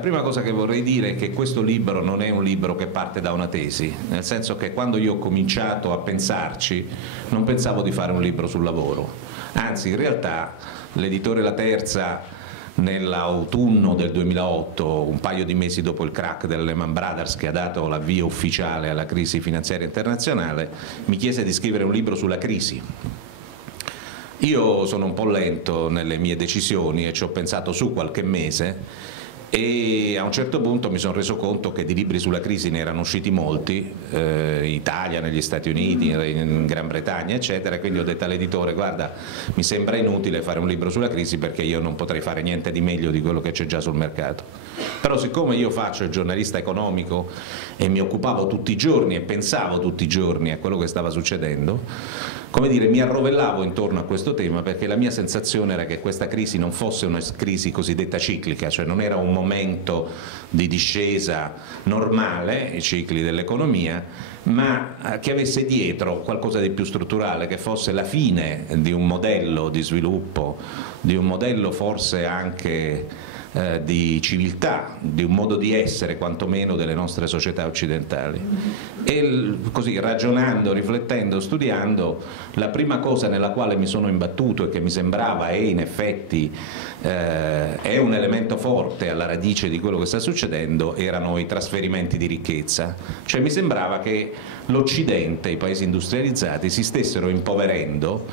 La prima cosa che vorrei dire è che questo libro non è un libro che parte da una tesi, nel senso che quando io ho cominciato a pensarci non pensavo di fare un libro sul lavoro, anzi in realtà l'editore La Terza nell'autunno del 2008, un paio di mesi dopo il crack della Lehman Brothers che ha dato l'avvio ufficiale alla crisi finanziaria internazionale, mi chiese di scrivere un libro sulla crisi. Io sono un po' lento nelle mie decisioni e ci ho pensato su qualche mese e a un certo punto mi sono reso conto che di libri sulla crisi ne erano usciti molti, in Italia, negli Stati Uniti, in Gran Bretagna eccetera, quindi ho detto all'editore: guarda, mi sembra inutile fare un libro sulla crisi perché io non potrei fare niente di meglio di quello che c'è già sul mercato, però siccome io faccio il giornalista economico e mi occupavo tutti i giorni e pensavo tutti i giorni a quello che stava succedendo, come dire, mi arrovellavo intorno a questo tema perché la mia sensazione era che questa crisi non fosse una crisi cosiddetta ciclica, cioè non era un momento di discesa normale, i cicli dell'economia, ma che avesse dietro qualcosa di più strutturale, che fosse la fine di un modello di sviluppo, di un modello forse anche di civiltà, di un modo di essere quantomeno delle nostre società occidentali. E così ragionando, riflettendo, studiando, la prima cosa nella quale mi sono imbattuto e che mi sembrava e in effetti è un elemento forte alla radice di quello che sta succedendo erano i trasferimenti di ricchezza, cioè mi sembrava che l'Occidente, i paesi industrializzati si stessero impoverendo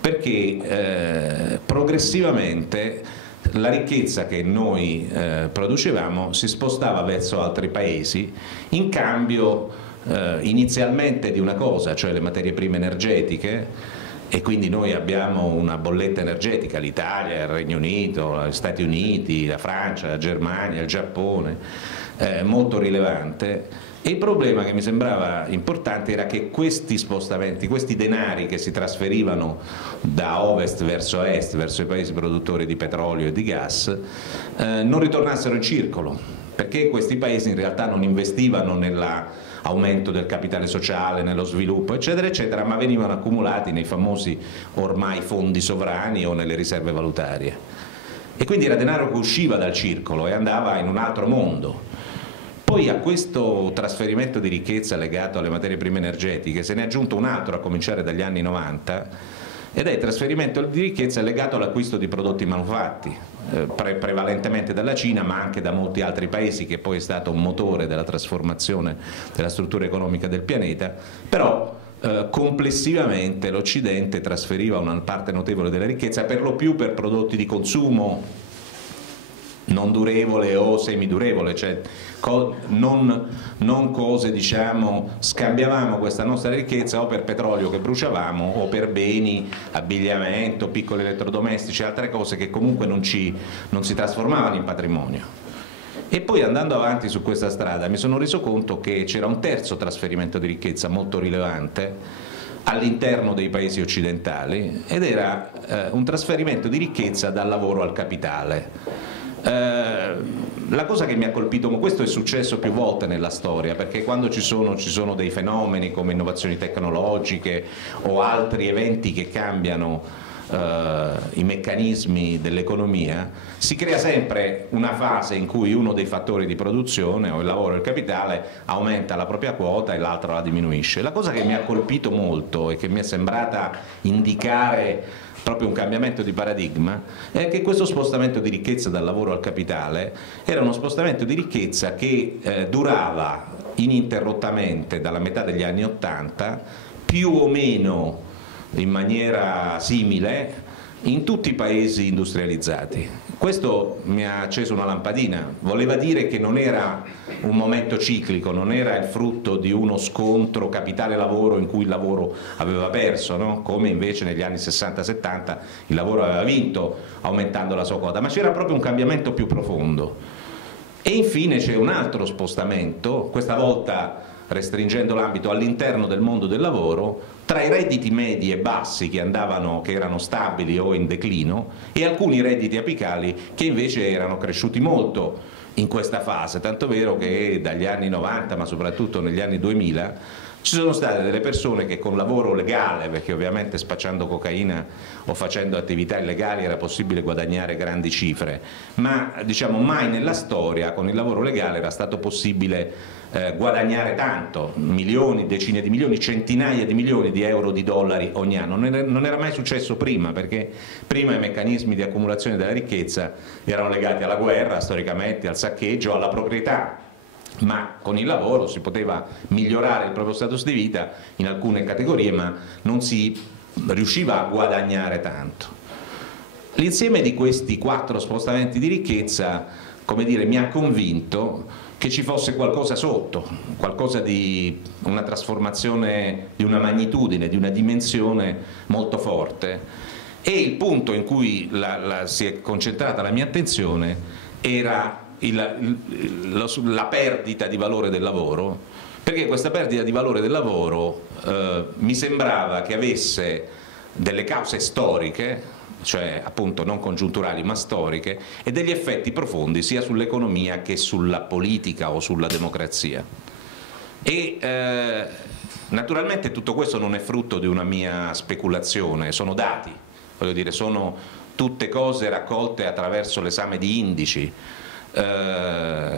perché progressivamente la ricchezza che noi producevamo si spostava verso altri paesi in cambio inizialmente di una cosa, cioè le materie prime energetiche, e quindi noi abbiamo una bolletta energetica, l'Italia, il Regno Unito, gli Stati Uniti, la Francia, la Germania, il Giappone, molto rilevante. E il problema che mi sembrava importante era che questi spostamenti, questi denari che si trasferivano da ovest verso est, verso i paesi produttori di petrolio e di gas, non ritornassero in circolo, perché questi paesi in realtà non investivano nell'aumento del capitale sociale, nello sviluppo, eccetera, eccetera, ma venivano accumulati nei famosi ormai fondi sovrani o nelle riserve valutarie. E quindi era denaro che usciva dal circolo e andava in un altro mondo. Poi a questo trasferimento di ricchezza legato alle materie prime energetiche se ne è aggiunto un altro a cominciare dagli anni 90 ed è il trasferimento di ricchezza legato all'acquisto di prodotti manufatti, prevalentemente dalla Cina ma anche da molti altri paesi, che poi è stato un motore della trasformazione della struttura economica del pianeta, però complessivamente l'Occidente trasferiva una parte notevole della ricchezza per lo più per prodotti di consumo non durevole o semidurevole, cioè non cose, diciamo, scambiavamo questa nostra ricchezza o per petrolio che bruciavamo o per beni, abbigliamento, piccoli elettrodomestici, altre cose che comunque non si trasformavano in patrimonio. E poi andando avanti su questa strada mi sono reso conto che c'era un terzo trasferimento di ricchezza molto rilevante all'interno dei paesi occidentali ed era un trasferimento di ricchezza dal lavoro al capitale. La cosa che mi ha colpito, ma questo è successo più volte nella storia, perché quando ci sono dei fenomeni come innovazioni tecnologiche o altri eventi che cambiano i meccanismi dell'economia, si crea sempre una fase in cui uno dei fattori di produzione, o il lavoro o il capitale, aumenta la propria quota e l'altro la diminuisce. La cosa che mi ha colpito molto e che mi è sembrata indicare proprio un cambiamento di paradigma è che questo spostamento di ricchezza dal lavoro al capitale era uno spostamento di ricchezza che durava ininterrottamente dalla metà degli anni '80 più o meno in maniera simile in tutti i paesi industrializzati. Questo mi ha acceso una lampadina, voleva dire che non era un momento ciclico, non era il frutto di uno scontro capitale-lavoro in cui il lavoro aveva perso, no? Come invece negli anni 60-70 il lavoro aveva vinto aumentando la sua quota, ma c'era proprio un cambiamento più profondo. E infine c'è un altro spostamento, questa volta restringendo l'ambito all'interno del mondo del lavoro, tra i redditi medi e bassi che erano stabili o in declino e alcuni redditi apicali che invece erano cresciuti molto in questa fase, tanto vero che dagli anni 90 ma soprattutto negli anni 2000 Ci sono state delle persone che con lavoro legale, perché ovviamente spacciando cocaina o facendo attività illegali era possibile guadagnare grandi cifre, ma diciamo mai nella storia con il lavoro legale era stato possibile guadagnare tanto, milioni, decine di milioni, centinaia di milioni di euro, di dollari ogni anno. Non era mai successo prima, perché prima i meccanismi di accumulazione della ricchezza erano legati alla guerra, storicamente, al saccheggio, alla proprietà, ma con il lavoro si poteva migliorare il proprio status di vita in alcune categorie, ma non si riusciva a guadagnare tanto. L'insieme di questi 4 spostamenti di ricchezza, come dire, mi ha convinto che ci fosse qualcosa sotto, qualcosa di una trasformazione di una magnitudine, di una dimensione molto forte, e il punto in cui si è concentrata la mia attenzione era la perdita di valore del lavoro, perché questa perdita di valore del lavoro mi sembrava che avesse delle cause storiche, cioè appunto non congiunturali ma storiche, e degli effetti profondi sia sull'economia che sulla politica o sulla democrazia. E naturalmente tutto questo non è frutto di una mia speculazione, sono dati, voglio dire, sono tutte cose raccolte attraverso l'esame di indici.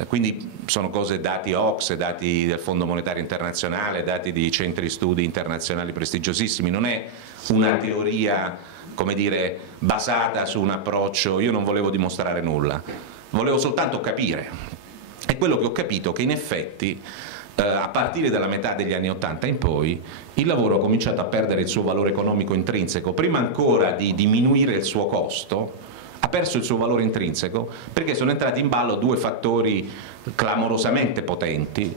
Quindi sono cose, dati OCSE, dati del Fondo Monetario Internazionale, dati di centri studi internazionali prestigiosissimi, non è una teoria, come dire, basata su un approccio. Io non volevo dimostrare nulla, volevo soltanto capire, e quello che ho capito è che in effetti a partire dalla metà degli anni '80 in poi il lavoro ha cominciato a perdere il suo valore economico intrinseco, prima ancora di diminuire il suo costo. Ha perso il suo valore intrinseco perché sono entrati in ballo 2 fattori clamorosamente potenti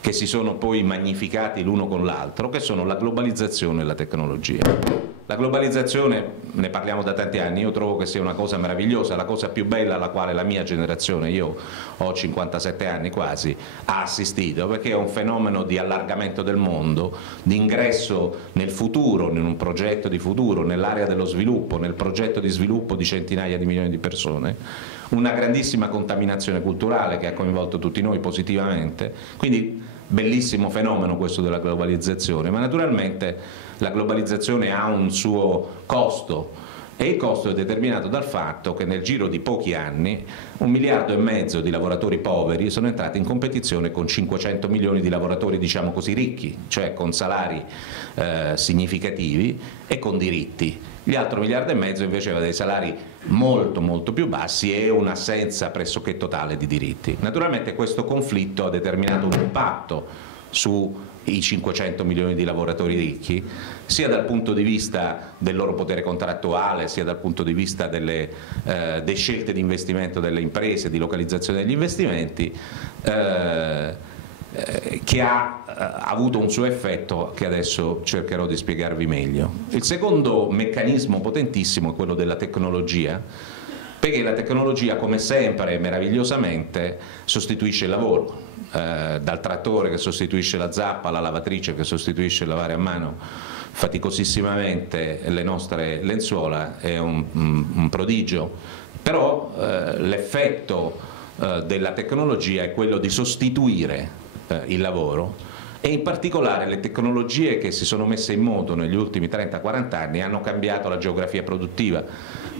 che si sono poi magnificati l'uno con l'altro, che sono la globalizzazione e la tecnologia. La globalizzazione, ne parliamo da tanti anni, io trovo che sia una cosa meravigliosa, la cosa più bella alla quale la mia generazione, io ho 57 anni quasi, ha assistito, perché è un fenomeno di allargamento del mondo, di ingresso nel futuro, in un progetto di futuro, nell'area dello sviluppo, nel progetto di sviluppo di centinaia di milioni di persone, una grandissima contaminazione culturale che ha coinvolto tutti noi positivamente, quindi bellissimo fenomeno questo della globalizzazione, ma naturalmente la globalizzazione ha un suo costo, e il costo è determinato dal fatto che nel giro di pochi anni 1,5 miliardi di lavoratori poveri sono entrati in competizione con 500 milioni di lavoratori, diciamo così, ricchi, cioè con salari significativi e con diritti. Gli altri 1,5 miliardi invece avevano dei salari molto più bassi e un'assenza pressoché totale di diritti. Naturalmente questo conflitto ha determinato un impatto sui 500 milioni di lavoratori ricchi, sia dal punto di vista del loro potere contrattuale, sia dal punto di vista delle scelte di investimento delle imprese, di localizzazione degli investimenti, che ha avuto un suo effetto che adesso cercherò di spiegarvi meglio. Il secondo meccanismo potentissimo è quello della tecnologia, perché la tecnologia, come sempre, meravigliosamente sostituisce il lavoro. Dal trattore che sostituisce la zappa, alla lavatrice che sostituisce il lavare a mano faticosissimamente le nostre lenzuola, è un prodigio, però l'effetto della tecnologia è quello di sostituire il lavoro, e in particolare le tecnologie che si sono messe in moto negli ultimi 30-40 anni hanno cambiato la geografia produttiva.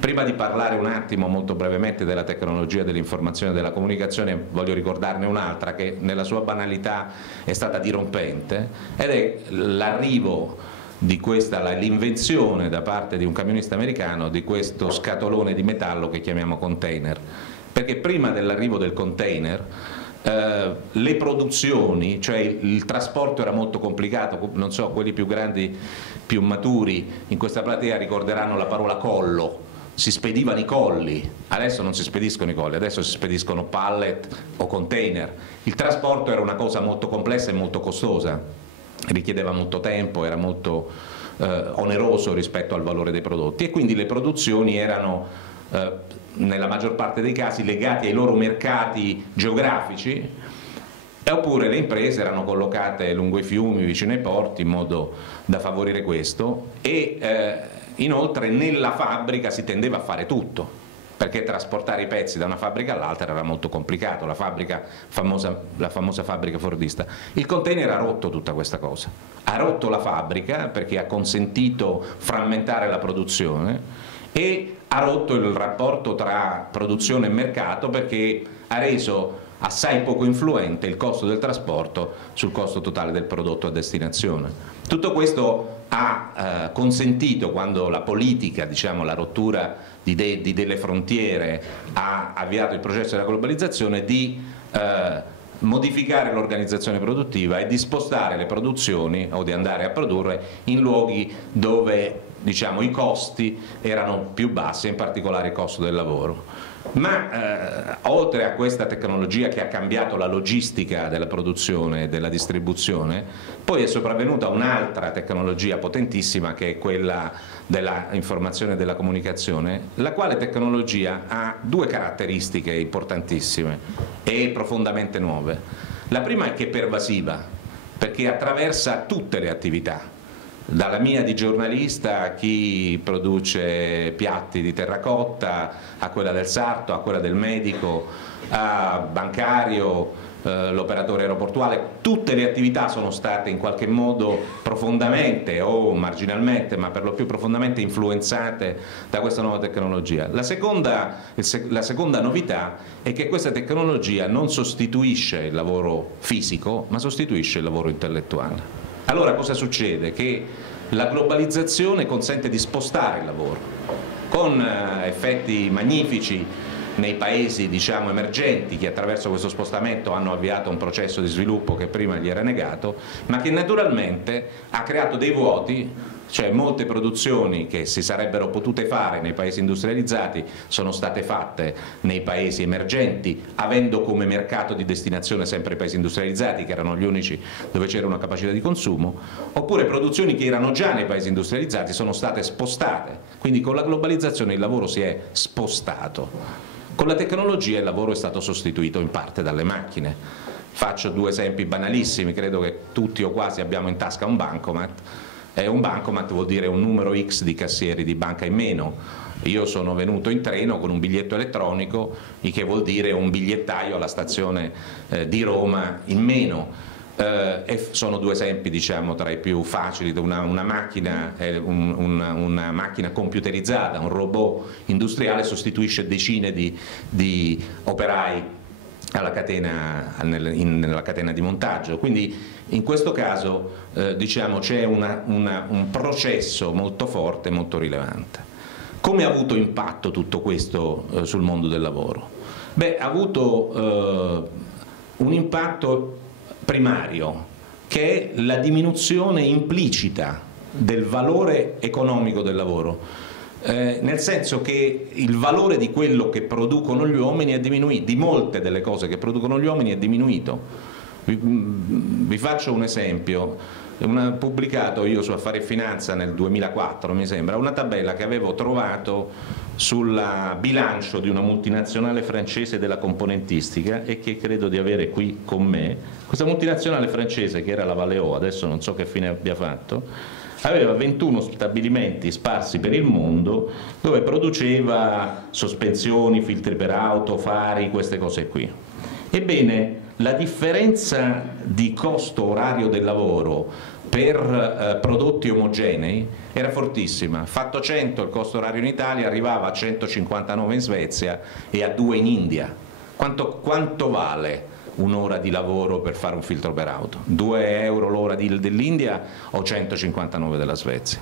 Prima di parlare un attimo molto brevemente della tecnologia dell'informazione e della comunicazione, voglio ricordarne un'altra che nella sua banalità è stata dirompente, ed è l'arrivo di questa, l'invenzione da parte di un camionista americano di questo scatolone di metallo che chiamiamo container, perché prima dell'arrivo del container le produzioni, cioè il trasporto era molto complicato. Non so, quelli più grandi, più maturi in questa platea ricorderanno la parola collo. Si spedivano i colli, adesso non si spediscono i colli, adesso si spediscono pallet o container. Il trasporto era una cosa molto complessa e molto costosa, richiedeva molto tempo, era molto oneroso rispetto al valore dei prodotti, e quindi le produzioni erano nella maggior parte dei casi legati ai loro mercati geografici, oppure le imprese erano collocate lungo i fiumi, vicino ai porti, in modo da favorire questo, e inoltre nella fabbrica si tendeva a fare tutto, perché trasportare i pezzi da una fabbrica all'altra era molto complicato, la famosa fabbrica fordista. Il container ha rotto tutta questa cosa, ha rotto la fabbrica perché ha consentito frammentare la produzione e ha rotto il rapporto tra produzione e mercato perché ha reso assai poco influente il costo del trasporto sul costo totale del prodotto a destinazione. Tutto questo ha consentito, quando la politica, diciamo, la rottura delle frontiere ha avviato il processo della globalizzazione, di modificare l'organizzazione produttiva e di spostare le produzioni o di andare a produrre in luoghi dove, diciamo, i costi erano più bassi, in particolare il costo del lavoro. Ma oltre a questa tecnologia che ha cambiato la logistica della produzione e della distribuzione, poi è sopravvenuta un'altra tecnologia potentissima, che è quella della informazione e della comunicazione, la quale tecnologia ha due caratteristiche importantissime e profondamente nuove. La prima è che è pervasiva, perché attraversa tutte le attività, dalla mia di giornalista a chi produce piatti di terracotta, a quella del sarto, a quella del medico, a bancario, l'operatore aeroportuale. Tutte le attività sono state in qualche modo profondamente o marginalmente, ma per lo più profondamente influenzate da questa nuova tecnologia. La seconda novità è che questa tecnologia non sostituisce il lavoro fisico, ma sostituisce il lavoro intellettuale. Allora cosa succede? Che la globalizzazione consente di spostare il lavoro, con effetti magnifici nei paesi, diciamo, emergenti, che attraverso questo spostamento hanno avviato un processo di sviluppo che prima gli era negato, ma che naturalmente ha creato dei vuoti. Cioè molte produzioni che si sarebbero potute fare nei paesi industrializzati sono state fatte nei paesi emergenti, avendo come mercato di destinazione sempre i paesi industrializzati, che erano gli unici dove c'era una capacità di consumo, oppure produzioni che erano già nei paesi industrializzati sono state spostate. Quindi con la globalizzazione il lavoro si è spostato. Con la tecnologia il lavoro è stato sostituito in parte dalle macchine. Faccio due esempi banalissimi, credo che tutti o quasi abbiamo in tasca un bancomat. Un bancomat vuol dire un numero X di cassieri di banca in meno. Io sono venuto in treno con un biglietto elettronico, il che vuol dire un bigliettaio alla stazione di Roma in meno. E sono due esempi, diciamo, tra i più facili. Una macchina computerizzata, un robot industriale sostituisce decine di operai nella catena di montaggio. Quindi in questo caso diciamo, c'è un processo molto forte, molto rilevante. Come ha avuto impatto tutto questo sul mondo del lavoro? Beh, ha avuto un impatto primario, che è la diminuzione implicita del valore economico del lavoro. Nel senso che il valore di quello che producono gli uomini è diminuito, di molte delle cose che producono gli uomini è diminuito. Vi faccio un esempio. Pubblicato io su Affari e Finanza nel 2004, mi sembra, una tabella che avevo trovato sul bilancio di una multinazionale francese della componentistica e che credo di avere qui con me. Questa multinazionale francese, che era la Valeo, adesso non so che fine abbia fatto, aveva 21 stabilimenti sparsi per il mondo dove produceva sospensioni, filtri per auto, fari, queste cose qui. Ebbene, la differenza di costo orario del lavoro per prodotti omogenei era fortissima. Fatto 100 il costo orario in Italia arrivava a 159 in Svezia e a 2 in India. Quanto vale un'ora di lavoro per fare un filtro per auto? 2 euro l'ora dell'India o 159 della Svezia?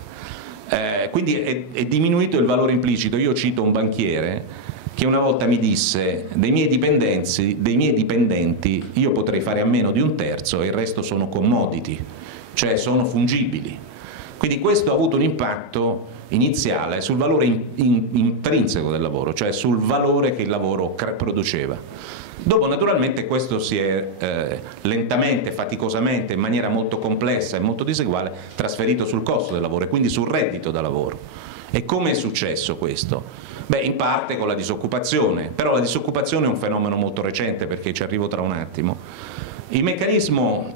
Quindi è diminuito il valore implicito. Io cito un banchiere che una volta mi disse: dei miei dipendenti io potrei fare a meno di un terzo e il resto sono commodity, cioè sono fungibili. Quindi questo ha avuto un impatto iniziale sul valore intrinseco del lavoro, cioè sul valore che il lavoro produceva. Dopo naturalmente questo si è lentamente, faticosamente, in maniera molto complessa e molto diseguale trasferito sul costo del lavoro e quindi sul reddito da lavoro. E come è successo questo? Beh, in parte con la disoccupazione, però la disoccupazione è un fenomeno molto recente, perché ci arrivo tra un attimo. Il meccanismo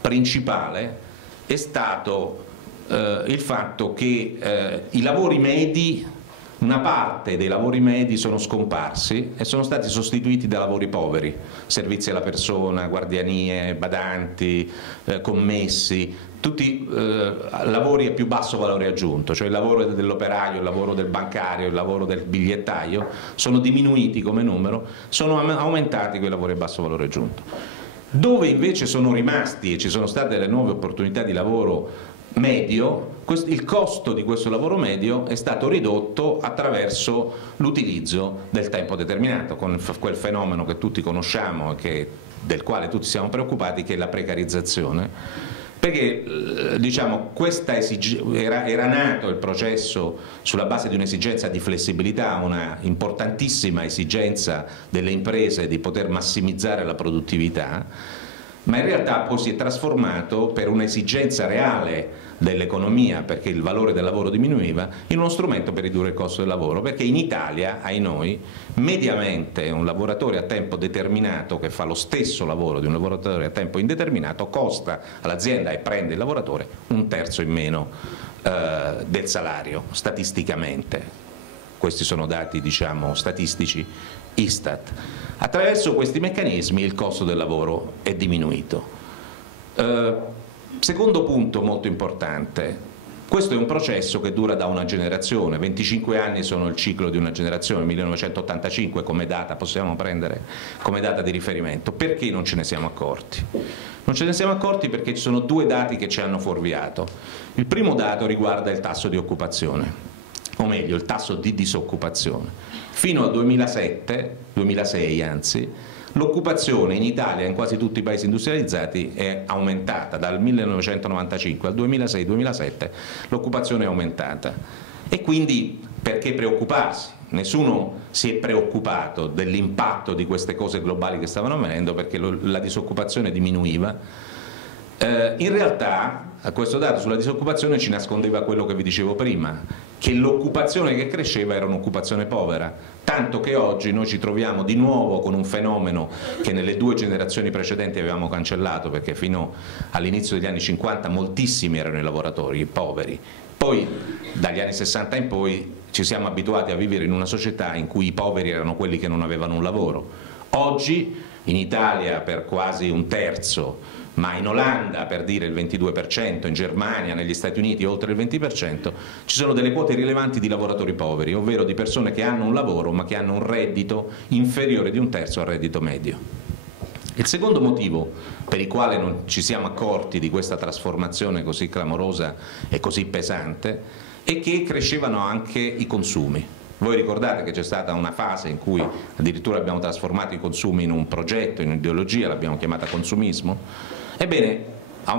principale è stato il fatto che i lavori medi Una parte dei lavori medi sono scomparsi e sono stati sostituiti da lavori poveri, servizi alla persona, guardianie, badanti, commessi, tutti lavori a più basso valore aggiunto, cioè il lavoro dell'operaio, il lavoro del bancario, il lavoro del bigliettaio, sono diminuiti come numero, sono aumentati quei lavori a basso valore aggiunto. Dove invece sono rimasti e ci sono state delle nuove opportunità di lavoro medio, il costo di questo lavoro medio è stato ridotto attraverso l'utilizzo del tempo determinato, con quel fenomeno che tutti conosciamo e del quale tutti siamo preoccupati, che è la precarizzazione, perché diciamo, era nato il processo sulla base di un'esigenza di flessibilità, una importantissima esigenza delle imprese di poter massimizzare la produttività, ma in realtà poi si è trasformato, per un'esigenza reale dell'economia, perché il valore del lavoro diminuiva, in uno strumento per ridurre il costo del lavoro, perché in Italia, ai noi, mediamente un lavoratore a tempo determinato che fa lo stesso lavoro di un lavoratore a tempo indeterminato costa all'azienda e prende il lavoratore un terzo in meno del salario, statisticamente. Questi sono dati, diciamo, statistici Istat. Attraverso questi meccanismi il costo del lavoro è diminuito. Secondo punto molto importante, questo è un processo che dura da una generazione, 25 anni sono il ciclo di una generazione, 1985 come data possiamo prendere come data di riferimento. Perché non ce ne siamo accorti? Non ce ne siamo accorti perché ci sono due dati che ci hanno fuorviato. Il primo dato riguarda il tasso di occupazione, o meglio il tasso di disoccupazione. Fino al 2006 anzi, l'occupazione in Italia e in quasi tutti i paesi industrializzati è aumentata, dal 1995 al 2006-2007 l'occupazione è aumentata. E quindi perché preoccuparsi? Nessuno si è preoccupato dell'impatto di queste cose globali che stavano avvenendo, perché la disoccupazione diminuiva. In realtà questo dato sulla disoccupazione ci nascondeva quello che vi dicevo prima, che l'occupazione che cresceva era un'occupazione povera, tanto che oggi noi ci troviamo di nuovo con un fenomeno che nelle due generazioni precedenti avevamo cancellato, perché fino all'inizio degli anni 50 moltissimi erano i lavoratori poveri, poi dagli anni 60 in poi ci siamo abituati a vivere in una società in cui i poveri erano quelli che non avevano un lavoro. Oggi in Italia per quasi un terzo, ma in Olanda per dire il 22%, in Germania, negli Stati Uniti oltre il 20%, ci sono delle quote rilevanti di lavoratori poveri, ovvero di persone che hanno un lavoro ma che hanno un reddito inferiore di un terzo al reddito medio. Il secondo motivo per il quale non ci siamo accorti di questa trasformazione così clamorosa e così pesante è che crescevano anche i consumi. Voi ricordate che c'è stata una fase in cui addirittura abbiamo trasformato i consumi in un progetto, in un'ideologia, l'abbiamo chiamata consumismo? Ebbene,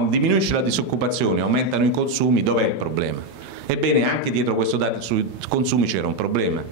diminuisce la disoccupazione, aumentano i consumi, dov'è il problema? Ebbene, anche dietro questo dato sui consumi c'era un problema,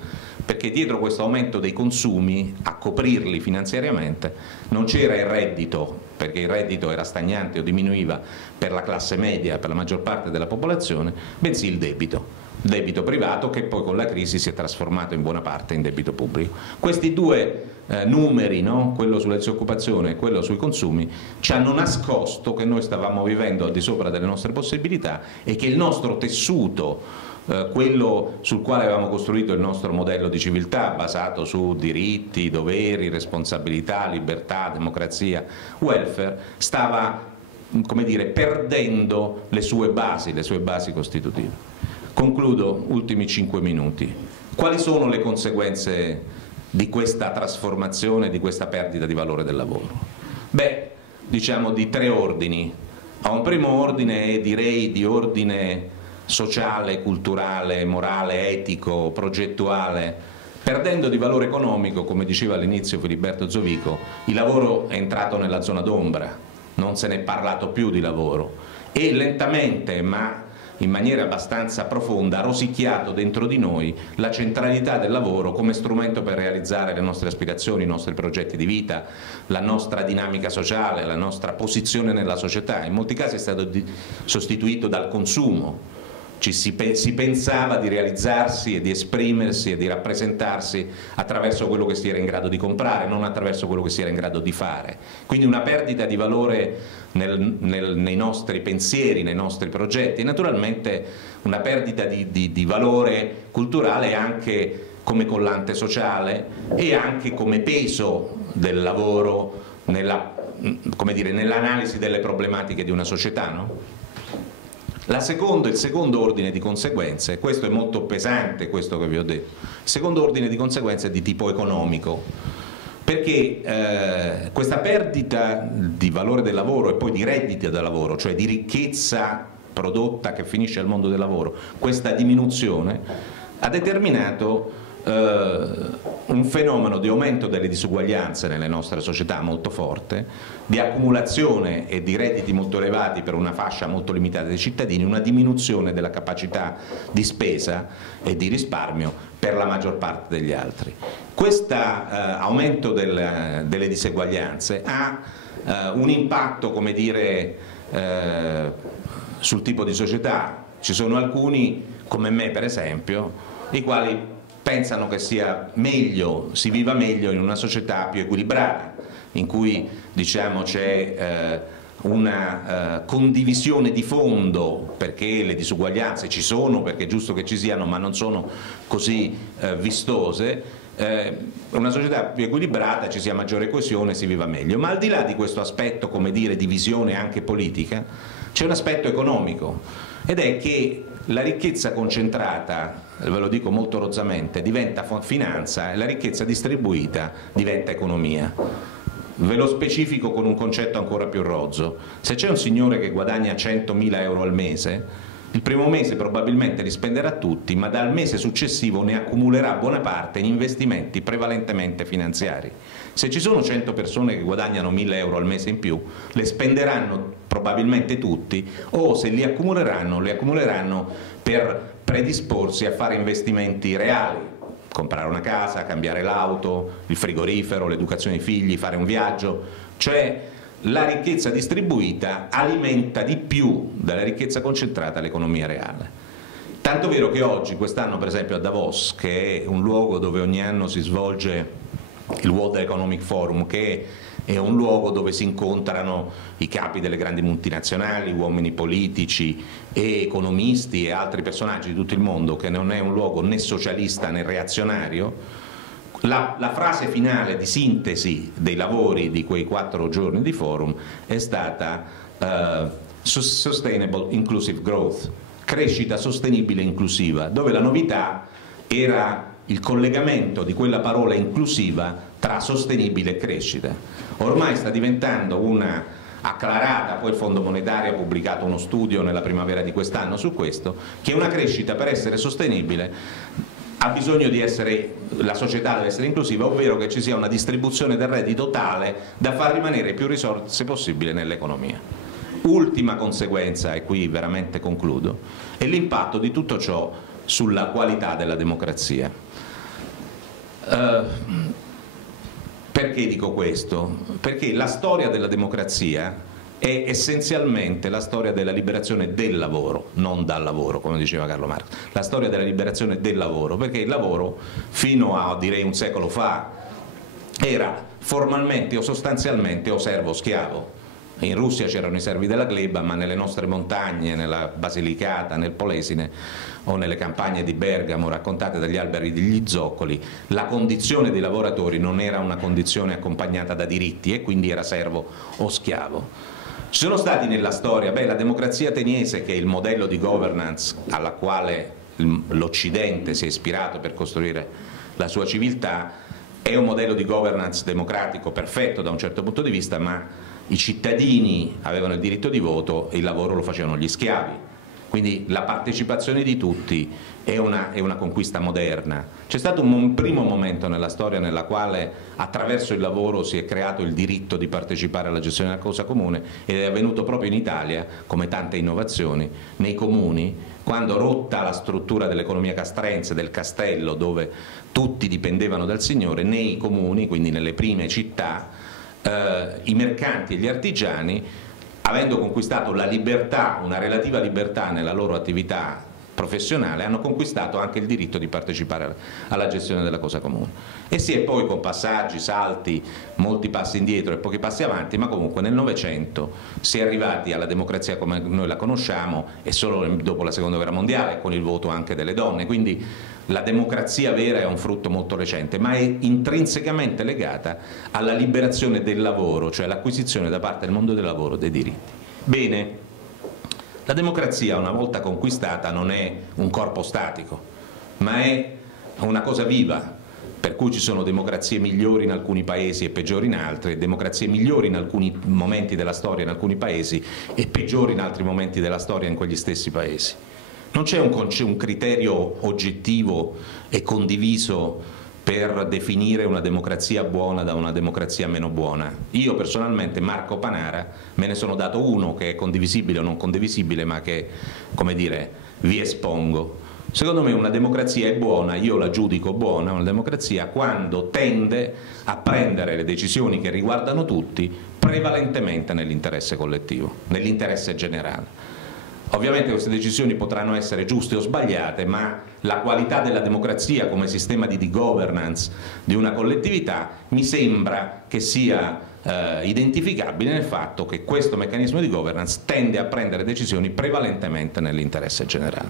perché dietro questo aumento dei consumi, a coprirli finanziariamente, non c'era il reddito, perché il reddito era stagnante o diminuiva per la classe media, per la maggior parte della popolazione, bensì il debito privato, che poi con la crisi si è trasformato in buona parte in debito pubblico. Questi due numeri, no? Quello sulla disoccupazione e quello sui consumi, ci hanno nascosto che noi stavamo vivendo al di sopra delle nostre possibilità e che il nostro tessuto, quello sul quale avevamo costruito il nostro modello di civiltà, basato su diritti, doveri, responsabilità, libertà, democrazia, welfare, stava, come dire, perdendo le sue basi costitutive. Concludo, ultimi 5 minuti. Quali sono le conseguenze di questa trasformazione, di questa perdita di valore del lavoro? Beh, diciamo di 3 ordini. A un primo ordine, direi di ordine sociale, culturale, morale, etico, progettuale. Perdendo di valore economico, come diceva all'inizio Filiberto Zovico, il lavoro è entrato nella zona d'ombra, non se ne è parlato più di lavoro e lentamente, ma in maniera abbastanza profonda, ha rosicchiato dentro di noi la centralità del lavoro come strumento per realizzare le nostre aspirazioni, i nostri progetti di vita, la nostra dinamica sociale, la nostra posizione nella società. In molti casi è stato sostituito dal consumo. si pensava di realizzarsi e di esprimersi e di rappresentarsi attraverso quello che si era in grado di comprare, non attraverso quello che si era in grado di fare. Quindi una perdita di valore nei nostri pensieri, nei nostri progetti, e naturalmente una perdita di valore culturale anche come collante sociale e anche come peso del lavoro nell'analisi delle problematiche di una società, no? Il secondo ordine di conseguenze, questo è molto pesante, questo che vi ho detto, il secondo ordine di conseguenze è di tipo economico, perché questa perdita di valore del lavoro e poi di redditi da lavoro, cioè di ricchezza prodotta che finisce al mondo del lavoro, questa diminuzione ha determinato un fenomeno di aumento delle disuguaglianze nelle nostre società molto forte, di accumulazione e di redditi molto elevati per una fascia molto limitata dei cittadini, una diminuzione della capacità di spesa e di risparmio per la maggior parte degli altri. Questo aumento delle diseguaglianze ha un impatto, come dire, sul tipo di società. Ci sono alcuni, come me per esempio, i quali pensano che sia meglio, si viva meglio in una società più equilibrata, in cui diciamo c'è una condivisione di fondo, perché le disuguaglianze ci sono, perché è giusto che ci siano, ma non sono così vistose. Una società più equilibrata, ci sia maggiore coesione, si viva meglio. Ma al di là di questo aspetto, come dire, di visione anche politica, c'è un aspetto economico, ed è che la ricchezza concentrata, ve lo dico molto rozzamente, diventa finanza e la ricchezza distribuita diventa economia. Ve lo specifico con un concetto ancora più rozzo: se c'è un signore che guadagna 100.000 euro al mese, il primo mese probabilmente li spenderà tutti, ma dal mese successivo ne accumulerà buona parte in investimenti prevalentemente finanziari. Se ci sono 100 persone che guadagnano 1.000 euro al mese in più, le spenderanno probabilmente tutti, o se li accumuleranno per predisporsi a fare investimenti reali, comprare una casa, cambiare l'auto, il frigorifero, l'educazione dei figli, fare un viaggio. Cioè la ricchezza distribuita alimenta di più della ricchezza concentrata l'economia reale. Tanto vero che oggi, quest'anno per esempio a Davos, che è un luogo dove ogni anno si svolge il World Economic Forum, che è un luogo dove si incontrano i capi delle grandi multinazionali, uomini politici e economisti e altri personaggi di tutto il mondo, che non è un luogo né socialista né reazionario. La frase finale di sintesi dei lavori di quei 4 giorni di forum è stata Sustainable Inclusive Growth, crescita sostenibile e inclusiva, dove la novità era il collegamento di quella parola inclusiva tra sostenibile e crescita. Ormai sta diventando una acclarata, poi il Fondo Monetario ha pubblicato uno studio nella primavera di quest'anno su questo, che una crescita per essere sostenibile ha bisogno di essere, la società deve essere inclusiva, ovvero che ci sia una distribuzione del reddito tale da far rimanere più risorse possibile nell'economia. Ultima conseguenza, e qui veramente concludo, è l'impatto di tutto ciò sulla qualità della democrazia. Perché dico questo? Perché la storia della democrazia è essenzialmente la storia della liberazione del lavoro, non dal lavoro, come diceva Carlo Marx, la storia della liberazione del lavoro, perché il lavoro fino a direi un secolo fa era formalmente o sostanzialmente o servo o schiavo. In Russia c'erano i servi della gleba, ma nelle nostre montagne, nella Basilicata, nel Polesine o nelle campagne di Bergamo raccontate dagli alberi degli zoccoli, la condizione dei lavoratori non era una condizione accompagnata da diritti e quindi era servo o schiavo. Ci sono stati nella storia, la democrazia ateniese, che è il modello di governance alla quale l'Occidente si è ispirato per costruire la sua civiltà, è un modello di governance democratico perfetto da un certo punto di vista, ma i cittadini avevano il diritto di voto e il lavoro lo facevano gli schiavi. Quindi la partecipazione di tutti è una conquista moderna. C'è stato un primo momento nella storia nella quale attraverso il lavoro si è creato il diritto di partecipare alla gestione della cosa comune, ed è avvenuto proprio in Italia, come tante innovazioni, nei comuni, quando rotta la struttura dell'economia castrense, del castello, dove tutti dipendevano dal signore, nei comuni, quindi nelle prime città, i mercanti e gli artigiani, avendo conquistato la libertà, una relativa libertà nella loro attività professionale, hanno conquistato anche il diritto di partecipare alla gestione della cosa comune. E si è poi, con passaggi, salti, molti passi indietro e pochi passi avanti, ma comunque nel Novecento si è arrivati alla democrazia come noi la conosciamo, e solo dopo la Seconda Guerra Mondiale, con il voto anche delle donne. Quindi la democrazia vera è un frutto molto recente, ma è intrinsecamente legata alla liberazione del lavoro, cioè l'acquisizione da parte del mondo del lavoro dei diritti. Bene, la democrazia, una volta conquistata, non è un corpo statico, ma è una cosa viva, per cui ci sono democrazie migliori in alcuni paesi e peggiori in altri, democrazie migliori in alcuni momenti della storia in alcuni paesi e peggiori in altri momenti della storia in quegli stessi paesi. Non c'è un criterio oggettivo e condiviso per definire una democrazia buona da una democrazia meno buona. Io personalmente, Marco Panara, me ne sono dato uno che è condivisibile o non condivisibile, ma che, come dire, vi espongo. Secondo me una democrazia è buona, io la giudico buona, una democrazia quando tende a prendere le decisioni che riguardano tutti prevalentemente nell'interesse collettivo, nell'interesse generale. Ovviamente queste decisioni potranno essere giuste o sbagliate, ma la qualità della democrazia come sistema di governance di una collettività mi sembra che sia identificabile nel fatto che questo meccanismo di governance tende a prendere decisioni prevalentemente nell'interesse generale.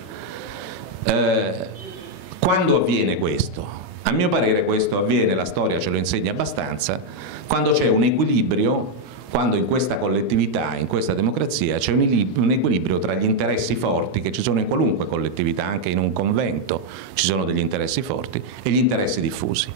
Quando avviene questo? A mio parere questo avviene, la storia ce lo insegna abbastanza, quando c'è un equilibrio. Quando in questa collettività, in questa democrazia, c'è un equilibrio tra gli interessi forti che ci sono in qualunque collettività, anche in un convento ci sono degli interessi forti, e gli interessi diffusi.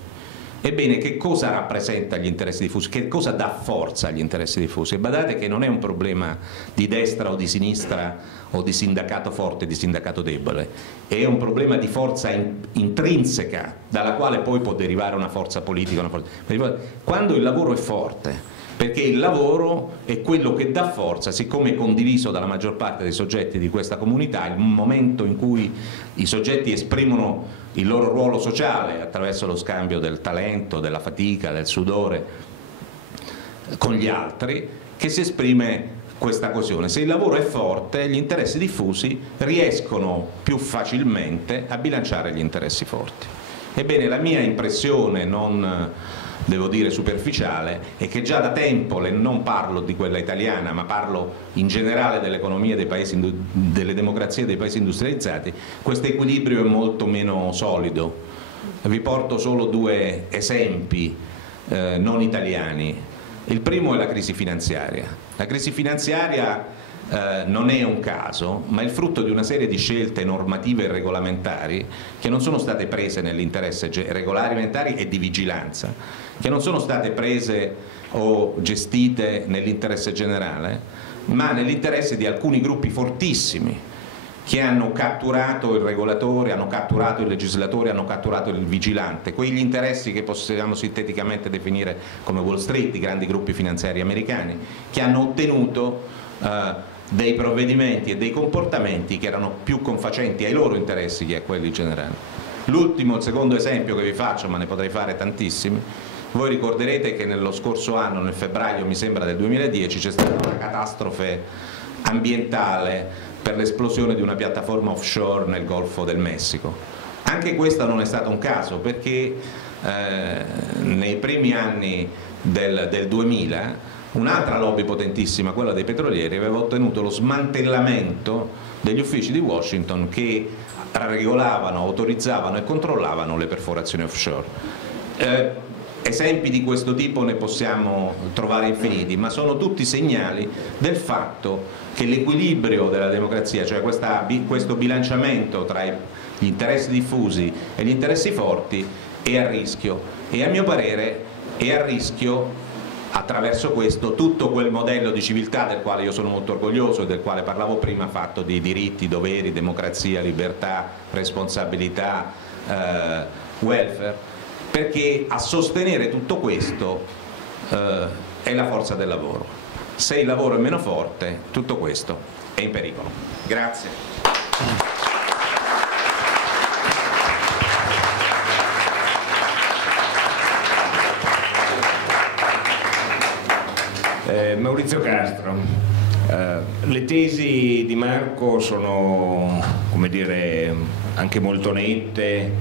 Ebbene, che cosa rappresenta gli interessi diffusi? Che cosa dà forza agli interessi diffusi? E badate che non è un problema di destra o di sinistra o di sindacato forte e di sindacato debole, è un problema di forza intrinseca dalla quale poi può derivare una forza politica. Quando il lavoro è forte, perché il lavoro è quello che dà forza, siccome è condiviso dalla maggior parte dei soggetti di questa comunità, il momento in cui i soggetti esprimono il loro ruolo sociale attraverso lo scambio del talento, della fatica, del sudore con gli altri, che si esprime questa coesione. Se il lavoro è forte, gli interessi diffusi riescono più facilmente a bilanciare gli interessi forti. Ebbene, la mia impressione, non devo dire superficiale, è che già da tempo, non parlo di quella italiana, ma parlo in generale dell'economia dei paesi, delle democrazie dei paesi industrializzati, questo equilibrio è molto meno solido. Vi porto solo due esempi non italiani. Il primo è la crisi finanziaria. La crisi finanziaria non è un caso, ma è il frutto di una serie di scelte normative e regolamentari che non sono state prese nell'interesse regolamentari e di vigilanza, che non sono state prese o gestite nell'interesse generale, ma nell'interesse di alcuni gruppi fortissimi che hanno catturato il regolatore, hanno catturato il legislatore, hanno catturato il vigilante, quegli interessi che possiamo sinteticamente definire come Wall Street, i grandi gruppi finanziari americani, che hanno ottenuto dei provvedimenti e dei comportamenti che erano più confacenti ai loro interessi che a quelli generali. L'ultimo, il secondo esempio che vi faccio, ma ne potrei fare tantissimi, voi ricorderete che nello scorso anno, nel febbraio mi sembra del 2010, c'è stata una catastrofe ambientale per l'esplosione di una piattaforma offshore nel Golfo del Messico. Anche questo non è stato un caso, perché nei primi anni del 2000 un'altra lobby potentissima, quella dei petrolieri, aveva ottenuto lo smantellamento degli uffici di Washington che regolavano, autorizzavano e controllavano le perforazioni offshore. Esempi di questo tipo ne possiamo trovare infiniti, ma sono tutti segnali del fatto che l'equilibrio della democrazia, cioè questo bilanciamento tra gli interessi diffusi e gli interessi forti, è a rischio, e a mio parere è a rischio attraverso questo tutto quel modello di civiltà del quale io sono molto orgoglioso e del quale parlavo prima, fatto di diritti, doveri, democrazia, libertà, responsabilità, welfare, perché a sostenere tutto questo è la forza del lavoro. Se il lavoro è meno forte, tutto questo è in pericolo. Grazie. Maurizio Castro, Le tesi di Marco sono, come dire, anche molto nette,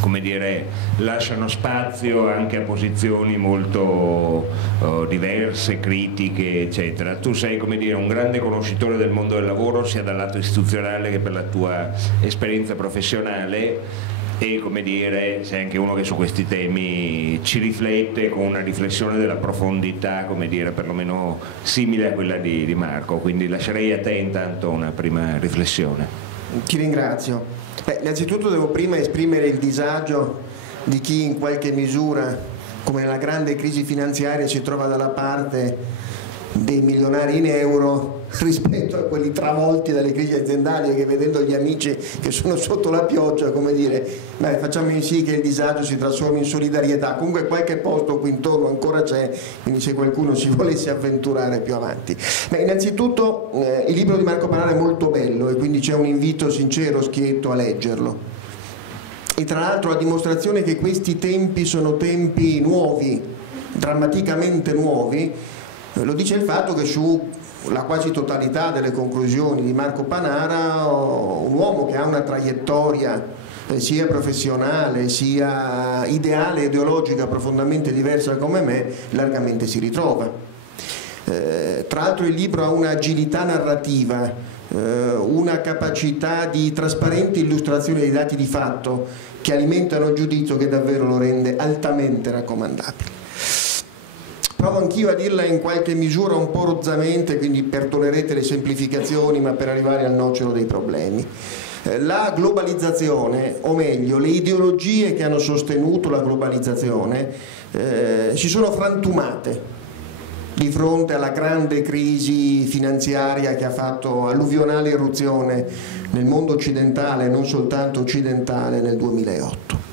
come dire, lasciano spazio anche a posizioni molto diverse, critiche, eccetera. Tu sei, come dire, un grande conoscitore del mondo del lavoro, sia dal lato istituzionale che per la tua esperienza professionale, e, come dire, sei anche uno che su questi temi ci riflette con una riflessione della profondità, come dire, perlomeno simile a quella di Marco. Quindi lascerei a te intanto una prima riflessione. Ti ringrazio. Innanzitutto devo prima esprimere il disagio di chi in qualche misura, come nella grande crisi finanziaria, si trova dalla parte dei milionari in euro rispetto a quelli travolti dalle crisi aziendali, che vedendo gli amici che sono sotto la pioggia, come dire, facciamo in sì che il disagio si trasformi in solidarietà. Comunque qualche posto qui intorno ancora c'è, quindi se qualcuno si volesse avventurare più avanti. Innanzitutto il libro di Marco Panara è molto bello e quindi c'è un invito sincero, schietto a leggerlo. E tra l'altro la dimostrazione che questi tempi sono tempi nuovi, drammaticamente nuovi, lo dice il fatto che sulla quasi totalità delle conclusioni di Marco Panara, un uomo che ha una traiettoria sia professionale sia ideale e ideologica profondamente diversa come me, largamente si ritrova. Tra l'altro il libro ha un'agilità narrativa, una capacità di trasparente illustrazione dei dati di fatto che alimentano il giudizio che davvero lo rende altamente raccomandabile. Provo anch'io a dirla in qualche misura un po' rozzamente, quindi perdonerete le semplificazioni, ma per arrivare al nocciolo dei problemi. La globalizzazione, o meglio, le ideologie che hanno sostenuto la globalizzazione si sono frantumate di fronte alla grande crisi finanziaria che ha fatto alluvionale irruzione nel mondo occidentale, non soltanto occidentale, nel 2008.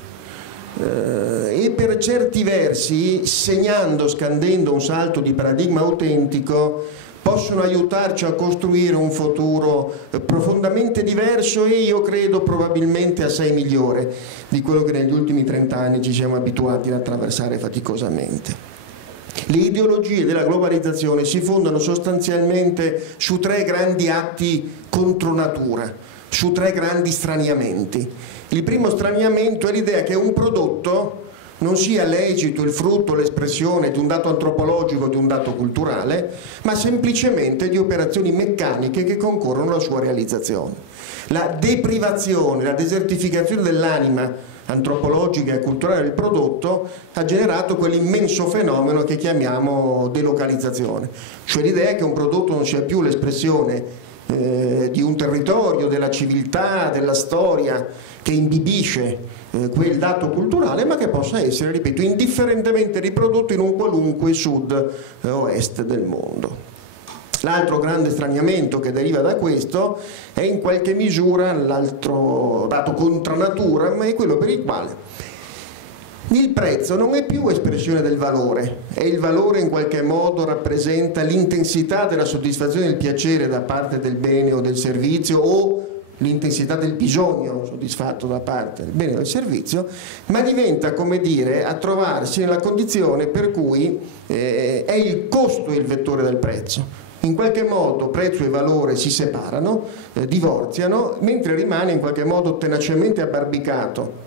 E per certi versi, segnando, scandendo un salto di paradigma autentico, possono aiutarci a costruire un futuro profondamente diverso e io credo probabilmente assai migliore di quello che negli ultimi 30 anni ci siamo abituati ad attraversare faticosamente. Le ideologie della globalizzazione si fondano sostanzialmente su 3 grandi atti contro natura, su 3 grandi straniamenti. Il primo straniamento è l'idea che un prodotto non sia l'esito, il frutto, l'espressione di un dato antropologico, di un dato culturale, ma semplicemente di operazioni meccaniche che concorrono alla sua realizzazione. La deprivazione, la desertificazione dell'anima antropologica e culturale del prodotto ha generato quell'immenso fenomeno che chiamiamo delocalizzazione, cioè l'idea che un prodotto non sia più l'espressione di un territorio, della civiltà, della storia che imbibisce quel dato culturale, ma che possa essere, ripeto, indifferentemente riprodotto in un qualunque sud o est del mondo. L'altro grande straniamento che deriva da questo è in qualche misura l'altro dato contra natura, ma è quello per il quale il prezzo non è più espressione del valore, e il valore in qualche modo rappresenta l'intensità della soddisfazione del piacere da parte del bene o del servizio, o l'intensità del bisogno soddisfatto da parte del bene o del servizio, ma diventa, come dire, a trovarsi nella condizione per cui è il costo il vettore del prezzo. In qualche modo prezzo e valore si separano, divorziano, mentre rimane in qualche modo tenacemente abbarbicato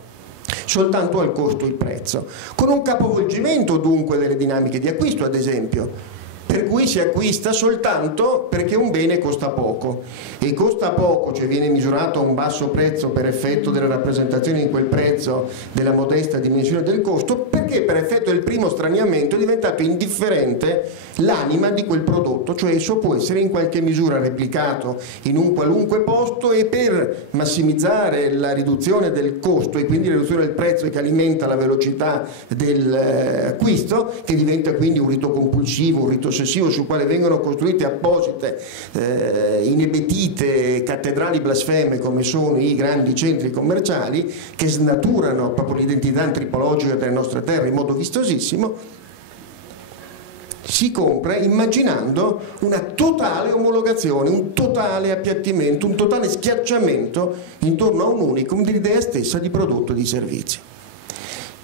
soltanto al costo il prezzo, con un capovolgimento dunque delle dinamiche di acquisto, ad esempio, per cui si acquista soltanto perché un bene costa poco, e costa poco, cioè viene misurato a un basso prezzo per effetto della rappresentazione in quel prezzo della modesta dimensione del costo, perché per effetto del primo straniamento è diventato indifferente l'anima di quel prodotto, cioè esso può essere in qualche misura replicato in un qualunque posto, e per massimizzare la riduzione del costo e quindi la riduzione del prezzo che alimenta la velocità dell'acquisto, che diventa quindi un rito compulsivo, un rito ossessivo sul quale vengono costruite apposite inebetite cattedrali blasfeme come sono i grandi centri commerciali, che snaturano proprio l'identità antropologica delle nostre terre in modo vistosissimo, si compra immaginando una totale omologazione, un totale appiattimento, un totale schiacciamento intorno a un unicum dell'idea stessa di prodotto e di servizio.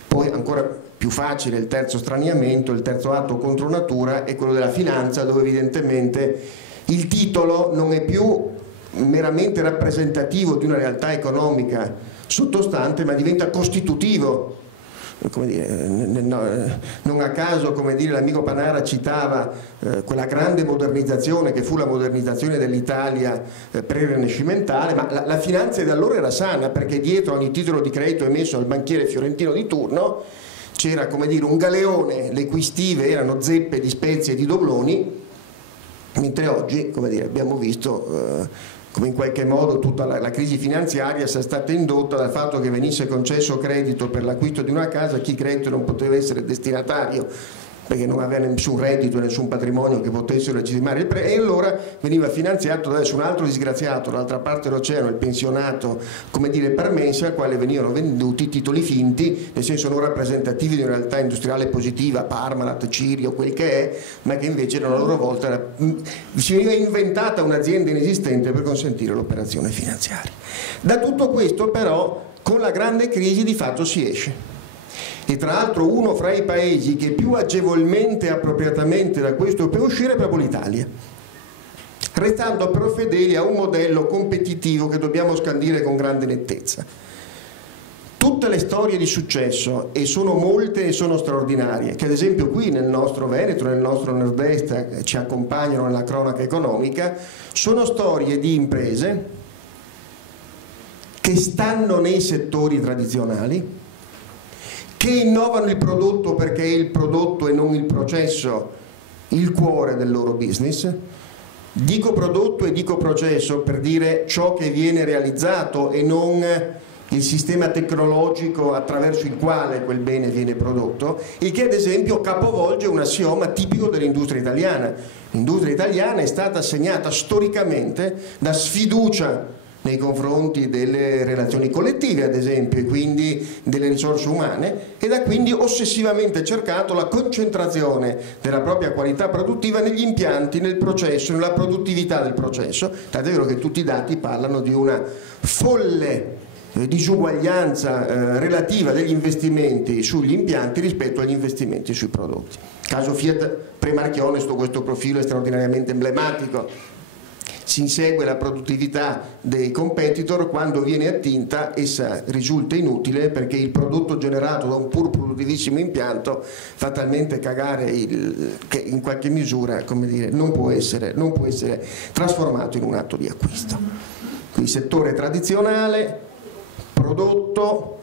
Poi ancora più facile il terzo straniamento, il terzo atto contro natura, è quello della finanza, dove evidentemente Il titolo non è più meramente rappresentativo di una realtà economica sottostante, ma diventa costitutivo. Come dire, non a caso, come dire, l'amico Panara citava quella grande modernizzazione che fu la modernizzazione dell'Italia pre-rinascimentale, ma la finanza di allora era sana, perché dietro ogni titolo di credito emesso al banchiere fiorentino di turno c'era, come dire, un galeone le cui stive erano zeppe di spezie e di dobloni, mentre oggi, come dire, abbiamo visto come in qualche modo tutta la crisi finanziaria sia stata indotta dal fatto che venisse concesso credito per l'acquisto di una casa a chi credito non poteva essere destinatario, perché non aveva nessun reddito e nessun patrimonio che potessero legittimare il e allora veniva finanziato da un altro disgraziato dall'altra parte dell'oceano, il pensionato, come dire, parmense, al quale venivano venduti titoli finti, nel senso non rappresentativi di una realtà industriale positiva, Parmalat, Cirio, quel che è, ma che invece a loro volta si veniva inventata un'azienda inesistente per consentire l'operazione finanziaria. Da tutto questo però con la grande crisi di fatto si esce. E tra l'altro uno fra i paesi che più agevolmente e appropriatamente da questo può uscire è proprio l'Italia, restando però fedeli a un modello competitivo che dobbiamo scandire con grande nettezza. Tutte le storie di successo, e sono molte e sono straordinarie, che ad esempio qui nel nostro Veneto, nel nostro nord-est ci accompagnano nella cronaca economica, sono storie di imprese che stanno nei settori tradizionali, che innovano il prodotto perché è il prodotto e non il processo il cuore del loro business. Dico prodotto e dico processo per dire ciò che viene realizzato e non il sistema tecnologico attraverso il quale quel bene viene prodotto, il che ad esempio capovolge un assioma tipico dell'industria italiana. L'industria italiana è stata segnata storicamente da sfiducia nei confronti delle relazioni collettive, ad esempio, e quindi delle risorse umane, ed ha quindi ossessivamente cercato la concentrazione della propria qualità produttiva negli impianti, nel processo, nella produttività del processo, tant'è vero che tutti i dati parlano di una folle disuguaglianza relativa degli investimenti sugli impianti rispetto agli investimenti sui prodotti. Caso Fiat Pre-Marchionne, su questo profilo è straordinariamente emblematico. Si insegue la produttività dei competitor, quando viene attinta essa risulta inutile perché il prodotto generato da un pur produttivissimo impianto fa talmente cagare che in qualche misura, come dire, non può essere trasformato in un atto di acquisto. Quindi settore tradizionale, prodotto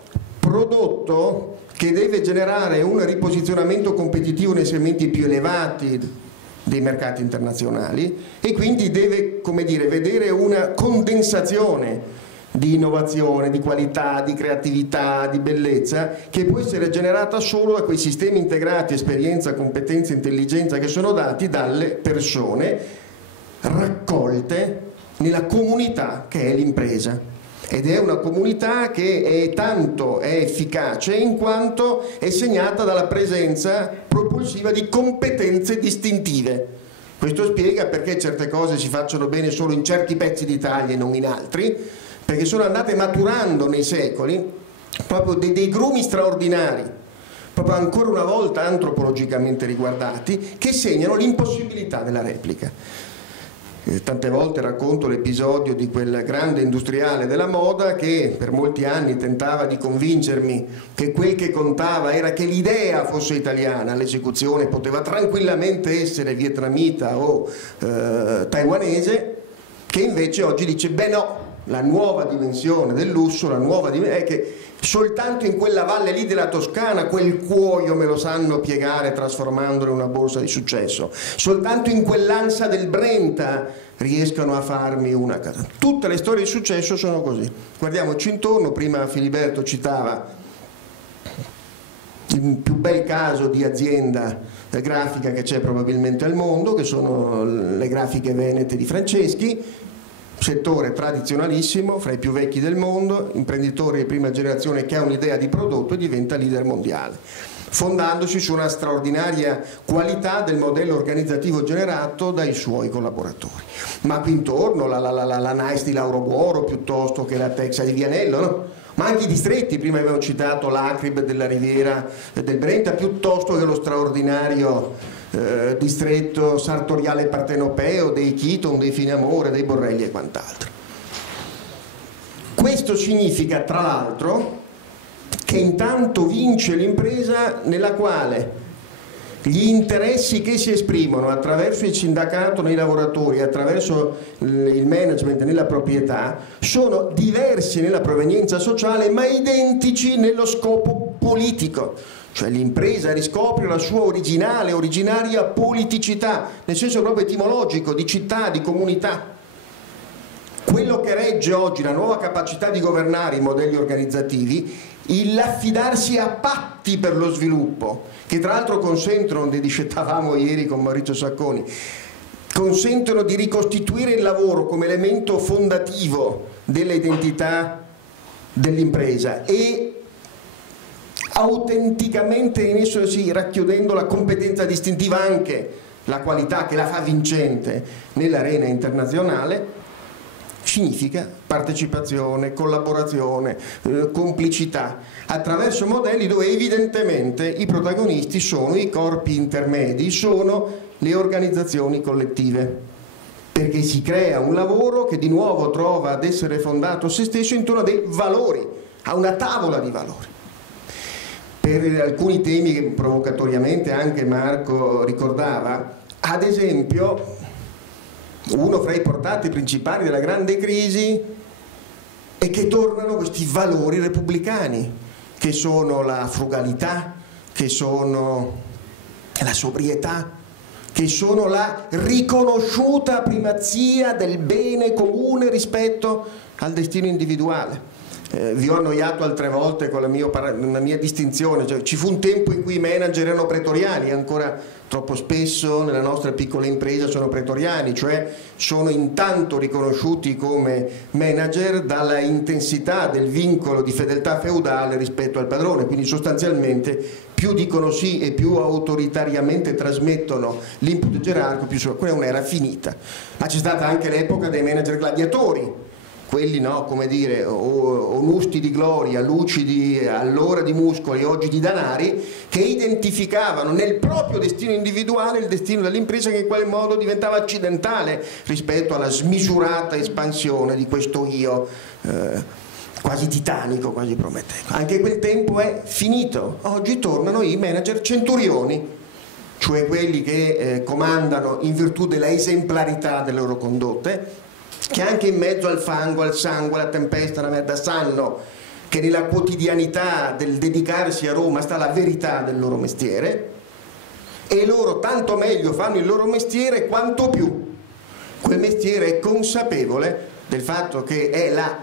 che deve generare un riposizionamento competitivo nei segmenti più elevati dei mercati internazionali e quindi deve, come dire, vedere una condensazione di innovazione, di qualità, di creatività, di bellezza che può essere generata solo da quei sistemi integrati, esperienza, competenza, intelligenza che sono dati dalle persone raccolte nella comunità che è l'impresa. Ed è una comunità che è efficace in quanto è segnata dalla presenza propulsiva di competenze distintive. Questo spiega perché certe cose si facciano bene solo in certi pezzi d'Italia e non in altri, perché sono andate maturando nei secoli proprio dei grumi straordinari, proprio ancora una volta antropologicamente riguardati, che segnano l'impossibilità della replica. Tante volte racconto l'episodio di quel grande industriale della moda che per molti anni tentava di convincermi che quel che contava era che l'idea fosse italiana, l'esecuzione poteva tranquillamente essere vietnamita o taiwanese, che invece oggi dice beh no, la nuova dimensione del lusso, è che soltanto in quella valle lì della Toscana quel cuoio me lo sanno piegare trasformandolo in una borsa di successo, soltanto in quell'ansa del Brenta riescano a farmi una casa. Tutte le storie di successo sono così. Guardiamoci intorno, prima Filiberto citava il più bel caso di azienda grafica che c'è probabilmente al mondo, che sono le grafiche venete di Franceschi, settore tradizionalissimo, fra i più vecchi del mondo, imprenditore di prima generazione che ha un'idea di prodotto e diventa leader mondiale, fondandosi su una straordinaria qualità del modello organizzativo generato dai suoi collaboratori. Ma qui intorno la Nice di Lauro Buoro piuttosto che la Texas di Vianello, no? Ma anche i distretti, prima abbiamo citato l'Acrib della Riviera del Brenta, piuttosto che lo straordinario distretto sartoriale partenopeo, dei Chiton, dei Finamore, dei Borrelli e quant'altro. Questo significa tra l'altro che intanto vince l'impresa nella quale gli interessi che si esprimono attraverso il sindacato nei lavoratori, attraverso il management nella proprietà, sono diversi nella provenienza sociale ma identici nello scopo politico. Cioè l'impresa riscopre la sua originaria politicità, nel senso proprio etimologico, di città, di comunità. Quello che regge oggi la nuova capacità di governare i modelli organizzativi, l'affidarsi a patti per lo sviluppo, che tra l'altro consentono, ne discetavamo ieri con Maurizio Sacconi, consentono di ricostituire il lavoro come elemento fondativo dell'identità dell'impresa e autenticamente in esso si racchiudendo la competenza distintiva, anche la qualità che la fa vincente nell'arena internazionale, significa partecipazione, collaborazione, complicità, attraverso modelli dove evidentemente i protagonisti sono i corpi intermedi, sono le organizzazioni collettive, perché si crea un lavoro che di nuovo trova ad essere fondato se stesso intorno a dei valori, a una tavola di valori. Per alcuni temi che provocatoriamente anche Marco ricordava, ad esempio uno fra i portati principali della grande crisi è che tornano questi valori repubblicani, che sono la frugalità, che sono la sobrietà, che sono la riconosciuta primazia del bene comune rispetto al destino individuale. Vi ho annoiato altre volte con la mia distinzione, cioè, ci fu un tempo in cui i manager erano pretoriani, ancora troppo spesso nella nostra piccola impresa sono pretoriani, cioè sono intanto riconosciuti come manager dalla intensità del vincolo di fedeltà feudale rispetto al padrone, quindi sostanzialmente più dicono sì e più autoritariamente trasmettono l'input gerarchico, più quella è un'era finita. Ma c'è stata anche l'epoca dei manager gladiatori, quelli, no, come dire, onusti di gloria, lucidi allora di muscoli, oggi di danari, che identificavano nel proprio destino individuale il destino dell'impresa, che in qualche modo diventava accidentale rispetto alla smisurata espansione di questo io quasi titanico, quasi prometeo. Anche quel tempo è finito. Oggi tornano i manager centurioni, cioè quelli che comandano in virtù della esemplarità delle loro condotte, che anche in mezzo al fango, al sangue, alla tempesta, alla merda, sanno che nella quotidianità del dedicarsi a Roma sta la verità del loro mestiere, e loro tanto meglio fanno il loro mestiere quanto più quel mestiere è consapevole del fatto che è la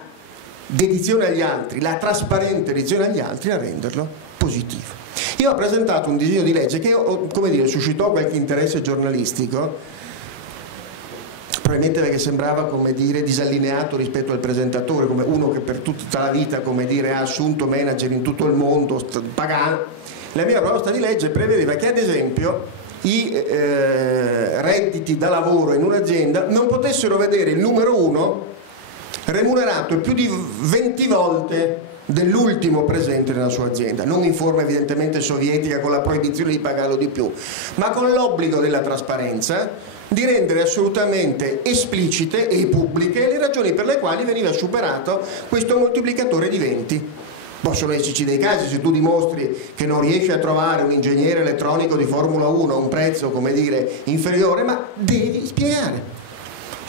dedizione agli altri, la trasparente dedizione agli altri a renderlo positivo. Io ho presentato un disegno di legge che, come dire, suscitò qualche interesse giornalistico, probabilmente perché sembrava, come dire, disallineato rispetto al presentatore, come uno che per tutta la vita, come dire, ha assunto manager in tutto il mondo, pagano. La mia proposta di legge prevedeva che, ad esempio, i redditi da lavoro in un'azienda non potessero vedere il numero 1 remunerato più di 20 volte dell'ultimo presente nella sua azienda, non in forma evidentemente sovietica con la proibizione di pagarlo di più, ma con l'obbligo della trasparenza, di rendere assolutamente esplicite e pubbliche le ragioni per le quali veniva superato questo moltiplicatore di 20. Possono esserci dei casi, se tu dimostri che non riesci a trovare un ingegnere elettronico di Formula 1 a un prezzo, come dire, inferiore, ma devi spiegare.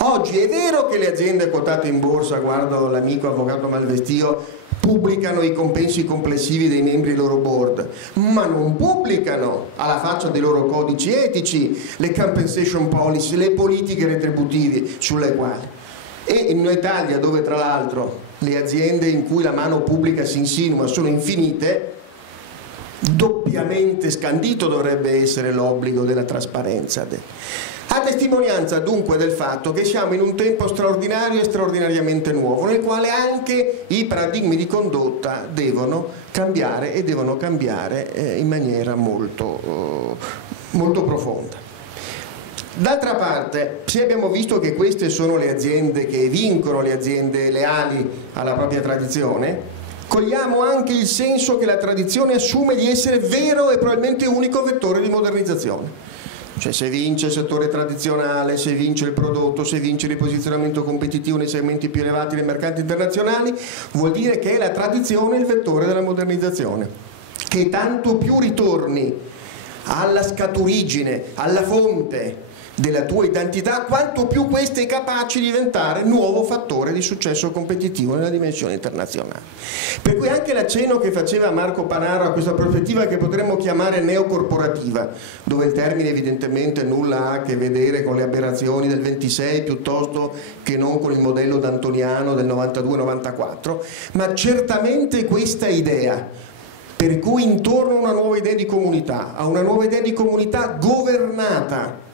Oggi è vero che le aziende quotate in borsa, guardo l'amico avvocato Malvestio, pubblicano i compensi complessivi dei membri del loro board, ma non pubblicano alla faccia dei loro codici etici le compensation policy, le politiche retributive sulle quali. E in un'Italia dove tra l'altro le aziende in cui la mano pubblica si insinua sono infinite, doppiamente scandito dovrebbe essere l'obbligo della trasparenza. A testimonianza dunque del fatto che siamo in un tempo straordinario e straordinariamente nuovo, nel quale anche i paradigmi di condotta devono cambiare, e devono cambiare in maniera molto profonda. D'altra parte, se abbiamo visto che queste sono le aziende che vincono, le aziende leali alla propria tradizione, cogliamo anche il senso che la tradizione assume di essere vero e probabilmente unico vettore di modernizzazione. cioè se vince il settore tradizionale, se vince il prodotto, se vince il riposizionamento competitivo nei segmenti più elevati dei mercati internazionali, vuol dire che è la tradizione il vettore della modernizzazione, che tanto più ritorni alla scaturigine, alla fonte della tua identità, quanto più questa è capace di diventare nuovo fattore di successo competitivo nella dimensione internazionale. Per cui anche l'accenno che faceva Marco Panaro a questa prospettiva che potremmo chiamare neocorporativa, dove il termine evidentemente nulla ha a che vedere con le aberrazioni del 26 piuttosto che non con il modello d'Antoniano del 92-94, ma certamente questa idea per cui intorno a una nuova idea di comunità, a una nuova idea di comunità governata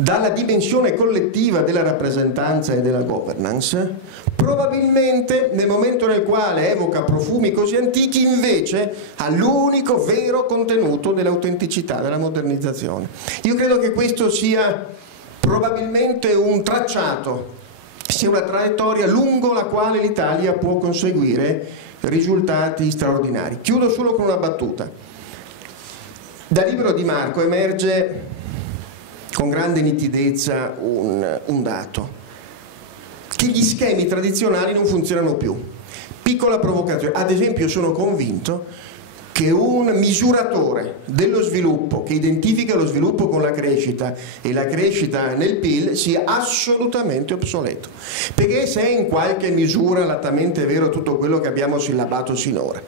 dalla dimensione collettiva della rappresentanza e della governance, probabilmente nel momento nel quale evoca profumi così antichi invece ha l'unico vero contenuto dell'autenticità, della modernizzazione. Io credo che questo sia probabilmente un tracciato, sia una traiettoria lungo la quale l'Italia può conseguire risultati straordinari. Chiudo solo con una battuta. Dal libro di Marco emerge con grande nitidezza un dato, che gli schemi tradizionali non funzionano più. Piccola provocazione, ad esempio sono convinto che un misuratore dello sviluppo che identifica lo sviluppo con la crescita e la crescita nel PIL sia assolutamente obsoleto, perché se è in qualche misura lattamente vero tutto quello che abbiamo sillabato sinora,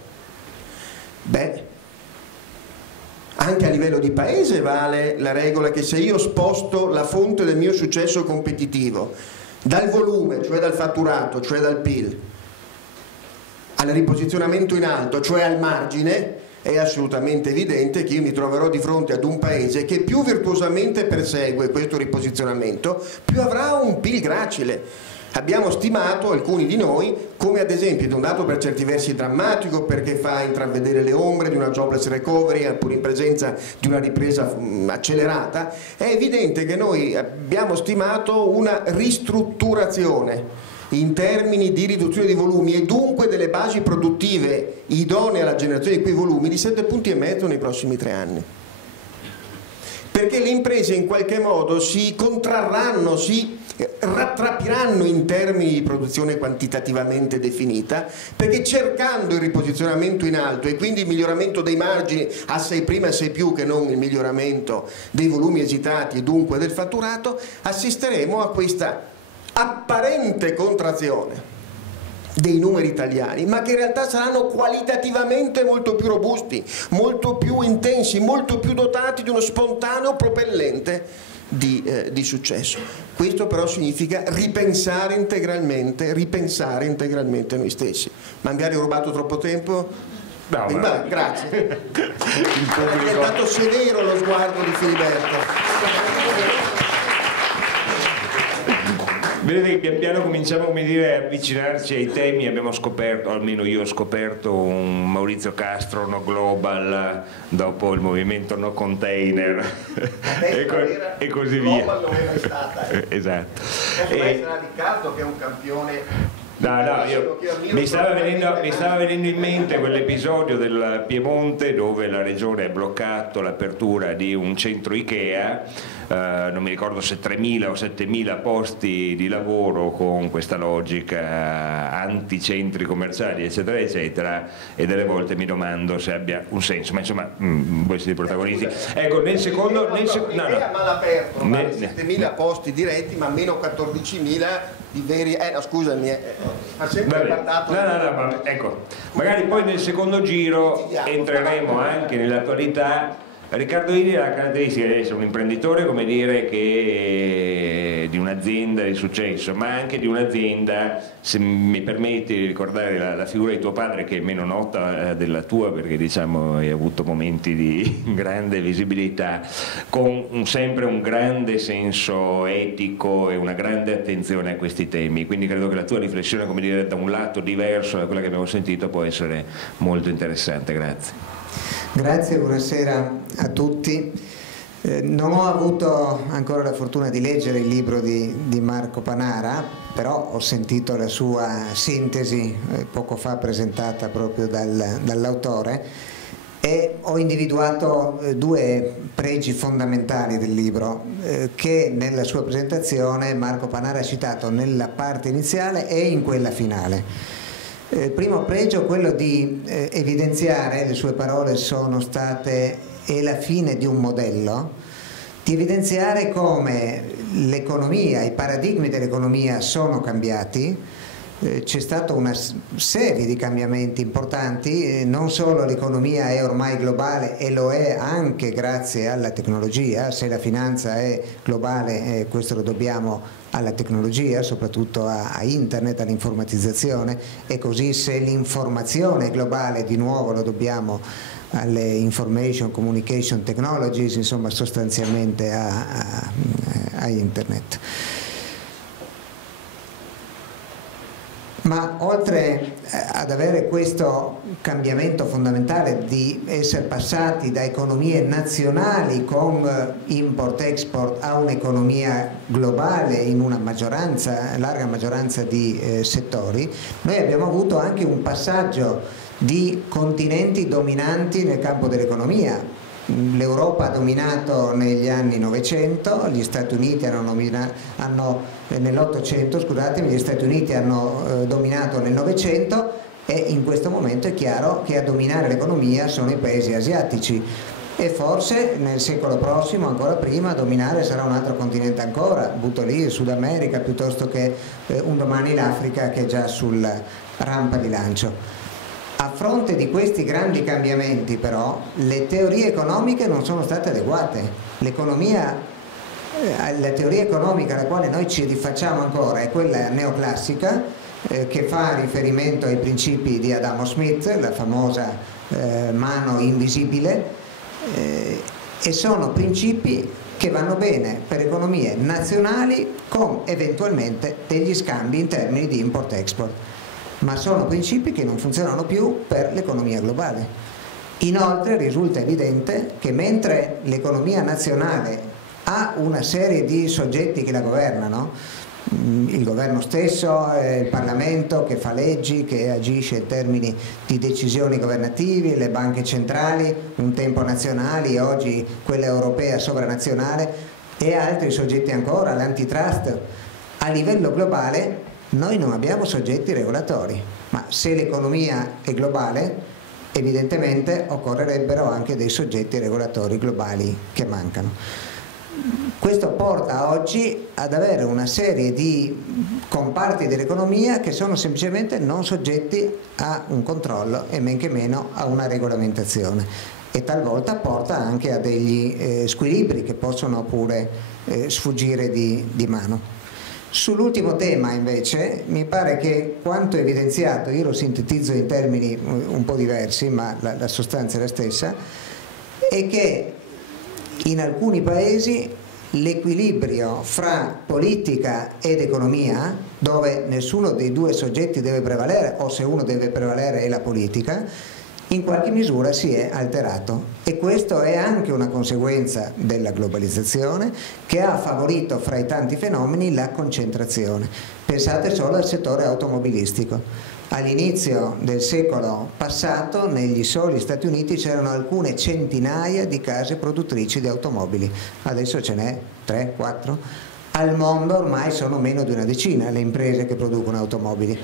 beh, anche a livello di paese vale la regola che se io sposto la fonte del mio successo competitivo dal volume, cioè dal fatturato, cioè dal PIL, al riposizionamento in alto, cioè al margine, è assolutamente evidente che io mi troverò di fronte ad un paese che più virtuosamente persegue questo riposizionamento, più avrà un PIL gracile. Abbiamo stimato, alcuni di noi, come ad esempio, ed è un dato per certi versi drammatico perché fa intravedere le ombre di una jobless recovery, pur in presenza di una ripresa accelerata, è evidente che noi abbiamo stimato una ristrutturazione in termini di riduzione di volumi e dunque delle basi produttive idonee alla generazione di quei volumi di 7,5 punti nei prossimi 3 anni. Perché le imprese in qualche modo si contrarranno, si rattrappiranno in termini di produzione quantitativamente definita, perché cercando il riposizionamento in alto e quindi il miglioramento dei margini assai prima e assai più che non il miglioramento dei volumi esitati e dunque del fatturato, assisteremo a questa apparente contrazione dei numeri italiani, ma che in realtà saranno qualitativamente molto più robusti, molto più intensi, molto più dotati di uno spontaneo propellente di successo. Questo però significa ripensare integralmente noi stessi. Magari ho rubato troppo tempo? No, grazie. È stato severo lo sguardo di Filiberto. Vedete che pian piano cominciamo, come dire, a avvicinarci ai temi. Abbiamo scoperto, almeno io ho scoperto, un Maurizio Castro no global dopo il movimento no container e così via. Global non era stata. Esatto. Sarà Riccardo che è un campione. Mi stava venendo in mente quell'episodio del Piemonte dove la regione ha bloccato l'apertura di un centro Ikea, non mi ricordo se 3.000 o 7.000 posti di lavoro con questa logica anti-centri commerciali eccetera eccetera, e delle volte mi domando se abbia un senso, ma insomma voi siete i protagonisti. Ecco, nel secondo Ikea malaperto, 7.000 posti diretti ma meno 14.000 di veri, scusami, ha sempre guardato. Ma ecco, magari poi nel secondo giro entreremo anche nell'attualità. Riccardo Ili ha la caratteristica di essere un imprenditore, come dire, che di un'azienda di successo, ma anche di un'azienda, se mi permetti di ricordare la figura di tuo padre, che è meno nota della tua perché diciamo hai avuto momenti di grande visibilità, con sempre un grande senso etico e una grande attenzione a questi temi, quindi credo che la tua riflessione, come dire, da un lato diverso da quella che abbiamo sentito può essere molto interessante. Grazie. Grazie, buonasera a tutti. Non ho avuto ancora la fortuna di leggere il libro di Marco Panara, però ho sentito la sua sintesi poco fa presentata proprio dall'autore e ho individuato due pregi fondamentali del libro che nella sua presentazione Marco Panara ha citato nella parte iniziale e in quella finale. Il primo pregio è quello di evidenziare, le sue parole sono state "è la fine di un modello", di evidenziare come l'economia, i paradigmi dell'economia sono cambiati. C'è stata una serie di cambiamenti importanti, non solo l'economia è ormai globale e lo è anche grazie alla tecnologia. Se la finanza è globale, questo lo dobbiamo alla tecnologia, soprattutto a internet, all'informatizzazione, e così se l'informazione è globale di nuovo lo dobbiamo alle information communication technologies, insomma sostanzialmente a internet. Ma oltre ad avere questo cambiamento fondamentale di essere passati da economie nazionali con import-export a un'economia globale in una larga maggioranza di settori, noi abbiamo avuto anche un passaggio di continenti dominanti nel campo dell'economia. L'Europa ha dominato negli anni 900, gli Stati Uniti nell'800, scusatemi, gli Stati Uniti hanno dominato nel 900 e in questo momento è chiaro che a dominare l'economia sono i paesi asiatici e forse nel secolo prossimo, ancora prima, a dominare sarà un altro continente ancora, butto lì il Sud America piuttosto che un domani l'Africa che è già sulla rampa di lancio. A fronte di questi grandi cambiamenti però le teorie economiche non sono state adeguate. La teoria economica alla quale noi ci rifacciamo ancora è quella neoclassica che fa riferimento ai principi di Adamo Smith, la famosa mano invisibile, e sono principi che vanno bene per economie nazionali con eventualmente degli scambi in termini di import-export. Ma sono principi che non funzionano più per l'economia globale. Inoltre risulta evidente che mentre l'economia nazionale ha una serie di soggetti che la governano, il governo stesso, il Parlamento che fa leggi, che agisce in termini di decisioni governative, le banche centrali, un tempo nazionali, oggi quella europea sovranazionale e altri soggetti ancora, l'antitrust, a livello globale noi non abbiamo soggetti regolatori, ma se l'economia è globale, evidentemente occorrerebbero anche dei soggetti regolatori globali che mancano. Questo porta oggi ad avere una serie di comparti dell'economia che sono semplicemente non soggetti a un controllo e men che meno a una regolamentazione, e talvolta porta anche a degli squilibri che possono pure sfuggire di mano. Sull'ultimo tema invece mi pare che quanto evidenziato, io lo sintetizzo in termini un po' diversi ma la sostanza è la stessa, è che in alcuni paesi l'equilibrio fra politica ed economia, dove nessuno dei due soggetti deve prevalere o se uno deve prevalere è la politica, in qualche misura si è alterato, e questo è anche una conseguenza della globalizzazione che ha favorito fra i tanti fenomeni la concentrazione. Pensate solo al settore automobilistico. All'inizio del secolo passato negli soli Stati Uniti c'erano alcune centinaia di case produttrici di automobili, adesso ce n'è 3, 4. Al mondo ormai sono meno di una decina le imprese che producono automobili.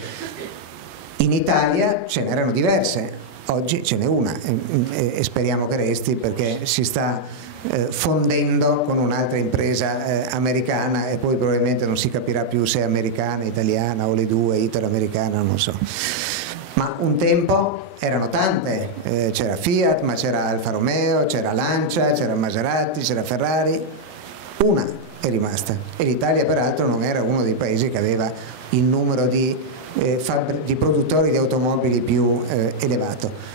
In Italia ce n'erano diverse. Oggi ce n'è una e speriamo che resti, perché si sta fondendo con un'altra impresa americana e poi probabilmente non si capirà più se è americana, italiana o le due, italo-americana, non so. Ma un tempo erano tante, c'era Fiat, ma c'era Alfa Romeo, c'era Lancia, c'era Maserati, c'era Ferrari. Una è rimasta e l'Italia peraltro non era uno dei paesi che aveva il numero di produttori di automobili più elevato.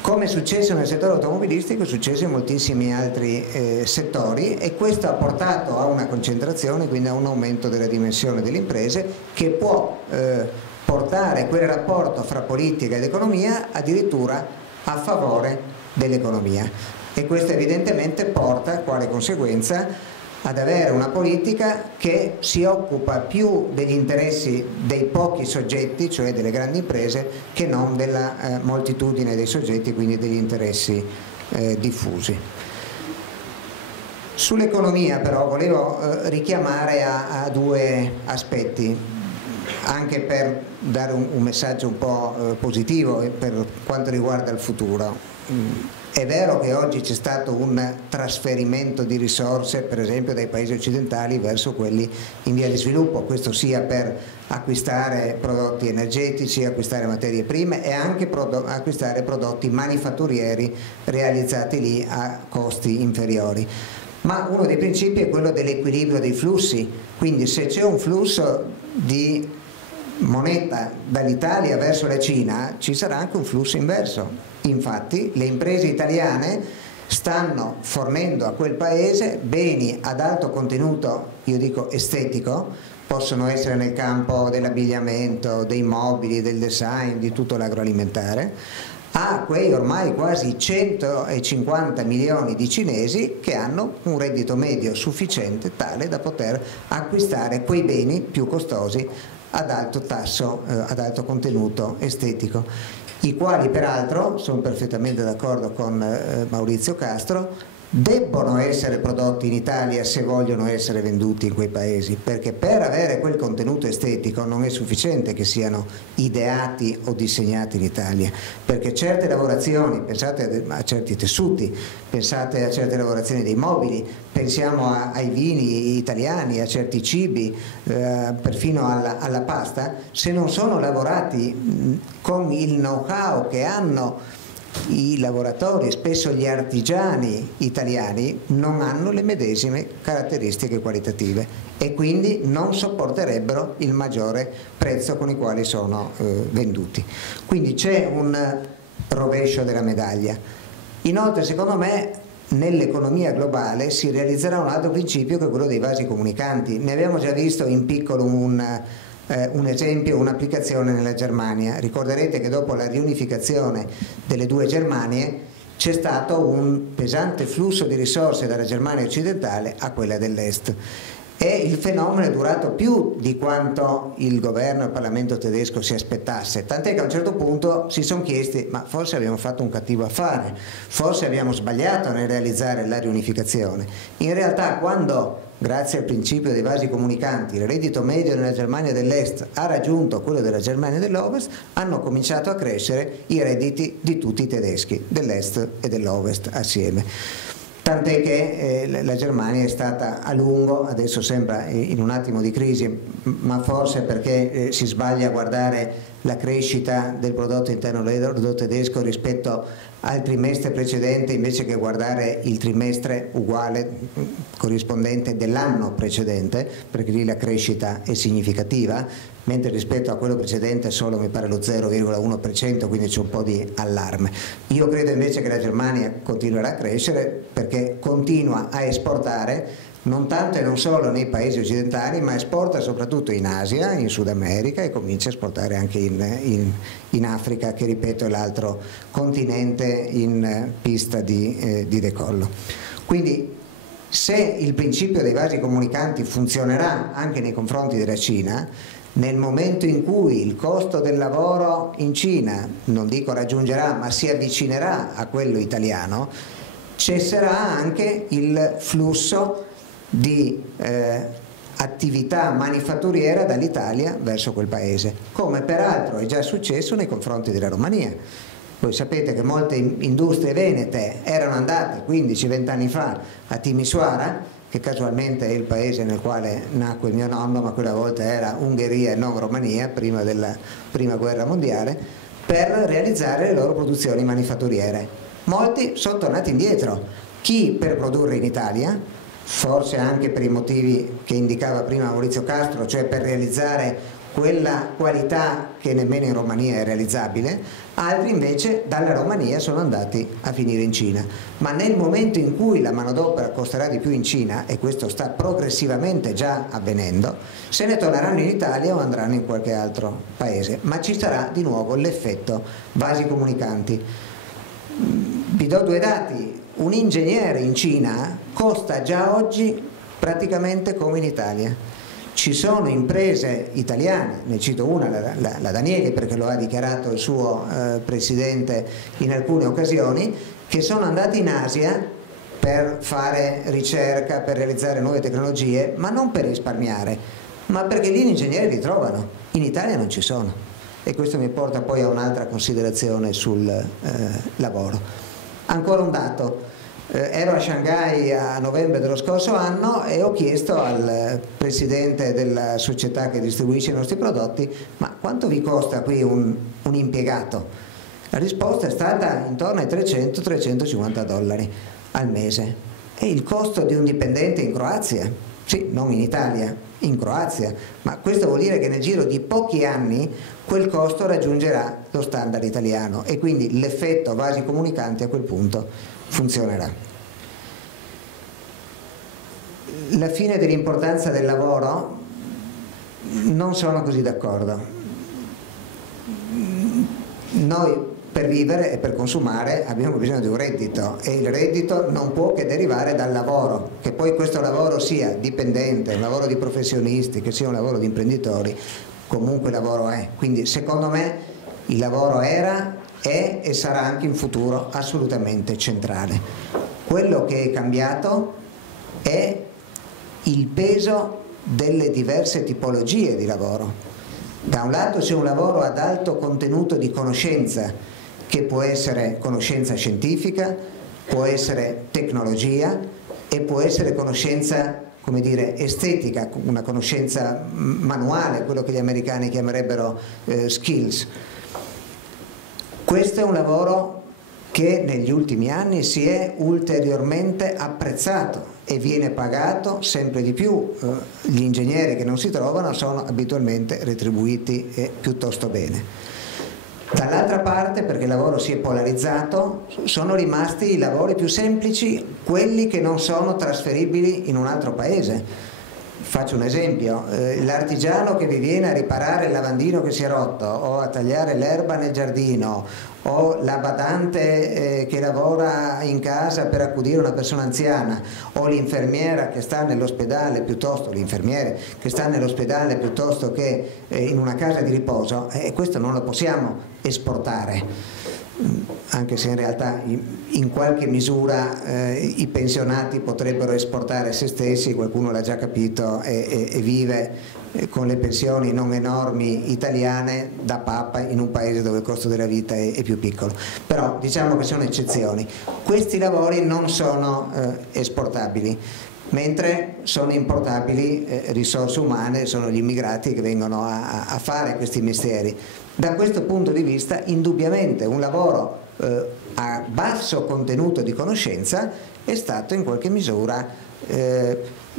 Come è successo nel settore automobilistico, è successo in moltissimi altri settori, e questo ha portato a una concentrazione, quindi a un aumento della dimensione delle imprese, che può portare quel rapporto fra politica ed economia addirittura a favore dell'economia, e questo evidentemente porta quale conseguenza ad avere una politica che si occupa più degli interessi dei pochi soggetti, cioè delle grandi imprese, che non della moltitudine dei soggetti, quindi degli interessi diffusi. Sull'economia però volevo richiamare a due aspetti, anche per dare un messaggio un po' positivo per quanto riguarda il futuro. È vero che oggi c'è stato un trasferimento di risorse, per esempio, dai paesi occidentali verso quelli in via di sviluppo, questo sia per acquistare prodotti energetici, acquistare materie prime e anche acquistare prodotti manifatturieri realizzati lì a costi inferiori. Ma uno dei principi è quello dell'equilibrio dei flussi, quindi se c'è un flusso di moneta dall'Italia verso la Cina ci sarà anche un flusso inverso. Infatti le imprese italiane stanno fornendo a quel paese beni ad alto contenuto, io dico estetico, possono essere nel campo dell'abbigliamento, dei mobili, del design, di tutto l'agroalimentare, a quei ormai quasi 150 milioni di cinesi che hanno un reddito medio sufficiente tale da poter acquistare quei beni più costosi ad alto tasso, ad alto contenuto estetico, i quali peraltro, sono perfettamente d'accordo con Maurizio Castro, debbono essere prodotti in Italia se vogliono essere venduti in quei paesi, perché per avere quel contenuto estetico non è sufficiente che siano ideati o disegnati in Italia, perché certe lavorazioni, pensate a certi tessuti, pensate a certe lavorazioni dei mobili, pensiamo ai vini italiani, a certi cibi, perfino alla pasta, se non sono lavorati con il know-how che hanno i lavoratori, spesso gli artigiani italiani, non hanno le medesime caratteristiche qualitative e quindi non sopporterebbero il maggiore prezzo con il quale sono venduti. Quindi c'è un rovescio della medaglia. Inoltre, secondo me, nell'economia globale si realizzerà un altro principio che è quello dei vasi comunicanti. Ne abbiamo già visto in piccolo un esempio, un'applicazione nella Germania. Ricorderete che dopo la riunificazione delle due Germanie c'è stato un pesante flusso di risorse dalla Germania occidentale a quella dell'est e il fenomeno è durato più di quanto il governo e il Parlamento tedesco si aspettasse, tant'è che a un certo punto si sono chiesti: ma forse abbiamo fatto un cattivo affare, forse abbiamo sbagliato nel realizzare la riunificazione. In realtà, quando grazie al principio dei vasi comunicanti il reddito medio nella Germania dell'Est ha raggiunto quello della Germania dell'Ovest, hanno cominciato a crescere i redditi di tutti i tedeschi, dell'Est e dell'Ovest assieme. Tant'è che la Germania è stata a lungo, adesso sembra in un attimo di crisi, ma forse perché si sbaglia a guardare la crescita del prodotto interno lordo tedesco rispetto al trimestre precedente invece che guardare il trimestre uguale corrispondente dell'anno precedente, perché lì la crescita è significativa, mentre rispetto a quello precedente solo mi pare lo 0,1%, quindi c'è un po' di allarme. Io credo invece che la Germania continuerà a crescere perché continua a esportare non tanto e non solo nei paesi occidentali, ma esporta soprattutto in Asia, in Sud America e comincia a esportare anche in Africa, che ripeto è l'altro continente in pista di decollo. Quindi se il principio dei vasi comunicanti funzionerà anche nei confronti della Cina, nel momento in cui il costo del lavoro in Cina, non dico raggiungerà, ma si avvicinerà a quello italiano, cesserà anche il flusso di attività manifatturiera dall'Italia verso quel paese, come peraltro è già successo nei confronti della Romania. Voi sapete che molte industrie venete erano andate 15-20 anni fa a Timisoara, che casualmente è il paese nel quale nacque mio nonno, ma quella volta era Ungheria e non Romania, prima della Prima Guerra Mondiale, per realizzare le loro produzioni manifatturiere. Molti sono tornati indietro, chi per produrre in Italia, forse anche per i motivi che indicava prima Maurizio Castro, cioè per realizzare quella qualità che nemmeno in Romania è realizzabile, altri invece dalla Romania sono andati a finire in Cina. Ma nel momento in cui la manodopera costerà di più in Cina, e questo sta progressivamente già avvenendo, se ne torneranno in Italia o andranno in qualche altro paese, ma ci sarà di nuovo l'effetto vasi comunicanti. Vi do due dati: un ingegnere in Cina costa già oggi praticamente come in Italia. Ci sono imprese italiane, ne cito una, la Danieli, perché lo ha dichiarato il suo presidente in alcune occasioni, che sono andate in Asia per fare ricerca, per realizzare nuove tecnologie, ma non per risparmiare, ma perché lì gli ingegneri li trovano, in Italia non ci sono. E questo mi porta poi a un'altra considerazione sul lavoro. Ancora un dato. Ero a Shanghai a novembre dello scorso anno e ho chiesto al presidente della società che distribuisce i nostri prodotti: ma quanto vi costa qui un impiegato? La risposta è stata intorno ai $300-350 al mese. E il costo di un dipendente in Croazia, sì, non in Italia, in Croazia, ma questo vuol dire che nel giro di pochi anni quel costo raggiungerà lo standard italiano e quindi l'effetto vasi comunicanti a quel punto funzionerà. La fine dell'importanza del lavoro, non sono così d'accordo. Noi per vivere e per consumare abbiamo bisogno di un reddito e il reddito non può che derivare dal lavoro, che poi questo lavoro sia dipendente, un lavoro di professionisti, che sia un lavoro di imprenditori, comunque lavoro è. Quindi secondo me il lavoro era, è e sarà anche in futuro assolutamente centrale. Quello che è cambiato è il peso delle diverse tipologie di lavoro. Da un lato c'è un lavoro ad alto contenuto di conoscenza, che può essere conoscenza scientifica, può essere tecnologia e può essere conoscenza, come dire, estetica, una conoscenza manuale, quello che gli americani chiamerebbero skills. Questo è un lavoro che negli ultimi anni si è ulteriormente apprezzato e viene pagato sempre di più. Gli ingegneri che non si trovano sono abitualmente retribuiti piuttosto bene. Dall'altra parte, perché il lavoro si è polarizzato, sono rimasti i lavori più semplici, quelli che non sono trasferibili in un altro paese. Faccio un esempio: l'artigiano che vi viene a riparare il lavandino che si è rotto, o a tagliare l'erba nel giardino, o la badante che lavora in casa per accudire una persona anziana, o l'infermiera che sta nell'ospedale piuttosto, l'infermiere che sta nell'ospedale piuttosto che in una casa di riposo, questo non lo possiamo esportare. Anche se in realtà in qualche misura i pensionati potrebbero esportare se stessi, qualcuno l'ha già capito e vive con le pensioni non enormi italiane da papa in un paese dove il costo della vita è più piccolo. Però diciamo che sono eccezioni. Questi lavori non sono esportabili, mentre sono importabili risorse umane, sono gli immigrati che vengono a fare questi mestieri. Da questo punto di vista indubbiamente un lavoro a basso contenuto di conoscenza è stato in qualche misura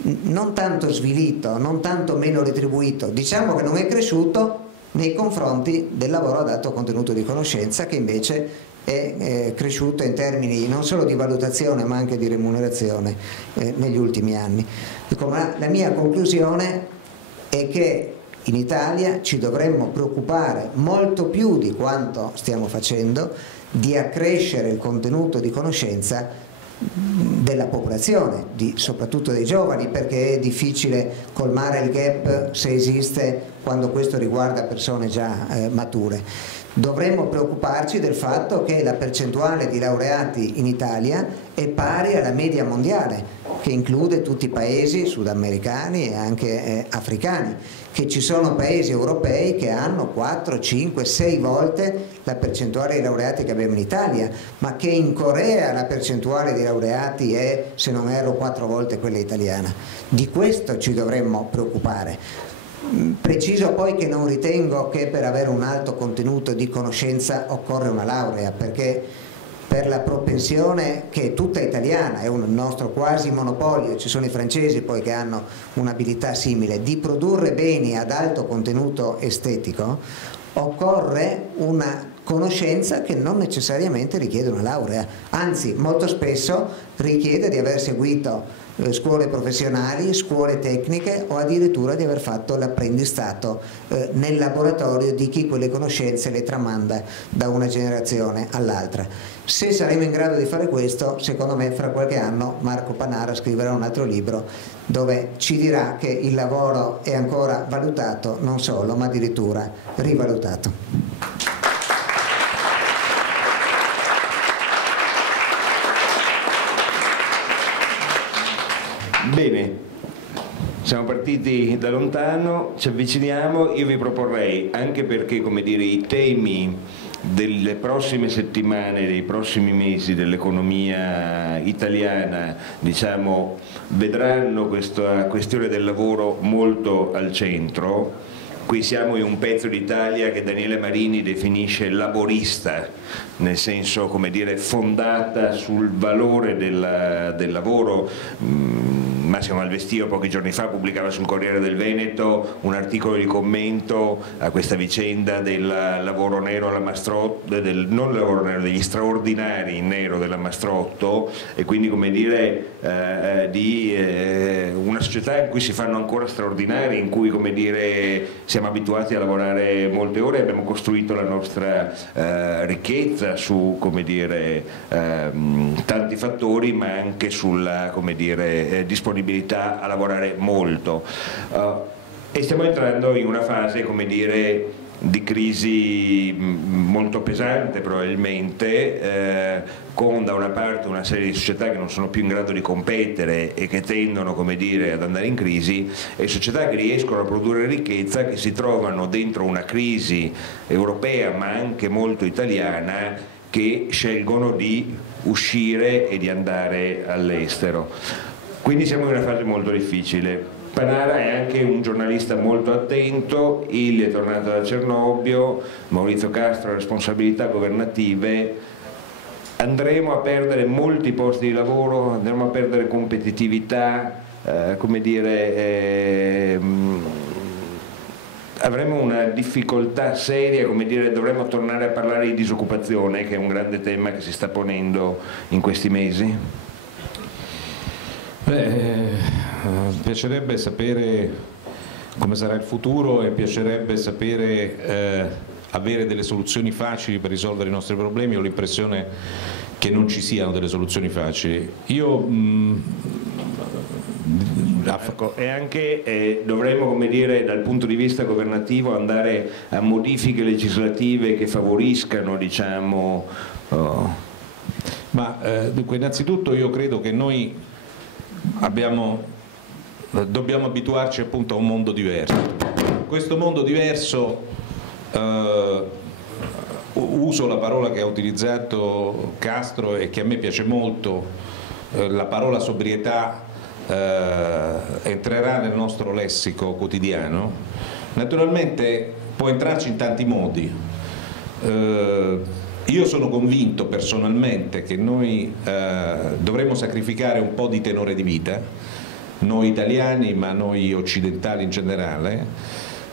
non tanto svilito, non tanto meno retribuito, diciamo che non è cresciuto nei confronti del lavoro ad alto contenuto di conoscenza, che invece è cresciuto in termini non solo di valutazione ma anche di remunerazione negli ultimi anni. La mia conclusione è che in Italia ci dovremmo preoccupare molto più di quanto stiamo facendo di accrescere il contenuto di conoscenza della popolazione, soprattutto dei giovani, perché è difficile colmare il gap, se esiste, quando questo riguarda persone già mature. Dovremmo preoccuparci del fatto che la percentuale di laureati in Italia è pari alla media mondiale, che include tutti i paesi sudamericani e anche africani, che ci sono paesi europei che hanno 4, 5, 6 volte la percentuale di laureati che abbiamo in Italia, ma che in Corea la percentuale di laureati è, se non erro, 4 volte quella italiana. Di questo ci dovremmo preoccupare. Preciso poi che non ritengo che per avere un alto contenuto di conoscenza occorre una laurea, perché per la propensione, che è tutta italiana, è un nostro quasi monopolio, ci sono i francesi poi che hanno un'abilità simile, di produrre beni ad alto contenuto estetico, occorre una conoscenza che non necessariamente richiede una laurea, anzi molto spesso richiede di aver seguito scuole professionali, scuole tecniche o addirittura di aver fatto l'apprendistato nel laboratorio di chi quelle conoscenze le tramanda da una generazione all'altra. Se saremo in grado di fare questo, secondo me fra qualche anno Marco Panara scriverà un altro libro dove ci dirà che il lavoro è ancora valutato, non solo, ma addirittura rivalutato. Bene, siamo partiti da lontano, ci avviciniamo. Io vi proporrei, anche perché, come dire, i temi delle prossime settimane, dei prossimi mesi dell'economia italiana, diciamo, vedranno questa questione del lavoro molto al centro. Qui siamo in un pezzo d'Italia che Daniele Marini definisce laborista, nel senso, come dire, fondata sul valore del lavoro. Massimo Malvestio pochi giorni fa pubblicava sul Corriere del Veneto un articolo di commento a questa vicenda del lavoro nero alla Mastrotto, non del lavoro nero, degli straordinari in nero della Mastrotto, e quindi, come dire, di una società in cui si fanno ancora straordinari, in cui, come dire, siamo abituati a lavorare molte ore, abbiamo costruito la nostra ricchezza su, come dire, tanti fattori, ma anche sulla, come dire, disponibilità a lavorare molto, e stiamo entrando in una fase, come dire, di crisi molto pesante probabilmente, con da una parte una serie di società che non sono più in grado di competere e che tendono, come dire, ad andare in crisi, e società che riescono a produrre ricchezza che si trovano dentro una crisi europea ma anche molto italiana, che scelgono di uscire e di andare all'estero. Quindi siamo in una fase molto difficile. Panara è anche un giornalista molto attento, Illy è tornato da Cernobbio, Maurizio Castro ha responsabilità governative. Andremo a perdere molti posti di lavoro, andremo a perdere competitività, come dire, avremo una difficoltà seria, come dire, dovremo tornare a parlare di disoccupazione, che è un grande tema che si sta ponendo in questi mesi. Piacerebbe sapere come sarà il futuro, e piacerebbe sapere avere delle soluzioni facili per risolvere i nostri problemi. Ho l'impressione che non ci siano delle soluzioni facili. Io ecco, e anche dovremmo, come dire, dal punto di vista governativo andare a modifiche legislative che favoriscano, diciamo, dunque, innanzitutto io credo che noi dobbiamo abituarci appunto a un mondo diverso. Questo mondo diverso, uso la parola che ha utilizzato Castro e che a me piace molto, la parola sobrietà entrerà nel nostro lessico quotidiano. Naturalmente può entrarci in tanti modi. Io sono convinto personalmente che noi dovremmo sacrificare un po' di tenore di vita, noi italiani ma noi occidentali in generale,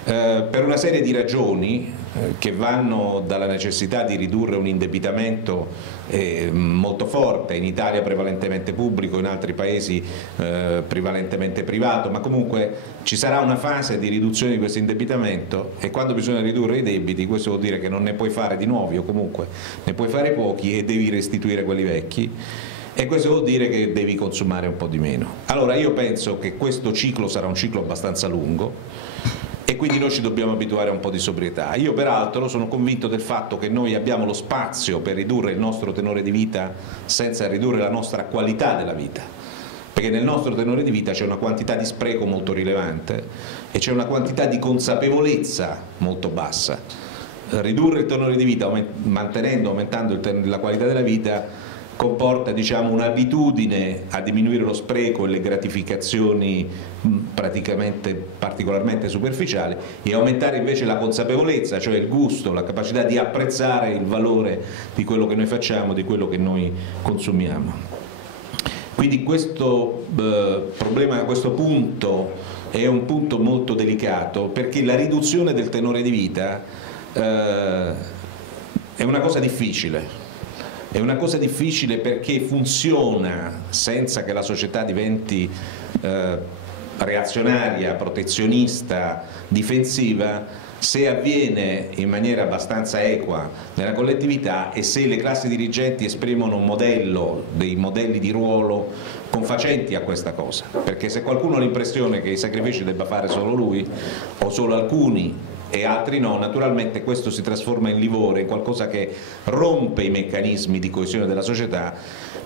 per una serie di ragioni che vanno dalla necessità di ridurre un indebitamento molto forte, in Italia prevalentemente pubblico, in altri paesi prevalentemente privato, ma comunque ci sarà una fase di riduzione di questo indebitamento, e quando bisogna ridurre i debiti questo vuol dire che non ne puoi fare di nuovi, o comunque ne puoi fare pochi e devi restituire quelli vecchi, e questo vuol dire che devi consumare un po' di meno. Allora io penso che questo ciclo sarà un ciclo abbastanza lungo, e quindi noi ci dobbiamo abituare a un po' di sobrietà. Io peraltro sono convinto del fatto che noi abbiamo lo spazio per ridurre il nostro tenore di vita senza ridurre la nostra qualità della vita, perché nel nostro tenore di vita c'è una quantità di spreco molto rilevante e c'è una quantità di consapevolezza molto bassa. Ridurre il tenore di vita aumentando la qualità della vita comporta, diciamo, un'abitudine a diminuire lo spreco e le gratificazioni particolarmente superficiali, e aumentare invece la consapevolezza, cioè il gusto, la capacità di apprezzare il valore di quello che noi facciamo, di quello che noi consumiamo. Quindi questo problema, questo punto è un punto molto delicato, perché la riduzione del tenore di vita è una cosa difficile. È una cosa difficile perché funziona senza che la società diventi reazionaria, protezionista, difensiva, se avviene in maniera abbastanza equa nella collettività e se le classi dirigenti esprimono un modello, dei modelli di ruolo confacenti a questa cosa, perché se qualcuno ha l'impressione che i sacrifici debba fare solo lui o solo alcuni e altri no, naturalmente questo si trasforma in livore, in qualcosa che rompe i meccanismi di coesione della società,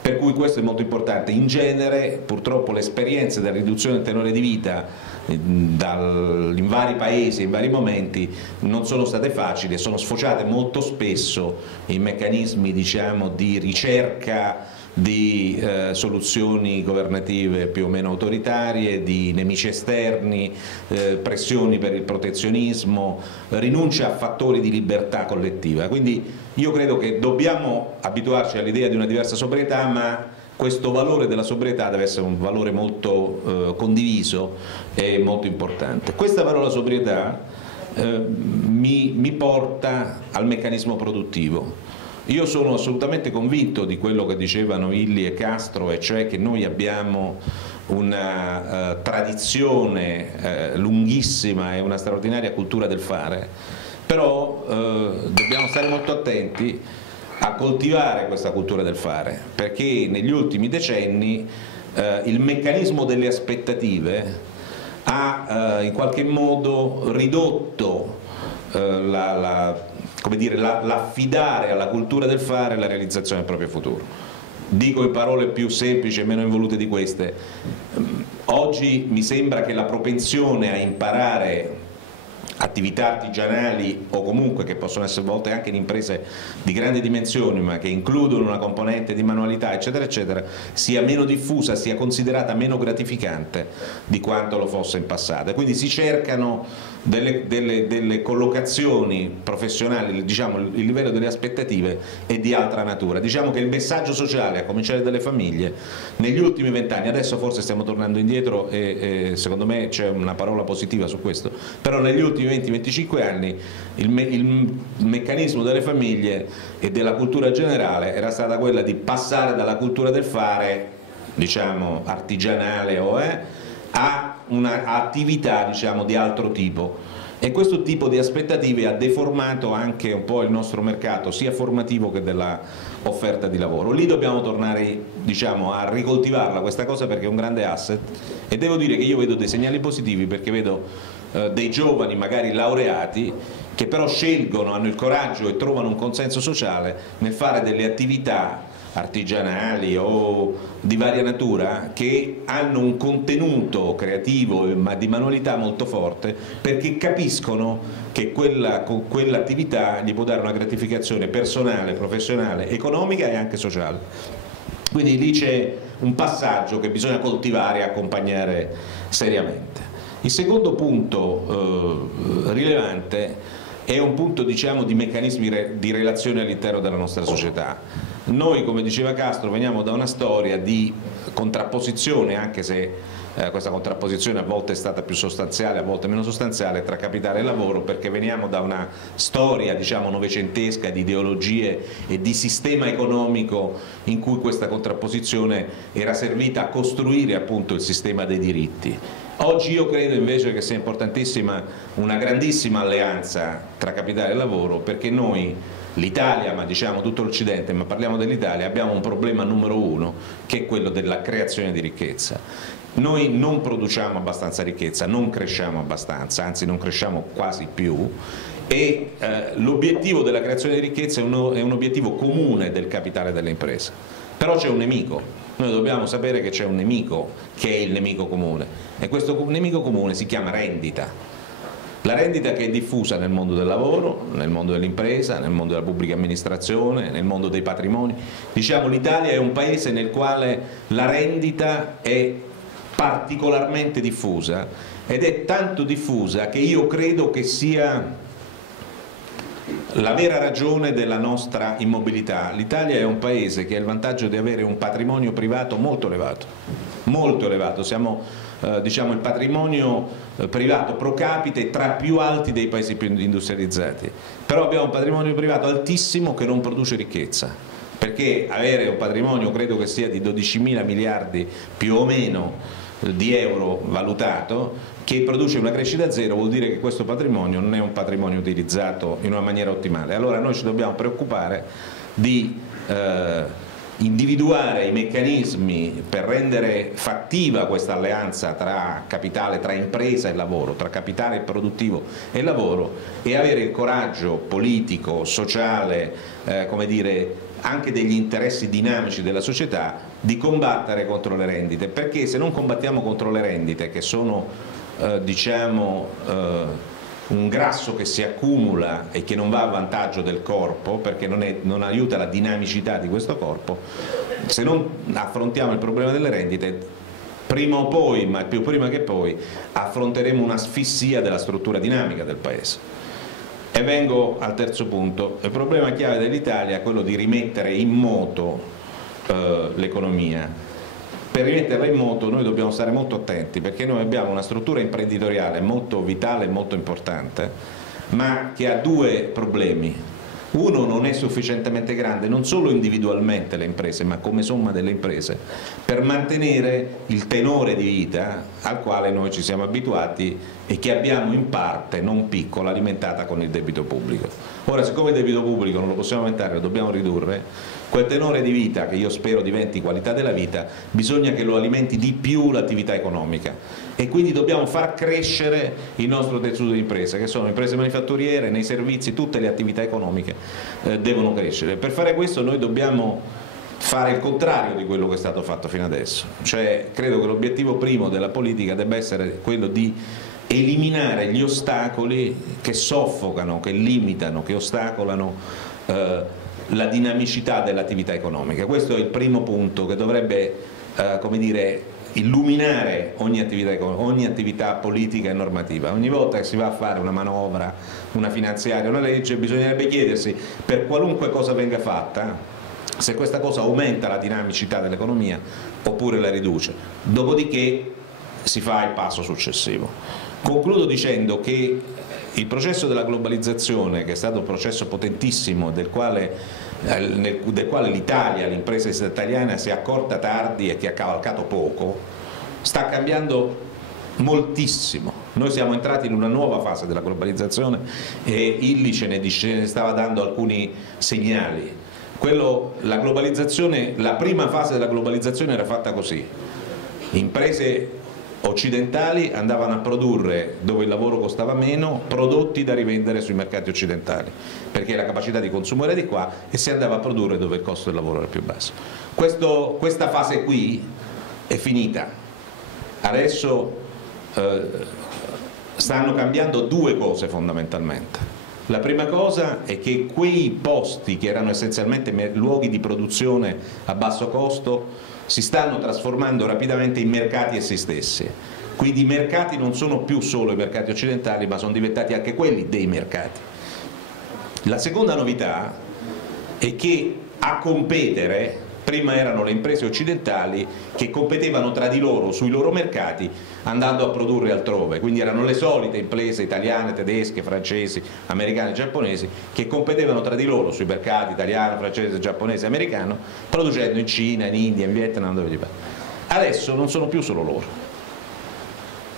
per cui questo è molto importante. In genere purtroppo le esperienze della riduzione del tenore di vita in vari paesi, in vari momenti, non sono state facili e sono sfociate molto spesso in meccanismi, diciamo, di ricerca di soluzioni governative più o meno autoritarie, di nemici esterni, pressioni per il protezionismo, rinuncia a fattori di libertà collettiva. Quindi io credo che dobbiamo abituarci all'idea di una diversa sobrietà, ma questo valore della sobrietà deve essere un valore molto condiviso e molto importante. Questa parola sobrietà mi porta al meccanismo produttivo. Io sono assolutamente convinto di quello che dicevano Illy e Castro, e cioè che noi abbiamo una tradizione lunghissima e una straordinaria cultura del fare, però dobbiamo stare molto attenti a coltivare questa cultura del fare, perché negli ultimi decenni il meccanismo delle aspettative ha in qualche modo ridotto l'affidare alla cultura del fare la realizzazione del proprio futuro. Dico in parole più semplici e meno involute di queste: oggi mi sembra che la propensione a imparare attività artigianali, o comunque che possono essere svolte anche in imprese di grandi dimensioni ma che includono una componente di manualità eccetera eccetera, sia meno diffusa, sia considerata meno gratificante di quanto lo fosse in passato, e quindi si cercano delle collocazioni professionali, diciamo il livello delle aspettative è di altra natura. Diciamo che il messaggio sociale, a cominciare dalle famiglie, negli ultimi 20 anni, adesso forse stiamo tornando indietro e secondo me c'è una parola positiva su questo, però negli ultimi 20-25 anni il meccanismo delle famiglie e della cultura generale era stata quella di passare dalla cultura del fare, diciamo artigianale a un'attività, diciamo, di altro tipo, e questo tipo di aspettative ha deformato anche un po' il nostro mercato sia formativo che della offerta di lavoro. Lì dobbiamo tornare, diciamo, a ricoltivarla questa cosa, perché è un grande asset, e devo dire che io vedo dei segnali positivi, perché vedo dei giovani magari laureati che però scelgono, hanno il coraggio e trovano un consenso sociale nel fare delle attività artigianali o di varia natura che hanno un contenuto creativo ma di manualità molto forte, perché capiscono che quell'attività gli può dare una gratificazione personale, professionale, economica e anche sociale. Quindi lì c'è un passaggio che bisogna coltivare e accompagnare seriamente. Il secondo punto rilevante è un punto, diciamo, di meccanismi di relazione all'interno della nostra società. Noi, come diceva Castro, veniamo da una storia di contrapposizione, anche se questa contrapposizione a volte è stata più sostanziale, a volte meno sostanziale, tra capitale e lavoro, perché veniamo da una storia, diciamo, novecentesca di ideologie e di sistema economico in cui questa contrapposizione era servita a costruire appunto il sistema dei diritti. Oggi io credo invece che sia importantissima una grandissima alleanza tra capitale e lavoro, perché noi, l'Italia, ma diciamo tutto l'Occidente, ma parliamo dell'Italia, abbiamo un problema numero uno, che è quello della creazione di ricchezza. Noi non produciamo abbastanza ricchezza, non cresciamo abbastanza, anzi non cresciamo quasi più, e l'obiettivo della creazione di ricchezza è un obiettivo comune del capitale delle imprese. Però c'è un nemico. Noi dobbiamo sapere che c'è un nemico che è il nemico comune, e questo nemico comune si chiama rendita. La rendita che è diffusa nel mondo del lavoro, nel mondo dell'impresa, nel mondo della pubblica amministrazione, nel mondo dei patrimoni. Diciamo, l'Italia è un paese nel quale la rendita è particolarmente diffusa, ed è tanto diffusa che io credo che sia la vera ragione della nostra immobilità. L'Italia è un paese che ha il vantaggio di avere un patrimonio privato molto elevato, molto elevato. Siamo diciamo, il patrimonio privato pro capite tra più alti dei paesi più industrializzati, però abbiamo un patrimonio privato altissimo che non produce ricchezza, perché avere un patrimonio, credo che sia di 12.000 miliardi più o meno di euro valutato, che produce una crescita zero, vuol dire che questo patrimonio non è un patrimonio utilizzato in una maniera ottimale. Allora noi ci dobbiamo preoccupare di individuare i meccanismi per rendere fattiva questa alleanza tra capitale, tra impresa e lavoro, tra capitale produttivo e lavoro, e avere il coraggio politico, sociale, come dire, anche degli interessi dinamici della società di combattere contro le rendite, perché se non combattiamo contro le rendite, che sono diciamo un grasso che si accumula e che non va a vantaggio del corpo, perché non aiuta la dinamicità di questo corpo, se non affrontiamo il problema delle rendite, prima o poi, ma più prima che poi, affronteremo un'asfissia della struttura dinamica del Paese. E vengo al terzo punto. Il problema chiave dell'Italia è quello di rimettere in moto l'economia. Per rimetterla in moto noi dobbiamo stare molto attenti, perché noi abbiamo una struttura imprenditoriale molto vitale e molto importante, ma che ha due problemi. Uno, non è sufficientemente grande, non solo individualmente le imprese, ma come somma delle imprese, per mantenere il tenore di vita al quale noi ci siamo abituati e che abbiamo in parte, non piccola, alimentata con il debito pubblico. Ora, siccome il debito pubblico non lo possiamo aumentare, lo dobbiamo ridurre, quel tenore di vita, che io spero diventi qualità della vita, bisogna che lo alimenti di più l'attività economica, e quindi dobbiamo far crescere il nostro tessuto di imprese, che sono imprese manifatturiere, nei servizi, tutte le attività economiche devono crescere. Per fare questo noi dobbiamo fare il contrario di quello che è stato fatto fino adesso, cioè credo che l'obiettivo primo della politica debba essere quello di eliminare gli ostacoli che soffocano, che limitano, che ostacolano la dinamicità dell'attività economica. Questo è il primo punto che dovrebbe come dire, illuminare ogni attività politica e normativa. Ogni volta che si va a fare una manovra, una finanziaria, una legge, bisognerebbe chiedersi, per qualunque cosa venga fatta, se questa cosa aumenta la dinamicità dell'economia oppure la riduce. Dopodiché si fa il passo successivo. Concludo dicendo che il processo della globalizzazione, che è stato un processo potentissimo del quale l'Italia, l'impresa italiana si è accorta tardi e che ha cavalcato poco, sta cambiando moltissimo. Noi siamo entrati in una nuova fase della globalizzazione e Illy ce ne stava dando alcuni segnali. La globalizzazione, la prima fase della globalizzazione era fatta così: imprese occidentali andavano a produrre dove il lavoro costava meno prodotti da rivendere sui mercati occidentali, perché la capacità di consumo era di qua, e si andava a produrre dove il costo del lavoro era più basso. Questa fase qui è finita. Adesso stanno cambiando due cose fondamentalmente. La prima cosa è che quei posti che erano essenzialmente luoghi di produzione a basso costo si stanno trasformando rapidamente in mercati essi stessi. Quindi i mercati non sono più solo i mercati occidentali, ma sono diventati anche quelli dei mercati. La seconda novità è che a competere prima erano le imprese occidentali che competevano tra di loro sui loro mercati andando a produrre altrove, quindi erano le solite imprese italiane, tedesche, francesi, americane, giapponesi che competevano tra di loro sui mercati italiano, francese, giapponese, americano, producendo in Cina, in India, in Vietnam, dove gli pare. Adesso non sono più solo loro,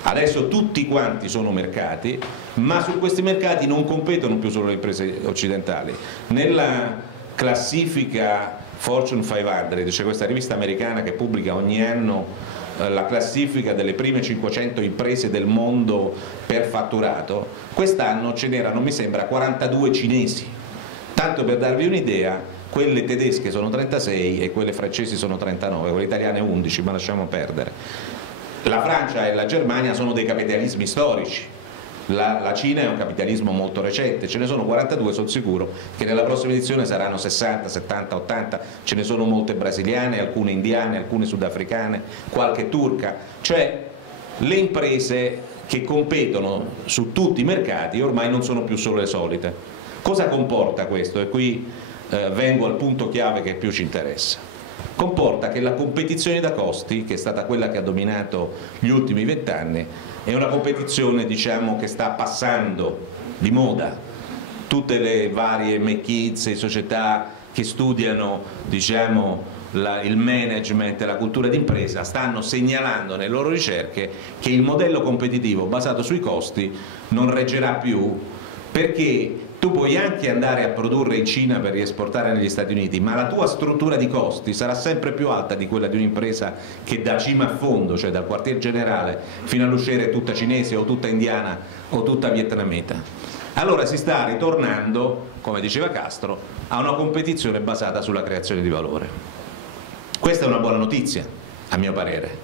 adesso tutti quanti sono mercati, ma su questi mercati non competono più solo le imprese occidentali. Nella classifica Fortune 500, c'è questa rivista americana che pubblica ogni anno la classifica delle prime 500 imprese del mondo per fatturato, quest'anno ce n'erano, mi sembra, 42 cinesi. Tanto per darvi un'idea, quelle tedesche sono 36 e quelle francesi sono 39, quelle italiane 11, ma lasciamo perdere. La Francia e la Germania sono dei capitalismi storici. La Cina è un capitalismo molto recente, ce ne sono 42, sono sicuro che nella prossima edizione saranno 60, 70, 80, ce ne sono molte brasiliane, alcune indiane, alcune sudafricane, qualche turca, cioè le imprese che competono su tutti i mercati ormai non sono più solo le solite. Cosa comporta questo? E qui vengo al punto chiave che più ci interessa. comporta che la competizione da costi, che è stata quella che ha dominato gli ultimi 20 anni, è una competizione, diciamo, che sta passando di moda. Tutte le varie McKinsey, società che studiano, diciamo, il management e la cultura d'impresa stanno segnalando nelle loro ricerche che il modello competitivo basato sui costi non reggerà più, perché tu puoi anche andare a produrre in Cina per riesportare negli Stati Uniti, ma la tua struttura di costi sarà sempre più alta di quella di un'impresa che da cima a fondo, cioè dal quartier generale fino all'usciere, è tutta cinese o tutta indiana o tutta vietnamita. Allora si sta ritornando, come diceva Castro, a una competizione basata sulla creazione di valore. Questa è una buona notizia, a mio parere,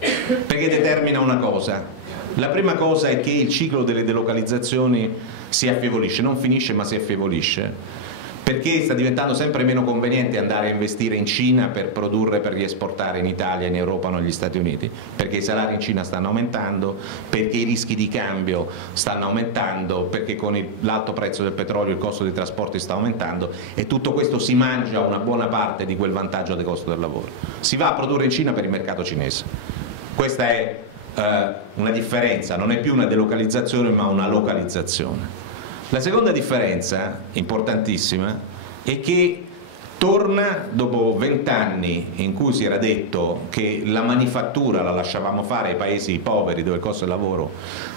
perché determina una cosa. La prima cosa è che il ciclo delle delocalizzazioni si affievolisce, non finisce ma si affievolisce, perché sta diventando sempre meno conveniente andare a investire in Cina per produrre, per riesportare in Italia, in Europa o negli Stati Uniti, perché i salari in Cina stanno aumentando, perché i rischi di cambio stanno aumentando, perché con l'alto prezzo del petrolio il costo dei trasporti sta aumentando, e tutto questo si mangia una buona parte di quel vantaggio del costo del lavoro. Si va a produrre in Cina per il mercato cinese. Questa è una differenza, non è più una delocalizzazione ma una localizzazione. La seconda differenza, importantissima, è che torna dopo 20 anni in cui si era detto che la manifattura la lasciavamo fare ai paesi poveri dove il costo del lavoro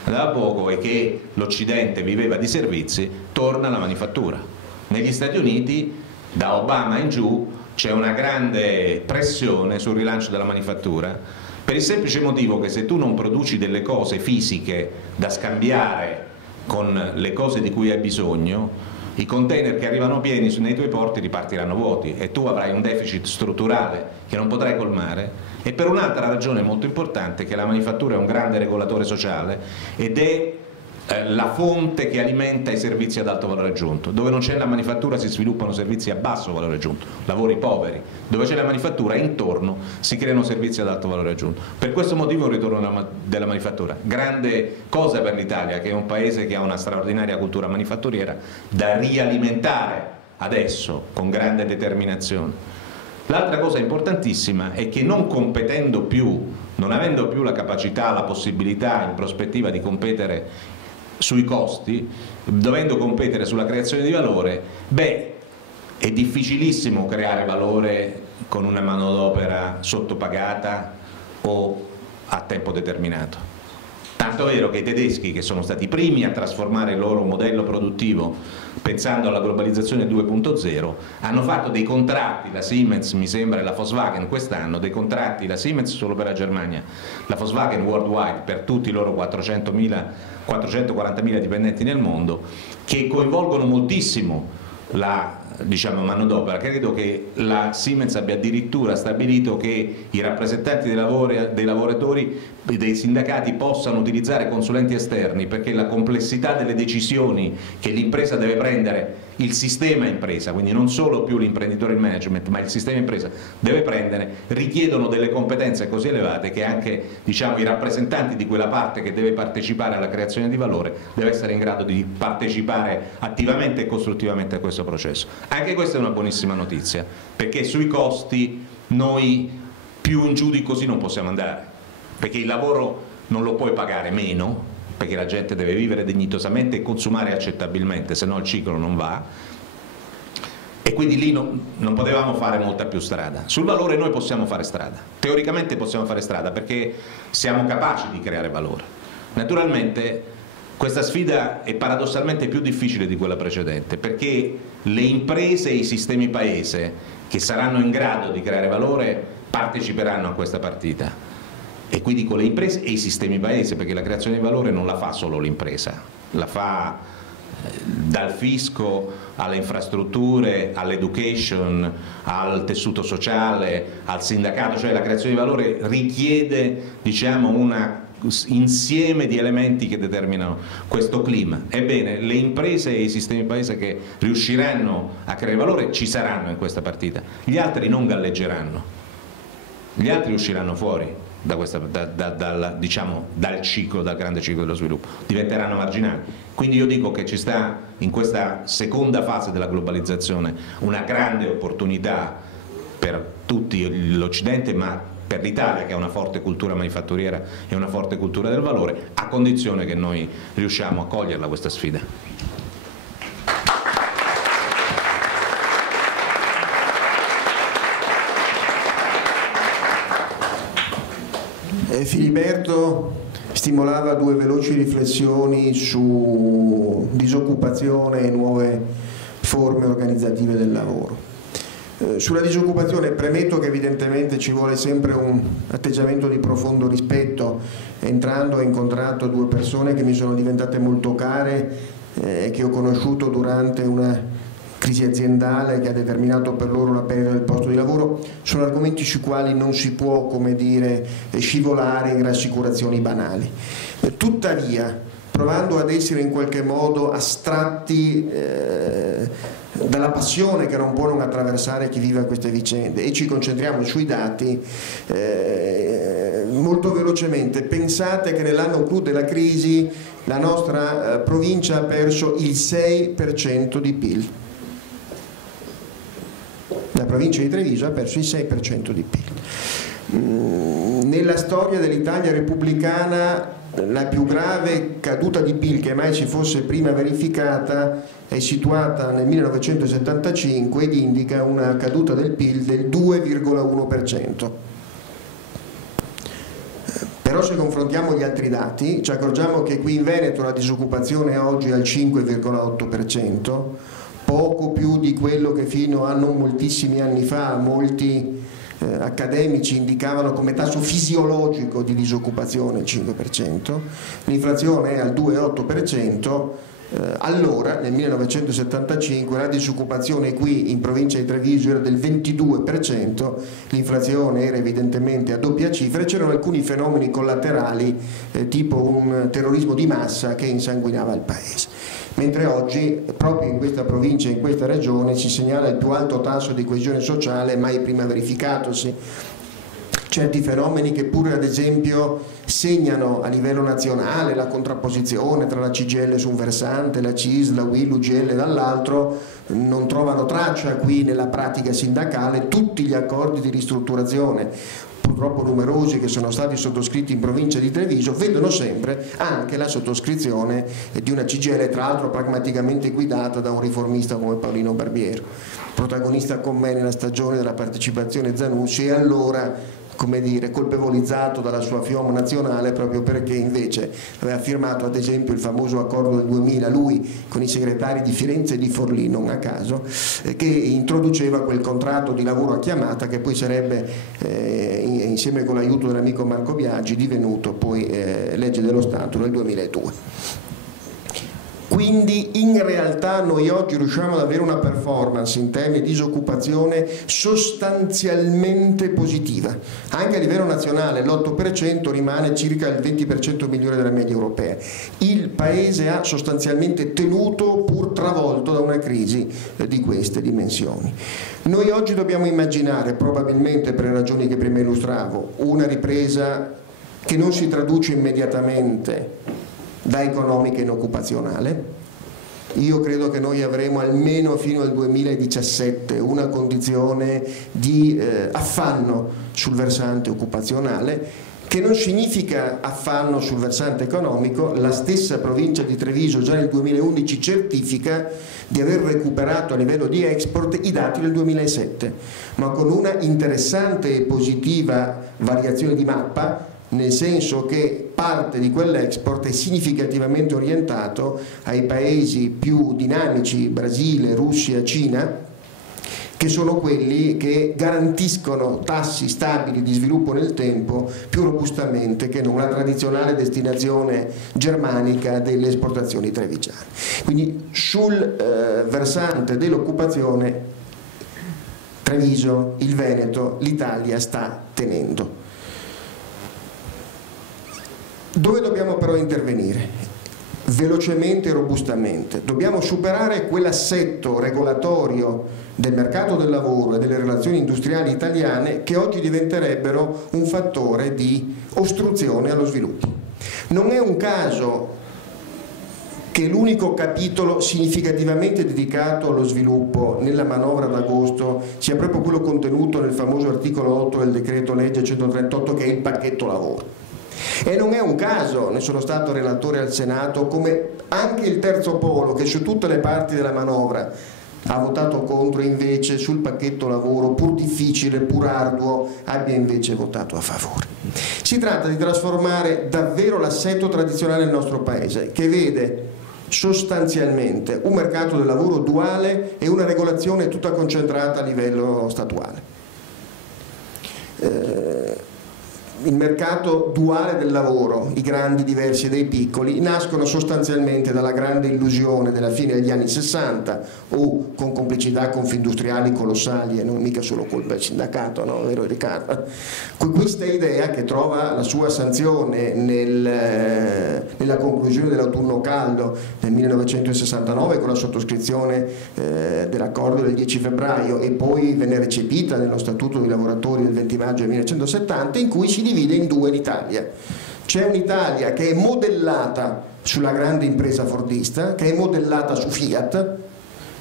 andava poco e che l'Occidente viveva di servizi, torna la manifattura. Negli Stati Uniti, da Obama in giù, c'è una grande pressione sul rilancio della manifattura, per il semplice motivo che se tu non produci delle cose fisiche da scambiare con le cose di cui hai bisogno, i container che arrivano pieni nei tuoi porti ripartiranno vuoti e tu avrai un deficit strutturale che non potrai colmare. E per un'altra ragione molto importante, che la manifattura è un grande regolatore sociale ed è la fonte che alimenta i servizi ad alto valore aggiunto. Dove non c'è la manifattura si sviluppano servizi a basso valore aggiunto, lavori poveri. Dove c'è la manifattura intorno si creano servizi ad alto valore aggiunto. Per questo motivo il ritorno della manifattura, grande cosa per l'Italia, che è un paese che ha una straordinaria cultura manifatturiera da rialimentare adesso con grande determinazione. L'altra cosa importantissima è che non competendo più, non avendo più la capacità, la possibilità in prospettiva di competere sui costi, dovendo competere sulla creazione di valore, beh, è difficilissimo creare valore con una manodopera sottopagata o a tempo determinato. Tanto è vero che i tedeschi, che sono stati i primi a trasformare il loro modello produttivo pensando alla globalizzazione 2.0, hanno fatto dei contratti, la Siemens mi sembra e la Volkswagen quest'anno, dei contratti, la Siemens solo per la Germania, la Volkswagen worldwide per tutti i loro 440.000 dipendenti nel mondo, che coinvolgono moltissimo la manodopera. Credo che la Siemens abbia addirittura stabilito che i rappresentanti dei lavoratori, dei sindacati, possano utilizzare consulenti esterni, perché la complessità delle decisioni che l'impresa deve prendere, il sistema impresa, quindi non solo più l'imprenditore e il management, ma il sistema impresa deve prendere, richiedono delle competenze così elevate che anche i rappresentanti di quella parte che deve partecipare alla creazione di valore deve essere in grado di partecipare attivamente e costruttivamente a questo processo. Anche questa è una buonissima notizia, perché sui costi noi più in giù di così non possiamo andare, perché il lavoro non lo puoi pagare meno, perché la gente deve vivere dignitosamente e consumare accettabilmente, se no il ciclo non va, e quindi lì non potevamo fare molta più strada. Sul valore noi possiamo fare strada, teoricamente possiamo fare strada, perché siamo capaci di creare valore. Naturalmente questa sfida è paradossalmente più difficile di quella precedente, perché le imprese e i sistemi paese che saranno in grado di creare valore parteciperanno a questa partita. E quindi con le imprese e i sistemi paese, perché la creazione di valore non la fa solo l'impresa, la fa dal fisco alle infrastrutture, all'education, al tessuto sociale, al sindacato, cioè la creazione di valore richiede un insieme di elementi che determinano questo clima. Ebbene, le imprese e i sistemi paese che riusciranno a creare valore ci saranno in questa partita, gli altri non galleggeranno, gli altri usciranno fuori dal ciclo, dal grande ciclo dello sviluppo, diventeranno marginali. Quindi io dico che ci sta in questa seconda fase della globalizzazione una grande opportunità per tutti l'Occidente, ma per l'Italia, che ha una forte cultura manifatturiera e una forte cultura del valore, a condizione che noi riusciamo a coglierla questa sfida. Filiberto stimolava due veloci riflessioni su disoccupazione e nuove forme organizzative del lavoro. Sulla disoccupazione premetto che evidentemente ci vuole sempre un atteggiamento di profondo rispetto. Entrando ho incontrato due persone che mi sono diventate molto care e che ho conosciuto durante una crisi aziendale che ha determinato per loro la perdita del posto di lavoro. Sono argomenti sui quali non si può, come dire, scivolare in rassicurazioni banali. Tuttavia, provando ad essere in qualche modo astratti dalla passione che non può non attraversare chi vive queste vicende, e ci concentriamo sui dati, molto velocemente, pensate che nell'anno clou della crisi la nostra provincia ha perso il 6% di PIL. La provincia di Treviso ha perso il 6% di PIL. Nella storia dell'Italia repubblicana la più grave caduta di PIL che mai si fosse prima verificata è situata nel 1975 ed indica una caduta del PIL del 2,1%. Però se confrontiamo gli altri dati ci accorgiamo che qui in Veneto la disoccupazione oggi è al 5,8%, poco più di quello che fino a non moltissimi anni fa molti accademici indicavano come tasso fisiologico di disoccupazione il 5%, l'inflazione è al 2,8%, allora nel 1975 la disoccupazione qui in provincia di Treviso era del 22%, l'inflazione era evidentemente a doppia cifra e c'erano alcuni fenomeni collaterali tipo un terrorismo di massa che insanguinava il paese. Mentre oggi, proprio in questa provincia e in questa regione, si segnala il più alto tasso di coesione sociale mai prima verificatosi. Certi fenomeni che pure ad esempio segnano a livello nazionale la contrapposizione tra la CGIL su un versante, la CIS, la UIL, l'UGL dall'altro, non trovano traccia qui nella pratica sindacale. Tutti gli accordi di ristrutturazione, purtroppo numerosi, che sono stati sottoscritti in provincia di Treviso, vedono sempre anche la sottoscrizione di una CGIL, tra l'altro pragmaticamente guidata da un riformista come Paolino Barbiero, protagonista con me nella stagione della partecipazione Zanussi, e allora, come dire, colpevolizzato dalla sua fioma nazionale proprio perché invece aveva firmato ad esempio il famoso accordo del 2000, lui con i segretari di Firenze e di Forlì, non a caso, che introduceva quel contratto di lavoro a chiamata che poi sarebbe, insieme con l'aiuto dell'amico Marco Biagi, divenuto poi legge dello Stato nel 2002. Quindi in realtà noi oggi riusciamo ad avere una performance in termini di disoccupazione sostanzialmente positiva. Anche a livello nazionale l'8% rimane circa il 20% migliore della media europea. Il Paese ha sostanzialmente tenuto pur travolto da una crisi di queste dimensioni. Noi oggi dobbiamo immaginare, probabilmente per le ragioni che prima illustravo, una ripresa che non si traduce immediatamente da economica in occupazionale. Io credo che noi avremo almeno fino al 2017 una condizione di affanno sul versante occupazionale, che non significa affanno sul versante economico. La stessa provincia di Treviso già nel 2011 certifica di aver recuperato a livello di export i dati del 2007, ma con una interessante e positiva variazione di mappa, nel senso che parte di quell'export è significativamente orientato ai paesi più dinamici, Brasile, Russia, Cina, che sono quelli che garantiscono tassi stabili di sviluppo nel tempo più robustamente che non la tradizionale destinazione germanica delle esportazioni trevigiane. Quindi sul versante dell'occupazione Treviso, il Veneto, l'Italia sta tenendo. Dove dobbiamo però intervenire? Velocemente e robustamente. Dobbiamo superare quell'assetto regolatorio del mercato del lavoro e delle relazioni industriali italiane che oggi diventerebbero un fattore di ostruzione allo sviluppo. Non è un caso che l'unico capitolo significativamente dedicato allo sviluppo nella manovra d'agosto sia proprio quello contenuto nel famoso articolo 8 del decreto legge 138, che è il pacchetto lavoro. E non è un caso, ne sono stato relatore al Senato, come anche il terzo polo, che su tutte le parti della manovra ha votato contro, invece sul pacchetto lavoro, pur difficile, pur arduo, abbia invece votato a favore. Si tratta di trasformare davvero l'assetto tradizionale del nostro Paese, che vede sostanzialmente un mercato del lavoro duale e una regolazione tutta concentrata a livello statuale. Il mercato duale del lavoro, i grandi diversi dai piccoli, nascono sostanzialmente dalla grande illusione della fine degli anni 60 o con complicità confindustriali colossali, e non mica solo colpa del sindacato, no? Vero Riccardo? Questa idea, che trova la sua sanzione nella conclusione dell'autunno caldo del 1969 con la sottoscrizione dell'accordo del 10 febbraio e poi venne recepita nello Statuto dei lavoratori del 20 maggio del 1970, in cui si divide in due l'Italia. C'è un'Italia che è modellata sulla grande impresa fordista, che è modellata su Fiat,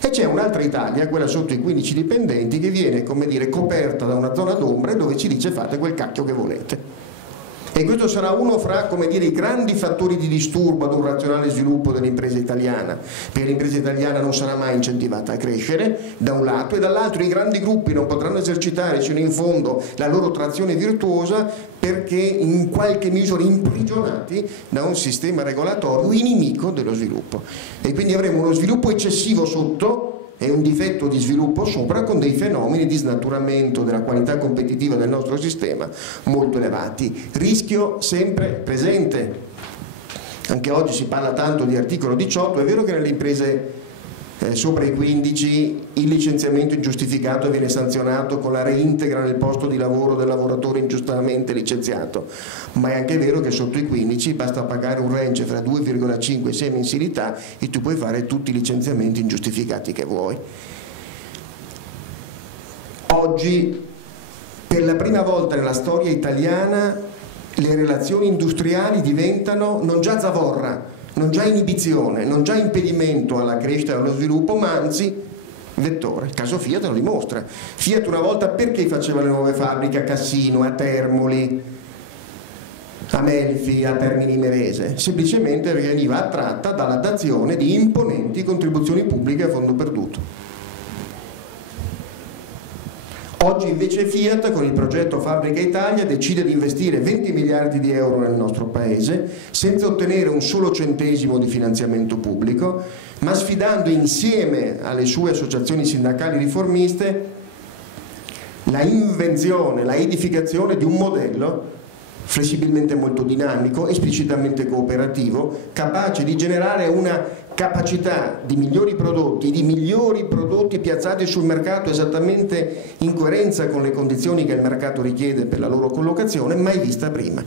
e c'è un'altra Italia, quella sotto i 15 dipendenti, che viene, come dire, coperta da una zona d'ombra dove ci dice fate quel cacchio che volete. E questo sarà uno fra, come dire, i grandi fattori di disturbo ad un razionale sviluppo dell'impresa italiana, perché l'impresa italiana non sarà mai incentivata a crescere, da un lato, e dall'altro i grandi gruppi non potranno esercitare fino in fondo la loro trazione virtuosa, perché in qualche misura imprigionati da un sistema regolatorio inimico dello sviluppo. E quindi avremo uno sviluppo eccessivo sotto e un difetto di sviluppo sopra, con dei fenomeni di snaturamento della qualità competitiva del nostro sistema molto elevati. Rischio sempre presente. Anche oggi si parla tanto di articolo 18, è vero che nelle imprese sopra i 15 il licenziamento ingiustificato viene sanzionato con la reintegra nel posto di lavoro del lavoratore ingiustamente licenziato, ma è anche vero che sotto i 15 basta pagare un range fra 2,5 e 6 mensilità e tu puoi fare tutti i licenziamenti ingiustificati che vuoi. Oggi, per la prima volta nella storia italiana, le relazioni industriali diventano non già zavorra, non già inibizione, non già impedimento alla crescita e allo sviluppo, ma anzi vettore. Il caso Fiat lo dimostra. Fiat una volta perché faceva le nuove fabbriche a Cassino, a Termoli, a Melfi, a Termini Imerese? Semplicemente perché veniva attratta dalla dazione di imponenti contribuzioni pubbliche a fondo perduto. Oggi invece Fiat, con il progetto Fabbrica Italia, decide di investire 20 miliardi di euro nel nostro paese senza ottenere un solo centesimo di finanziamento pubblico, ma sfidando insieme alle sue associazioni sindacali riformiste la invenzione, la edificazione di un modello flessibilmente molto dinamico, esplicitamente cooperativo, capace di generare una capacità di migliori prodotti piazzati sul mercato esattamente in coerenza con le condizioni che il mercato richiede per la loro collocazione, mai vista prima.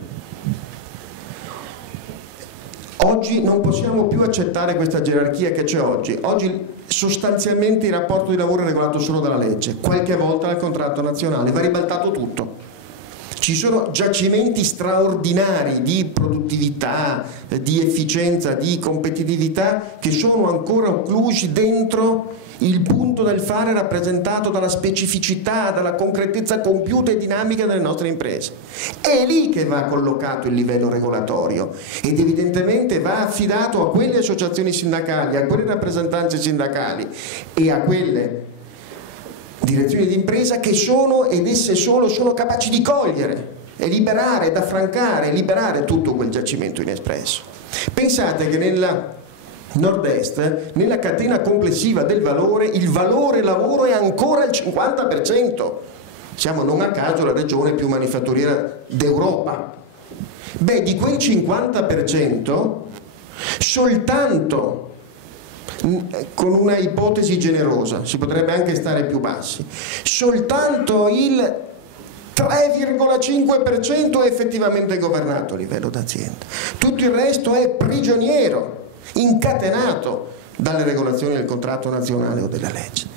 Oggi non possiamo più accettare questa gerarchia che c'è oggi. Oggi sostanzialmente il rapporto di lavoro è regolato solo dalla legge, qualche volta dal contratto nazionale, va ribaltato tutto. Ci sono giacimenti straordinari di produttività, di efficienza, di competitività che sono ancora occlusi dentro il punto del fare rappresentato dalla specificità, dalla concretezza compiuta e dinamica delle nostre imprese. È lì che va collocato il livello regolatorio ed evidentemente va affidato a quelle associazioni sindacali, a quelle rappresentanze sindacali e a quelle direzioni di impresa che sono, ed esse solo, sono capaci di cogliere e liberare, ed affrancare, liberare tutto quel giacimento inespresso. Pensate che nella Nord-Est, nella catena complessiva del valore, il valore lavoro è ancora il 50%. Siamo non a caso la regione più manifatturiera d'Europa. Beh, di quel 50% soltanto, con una ipotesi generosa, si potrebbe anche stare più bassi, soltanto il 3,5% è effettivamente governato a livello d'azienda. Tutto il resto è prigioniero, incatenato dalle regolazioni del contratto nazionale o della legge.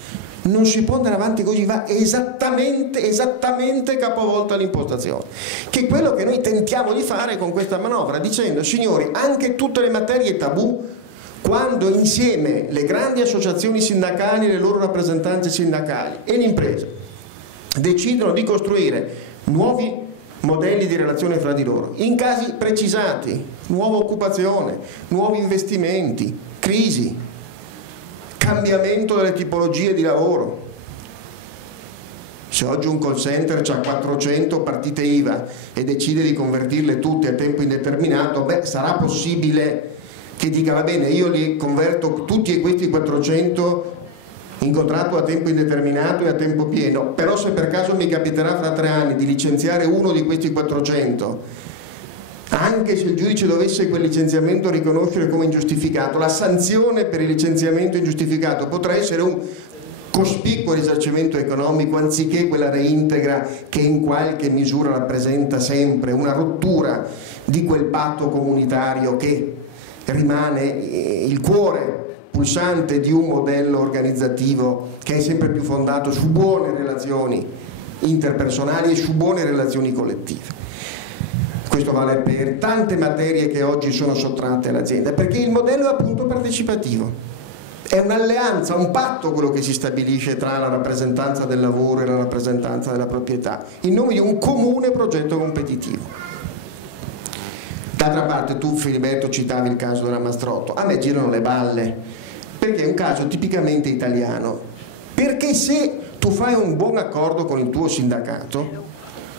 Non si può andare avanti così, va esattamente capovolta l'impostazione, che è quello che noi tentiamo di fare con questa manovra, dicendo: signori, anche tutte le materie tabù, quando insieme le grandi associazioni sindacali, le loro rappresentanze sindacali e l'impresa decidono di costruire nuovi modelli di relazione fra di loro, in casi precisati, nuova occupazione, nuovi investimenti, crisi, cambiamento delle tipologie di lavoro. Se oggi un call center ha 400 partite IVA e decide di convertirle tutte a tempo indeterminato, beh, sarà possibile che dica va bene, io li converto tutti e questi 400 in contratto a tempo indeterminato e a tempo pieno, però se per caso mi capiterà fra 3 anni di licenziare uno di questi 400, anche se il giudice dovesse quel licenziamento riconoscere come ingiustificato, la sanzione per il licenziamento ingiustificato potrà essere un cospicuo risarcimento economico anziché quella reintegra che in qualche misura rappresenta sempre una rottura di quel patto comunitario che rimane il cuore pulsante di un modello organizzativo che è sempre più fondato su buone relazioni interpersonali e su buone relazioni collettive. Questo vale per tante materie che oggi sono sottratte all'azienda, perché il modello è appunto partecipativo. È un'alleanza, un patto quello che si stabilisce tra la rappresentanza del lavoro e la rappresentanza della proprietà, in nome di un comune progetto competitivo. D'altra parte tu, Filiberto, citavi il caso della Mastrotto. A me girano le balle, perché è un caso tipicamente italiano. Perché se tu fai un buon accordo con il tuo sindacato,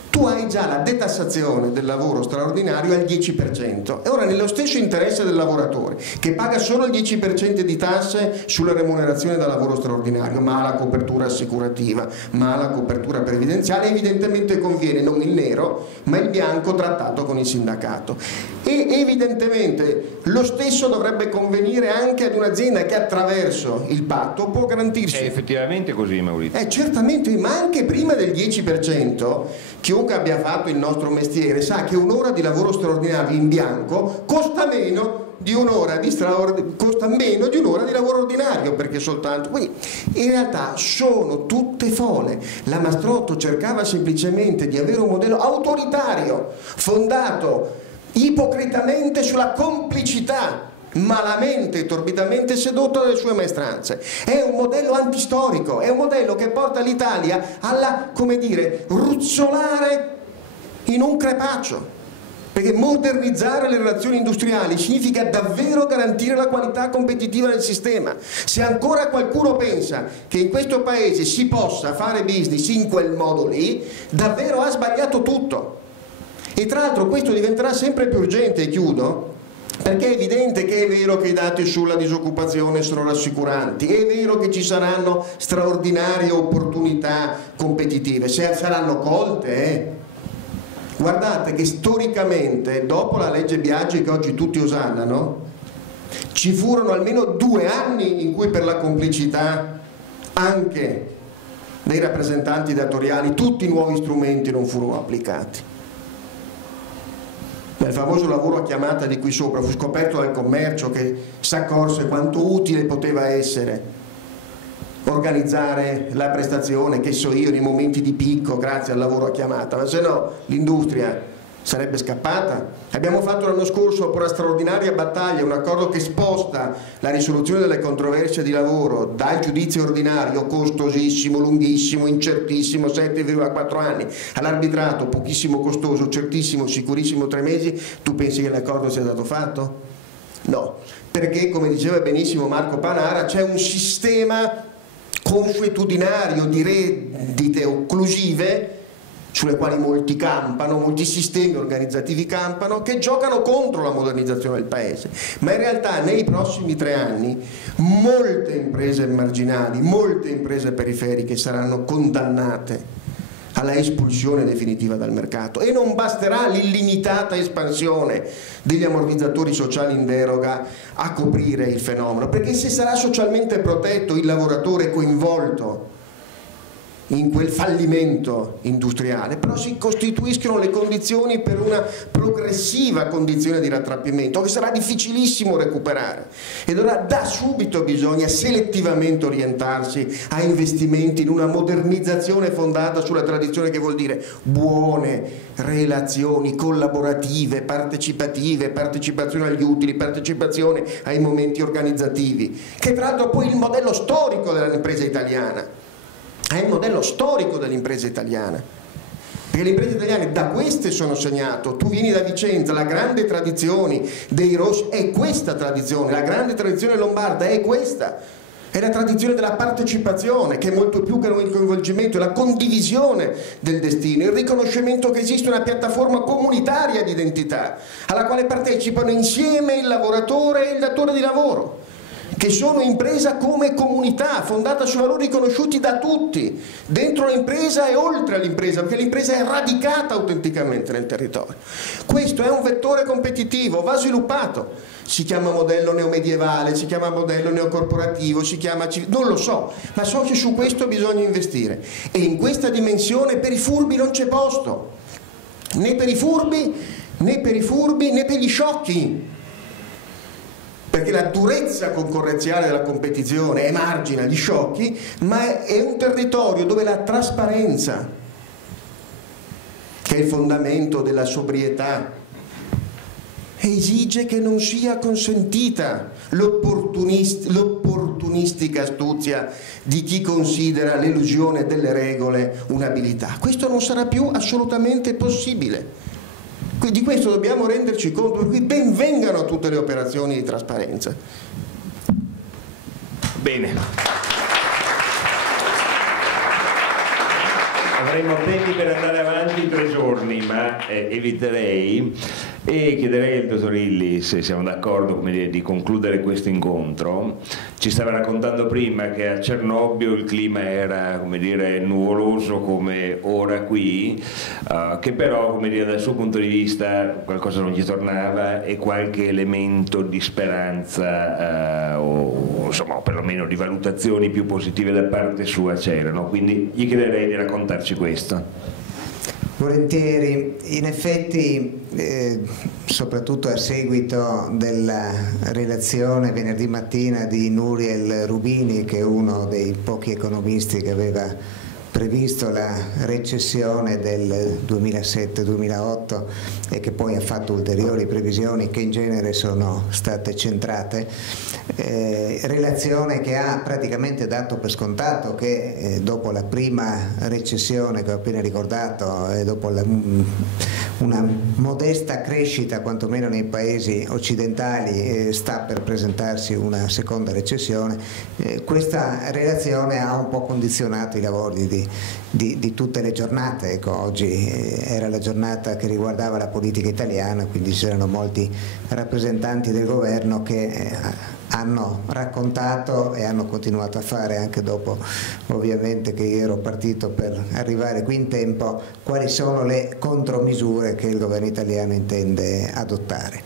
tu hai già la detassazione del lavoro straordinario al 10%. E ora, nello stesso interesse del lavoratore, che paga solo il 10% di tasse sulla remunerazione da lavoro straordinario, ma ha la copertura assicurativa, ma ha la copertura previdenziale, evidentemente conviene non il nero, ma il bianco trattato con il sindacato. E evidentemente lo stesso dovrebbe convenire anche ad un'azienda che attraverso il patto può garantirsi. È effettivamente così, Maurizio. Certamente, ma anche prima del 10%, chiunque abbia fatto il nostro mestiere sa che un'ora di lavoro straordinario in bianco costa meno di un'ora di lavoro ordinario, perché soltanto. Quindi in realtà sono tutte fole. La Mastrotto cercava semplicemente di avere un modello autoritario, fondato ipocritamente sulla complicità, malamente e torbidamente sedotto dalle sue maestranze. È un modello antistorico, è un modello che porta l'Italia alla, come dire, ruzzolare in un crepaccio, perché modernizzare le relazioni industriali significa davvero garantire la qualità competitiva del sistema. Se ancora qualcuno pensa che in questo paese si possa fare business in quel modo lì, davvero ha sbagliato tutto. E tra l'altro questo diventerà sempre più urgente, e chiudo, perché è evidente che è vero che i dati sulla disoccupazione sono rassicuranti, è vero che ci saranno straordinarie opportunità competitive, se saranno colte, Guardate che storicamente, dopo la legge Biagi che oggi tutti osannano, ci furono almeno 2 anni in cui per la complicità anche dei rappresentanti datoriali tutti i nuovi strumenti non furono applicati. Il famoso lavoro a chiamata di qui sopra fu scoperto dal commercio, che si accorse quanto utile poteva essere organizzare la prestazione, che so io, nei momenti di picco grazie al lavoro a chiamata, ma se no l'industria sarebbe scappata. Abbiamo fatto l'anno scorso per una straordinaria battaglia un accordo che sposta la risoluzione delle controversie di lavoro dal giudizio ordinario, costosissimo, lunghissimo, incertissimo, 7,4 anni, all'arbitrato, pochissimo costoso, certissimo, sicurissimo, 3 mesi. Tu pensi che l'accordo sia stato fatto? No, perché come diceva benissimo Marco Panara c'è un sistema consuetudinario di rendite occlusive sulle quali molti campano, molti sistemi organizzativi campano, che giocano contro la modernizzazione del paese. Ma in realtà nei prossimi 3 anni molte imprese marginali, molte imprese periferiche saranno condannate alla espulsione definitiva dal mercato, e non basterà l'illimitata espansione degli ammortizzatori sociali in deroga a coprire il fenomeno, perché se sarà socialmente protetto il lavoratore coinvolto in quel fallimento industriale, però si costituiscono le condizioni per una progressiva condizione di rattrappimento che sarà difficilissimo recuperare, ed ora da subito bisogna selettivamente orientarsi a investimenti in una modernizzazione fondata sulla tradizione, che vuol dire buone relazioni collaborative, partecipative, partecipazione agli utili, partecipazione ai momenti organizzativi, che tra l'altro poi è il modello storico dell'impresa italiana. È il modello storico dell'impresa italiana, perché le imprese italiane da queste sono segnato. Tu vieni da Vicenza, la grande tradizione dei Rossi è questa tradizione, la grande tradizione lombarda è questa, è la tradizione della partecipazione, che è molto più che il coinvolgimento, è la condivisione del destino, il riconoscimento che esiste una piattaforma comunitaria di identità alla quale partecipano insieme il lavoratore e il datore di lavoro, che sono impresa come comunità fondata su valori riconosciuti da tutti, dentro l'impresa e oltre l'impresa, perché l'impresa è radicata autenticamente nel territorio. Questo è un vettore competitivo, va sviluppato, si chiama modello neomedievale, si chiama modello neocorporativo, si chiama, non lo so, ma so che su questo bisogna investire, e in questa dimensione per i furbi non c'è posto, né per i furbi né per gli sciocchi, perché la durezza concorrenziale della competizione emargina gli sciocchi, ma è un territorio dove la trasparenza, che è il fondamento della sobrietà, esige che non sia consentita l'opportunistica astuzia di chi considera l'elusione delle regole un'abilità. Questo non sarà più assolutamente possibile. Di questo dobbiamo renderci conto, per cui ben vengano tutte le operazioni di trasparenza. Bene. Avremmo tempi per andare avanti 3 giorni, ma eviterei, e chiederei al dottor Illy, se siamo d'accordo, come dire, di concludere questo incontro. Ci stava raccontando prima che a Cernobbio il clima era, come dire, nuvoloso come ora qui, che però, come dire, dal suo punto di vista qualcosa non gli tornava e qualche elemento di speranza o insomma perlomeno di valutazioni più positive da parte sua c'erano, quindi gli chiederei di raccontarci questo. Volentieri. In effetti, soprattutto a seguito della relazione venerdì mattina di Nouriel Roubini, che è uno dei pochi economisti che aveva previsto la recessione del 2007-2008 e che poi ha fatto ulteriori previsioni che in genere sono state centrate, relazione che ha praticamente dato per scontato che dopo la prima recessione che ho appena ricordato e dopo una modesta crescita quantomeno nei paesi occidentali, sta per presentarsi una seconda recessione. Questa relazione ha un po' condizionato i lavori di tutte le giornate. Ecco, oggi era la giornata che riguardava la politica italiana, quindi c'erano molti rappresentanti del governo che hanno raccontato e hanno continuato a fare anche dopo, ovviamente, che io ero partito per arrivare qui in tempo, quali sono le contromisure che il governo italiano intende adottare.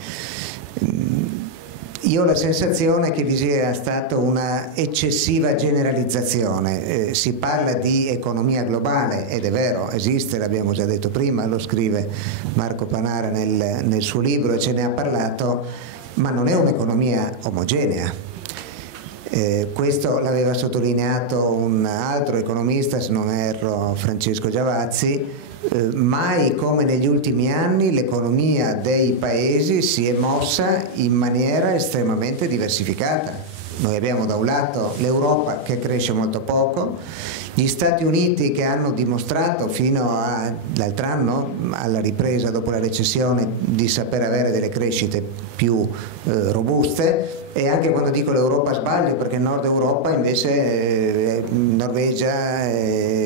Io ho la sensazione che vi sia stata una eccessiva generalizzazione, si parla di economia globale ed è vero, esiste, l'abbiamo già detto prima, lo scrive Marco Panara nel suo libro e ce ne ha parlato, ma non è un'economia omogenea. Questo l'aveva sottolineato un altro economista, se non erro Francesco Giavazzi. Mai come negli ultimi anni l'economia dei paesi si è mossa in maniera estremamente diversificata. Noi abbiamo da un lato l'Europa che cresce molto poco, gli Stati Uniti che hanno dimostrato fino all'altro anno, alla ripresa dopo la recessione, di saper avere delle crescite più robuste, e anche quando dico l'Europa sbaglio, perché in Nord Europa invece Norvegia,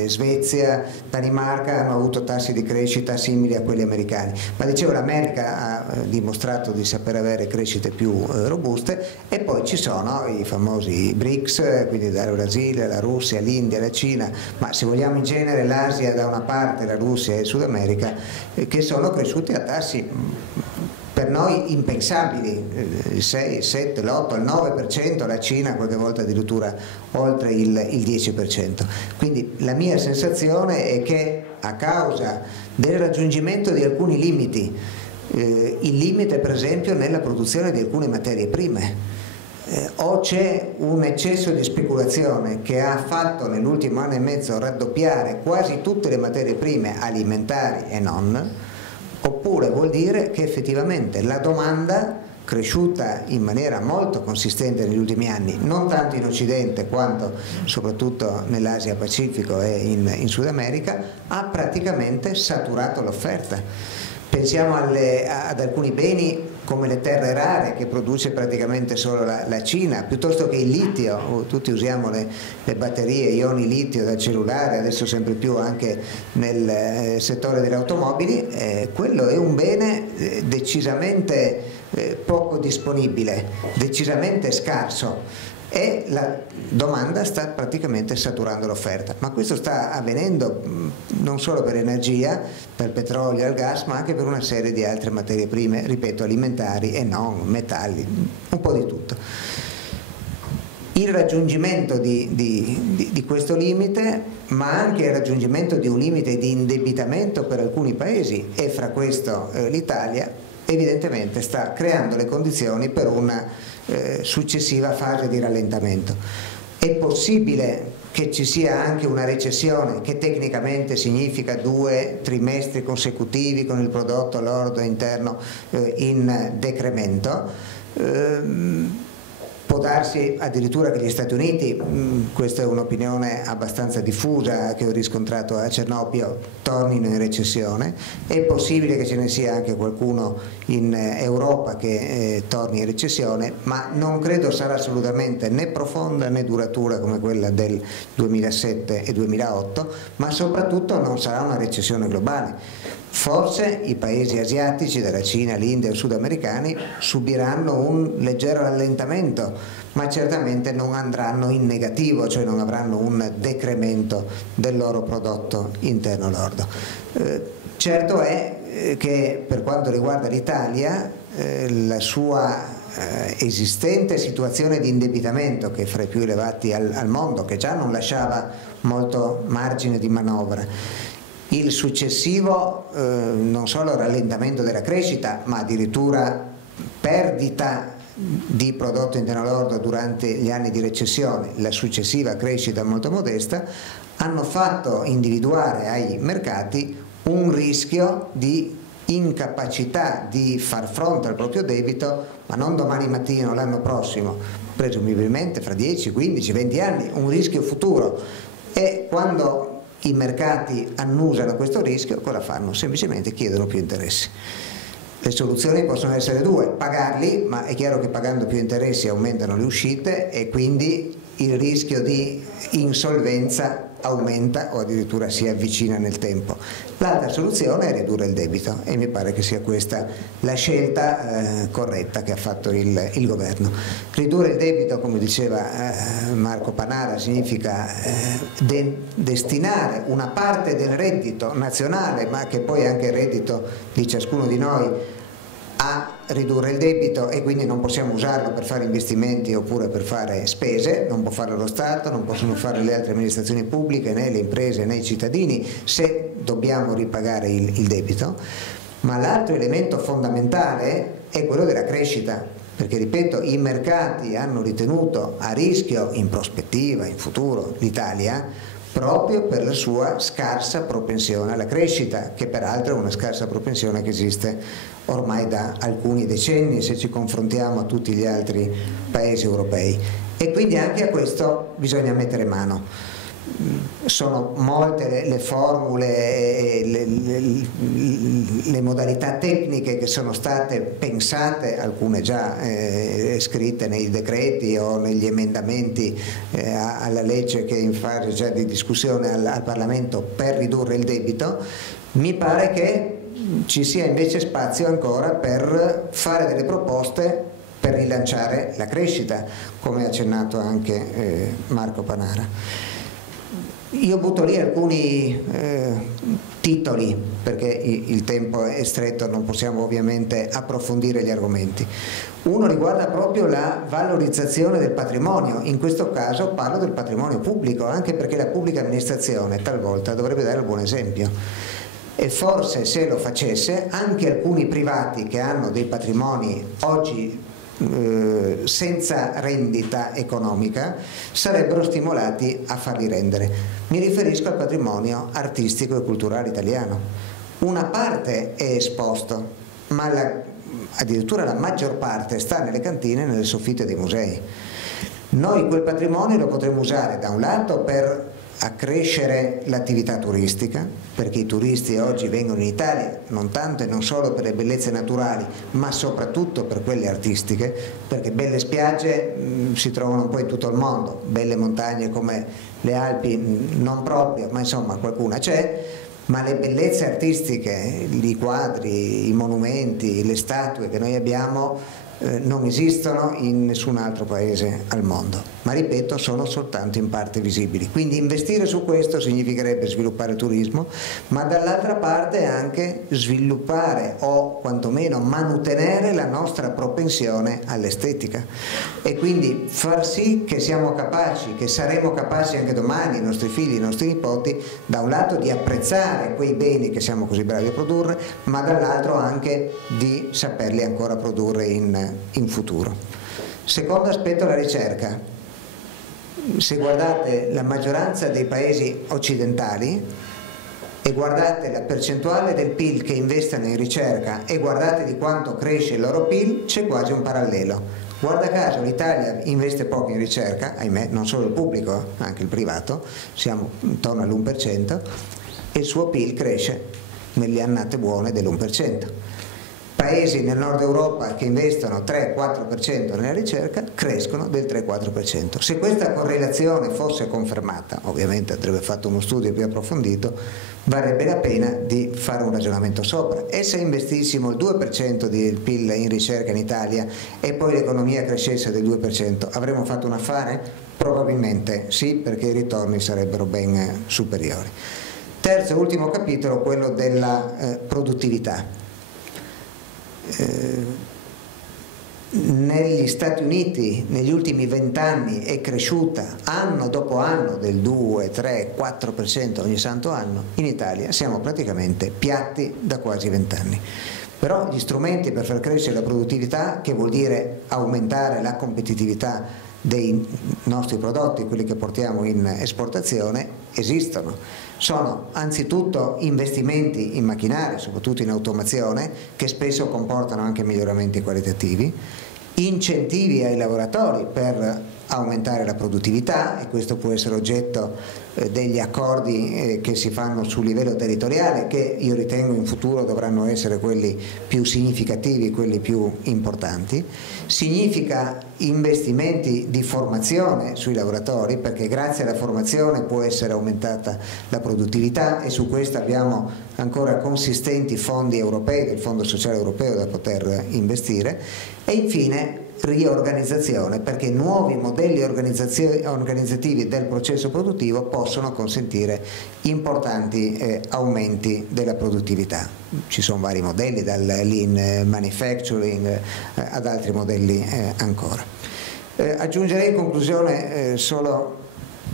Svezia, Danimarca hanno avuto tassi di crescita simili a quelli americani, ma dicevo l'America ha dimostrato di saper avere crescite più robuste, e poi ci sono i famosi BRICS, quindi dal Brasile, la Russia, l'India, la Cina, ma se vogliamo in genere l'Asia da una parte, la Russia e il Sud America, che sono cresciuti a tassi per per noi impensabili, il 6, il 7, l'8, il 9%, la Cina qualche volta addirittura oltre il 10%. Quindi la mia sensazione è che a causa del raggiungimento di alcuni limiti, il limite per esempio nella produzione di alcune materie prime, o c'è un eccesso di speculazione che ha fatto nell'ultimo anno e mezzo raddoppiare quasi tutte le materie prime alimentari e non, oppure vuol dire che effettivamente la domanda, cresciuta in maniera molto consistente negli ultimi anni, non tanto in Occidente quanto soprattutto nell'Asia Pacifico e in Sud America, ha praticamente saturato l'offerta. Pensiamo ad alcuni beni come le terre rare che produce praticamente solo la Cina, piuttosto che il litio. Tutti usiamo le batterie, ioni litio da cellulare, adesso sempre più anche nel settore delle automobili. Quello è un bene decisamente poco disponibile, decisamente scarso, e la domanda sta praticamente saturando l'offerta. Ma questo sta avvenendo non solo per energia, per petrolio e il gas, ma anche per una serie di altre materie prime, ripeto, alimentari e non, metalli, un po' di tutto. Il raggiungimento di questo limite, ma anche il raggiungimento di un limite di indebitamento per alcuni paesi, e fra questo l'Italia, evidentemente sta creando le condizioni per una successiva fase di rallentamento. È possibile che ci sia anche una recessione, che tecnicamente significa 2 trimestri consecutivi con il prodotto lordo interno in decremento. Può darsi addirittura che gli Stati Uniti, questa è un'opinione abbastanza diffusa che ho riscontrato a Cernobbio, tornino in recessione. È possibile che ce ne sia anche qualcuno in Europa che torni in recessione, ma non credo sarà assolutamente né profonda né duratura come quella del 2007 e 2008, ma soprattutto non sarà una recessione globale. Forse i paesi asiatici, dalla Cina, l'India e i sudamericani, subiranno un leggero rallentamento, ma certamente non andranno in negativo, cioè non avranno un decremento del loro prodotto interno lordo. Certo è che per quanto riguarda l'Italia, la sua esistente situazione di indebitamento, che è fra i più elevati al mondo, che già non lasciava molto margine di manovra, il successivo non solo rallentamento della crescita, ma addirittura perdita di prodotto interno lordo durante gli anni di recessione, la successiva crescita molto modesta, hanno fatto individuare ai mercati un rischio di incapacità di far fronte al proprio debito, ma non domani mattina o l'anno prossimo, presumibilmente fra 10, 15, 20 anni, un rischio futuro. E quando i mercati annusano questo rischio, cosa fanno? Semplicemente chiedono più interessi. Le soluzioni possono essere 2: pagarli, ma è chiaro che pagando più interessi aumentano le uscite e quindi il rischio di insolvenza aumenta o addirittura si avvicina nel tempo. L'altra soluzione è ridurre il debito, e mi pare che sia questa la scelta corretta che ha fatto il governo. Ridurre il debito, come diceva Marco Panara, significa destinare una parte del reddito nazionale, ma che poi è anche il reddito di ciascuno di noi, a ridurre il debito, e quindi non possiamo usarlo per fare investimenti oppure per fare spese, non può farlo lo Stato, non possono farlo le altre amministrazioni pubbliche, né le imprese né i cittadini, se dobbiamo ripagare il debito. Ma l'altro elemento fondamentale è quello della crescita, perché ripeto, i mercati hanno ritenuto a rischio in prospettiva, in futuro, l'Italia, proprio per la sua scarsa propensione alla crescita, che peraltro è una scarsa propensione che esiste ormai da alcuni decenni se ci confrontiamo a tutti gli altri paesi europei, e quindi anche a questo bisogna mettere mano. Sono molte le formule, le modalità tecniche che sono state pensate, alcune già scritte nei decreti o negli emendamenti alla legge che è in fase già di discussione al Parlamento per ridurre il debito. Mi pare che ci sia invece spazio ancora per fare delle proposte per rilanciare la crescita, come ha accennato anche Marco Panara. Io butto lì alcuni titoli, perché il tempo è stretto, non possiamo ovviamente approfondire gli argomenti. Uno riguarda proprio la valorizzazione del patrimonio, in questo caso parlo del patrimonio pubblico, anche perché la pubblica amministrazione talvolta dovrebbe dare il buon esempio. E forse se lo facesse, anche alcuni privati che hanno dei patrimoni oggi senza rendita economica sarebbero stimolati a farli rendere. Mi riferisco al patrimonio artistico e culturale italiano. Una parte è esposto, ma addirittura la maggior parte sta nelle cantine e nelle soffitte dei musei. Noi quel patrimonio lo potremmo usare da un lato per accrescere l'attività turistica, perché i turisti oggi vengono in Italia non tanto e non solo per le bellezze naturali, ma soprattutto per quelle artistiche, perché belle spiagge si trovano un po' in tutto il mondo, belle montagne come le Alpi non proprio, ma insomma qualcuna c'è, ma le bellezze artistiche, i quadri, i monumenti, le statue che noi abbiamo non esistono in nessun altro paese al mondo, ma ripeto, sono soltanto in parte visibili. Quindi investire su questo significherebbe sviluppare il turismo, ma dall'altra parte anche sviluppare o quantomeno mantenere la nostra propensione all'estetica e quindi far sì che siamo capaci, che saremo capaci anche domani, i nostri figli, i nostri nipoti, da un lato di apprezzare quei beni che siamo così bravi a produrre, ma dall'altro anche di saperli ancora produrre in futuro. Secondo aspetto, la ricerca. Se guardate la maggioranza dei paesi occidentali e guardate la percentuale del PIL che investono in ricerca e guardate di quanto cresce il loro PIL, c'è quasi un parallelo. Guarda caso l'Italia investe poco in ricerca, ahimè, non solo il pubblico, anche il privato, siamo intorno all'1%, e il suo PIL cresce nelle annate buone dell'1%. Paesi nel nord Europa che investono 3-4% nella ricerca crescono del 3-4%. Se questa correlazione fosse confermata, ovviamente andrebbe fatto uno studio più approfondito, varrebbe la pena di fare un ragionamento sopra. E se investissimo il 2% del PIL in ricerca in Italia e poi l'economia crescesse del 2%, avremmo fatto un affare? Probabilmente sì, perché i ritorni sarebbero ben superiori. Terzo e ultimo capitolo, quello della produttività. Negli Stati Uniti negli ultimi 20 anni è cresciuta anno dopo anno del 2, 3, 4% ogni santo anno. In Italia siamo praticamente piatti da quasi 20 anni. Però gli strumenti per far crescere la produttività, che vuol dire aumentare la competitività dei nostri prodotti, quelli che portiamo in esportazione, esistono. Sono anzitutto investimenti in macchinari, soprattutto in automazione, che spesso comportano anche miglioramenti qualitativi, incentivi ai lavoratori per aumentare la produttività, e questo può essere oggetto degli accordi che si fanno sul livello territoriale, che io ritengo in futuro dovranno essere quelli più significativi, quelli più importanti. Significa investimenti di formazione sui lavoratori, perché grazie alla formazione può essere aumentata la produttività, e su questo abbiamo ancora consistenti fondi europei, del Fondo Sociale Europeo, da poter investire. E infine riorganizzazione, perché nuovi modelli organizzativi del processo produttivo possono consentire importanti aumenti della produttività. Ci sono vari modelli, dal lean manufacturing ad altri modelli ancora. Aggiungerei in conclusione solo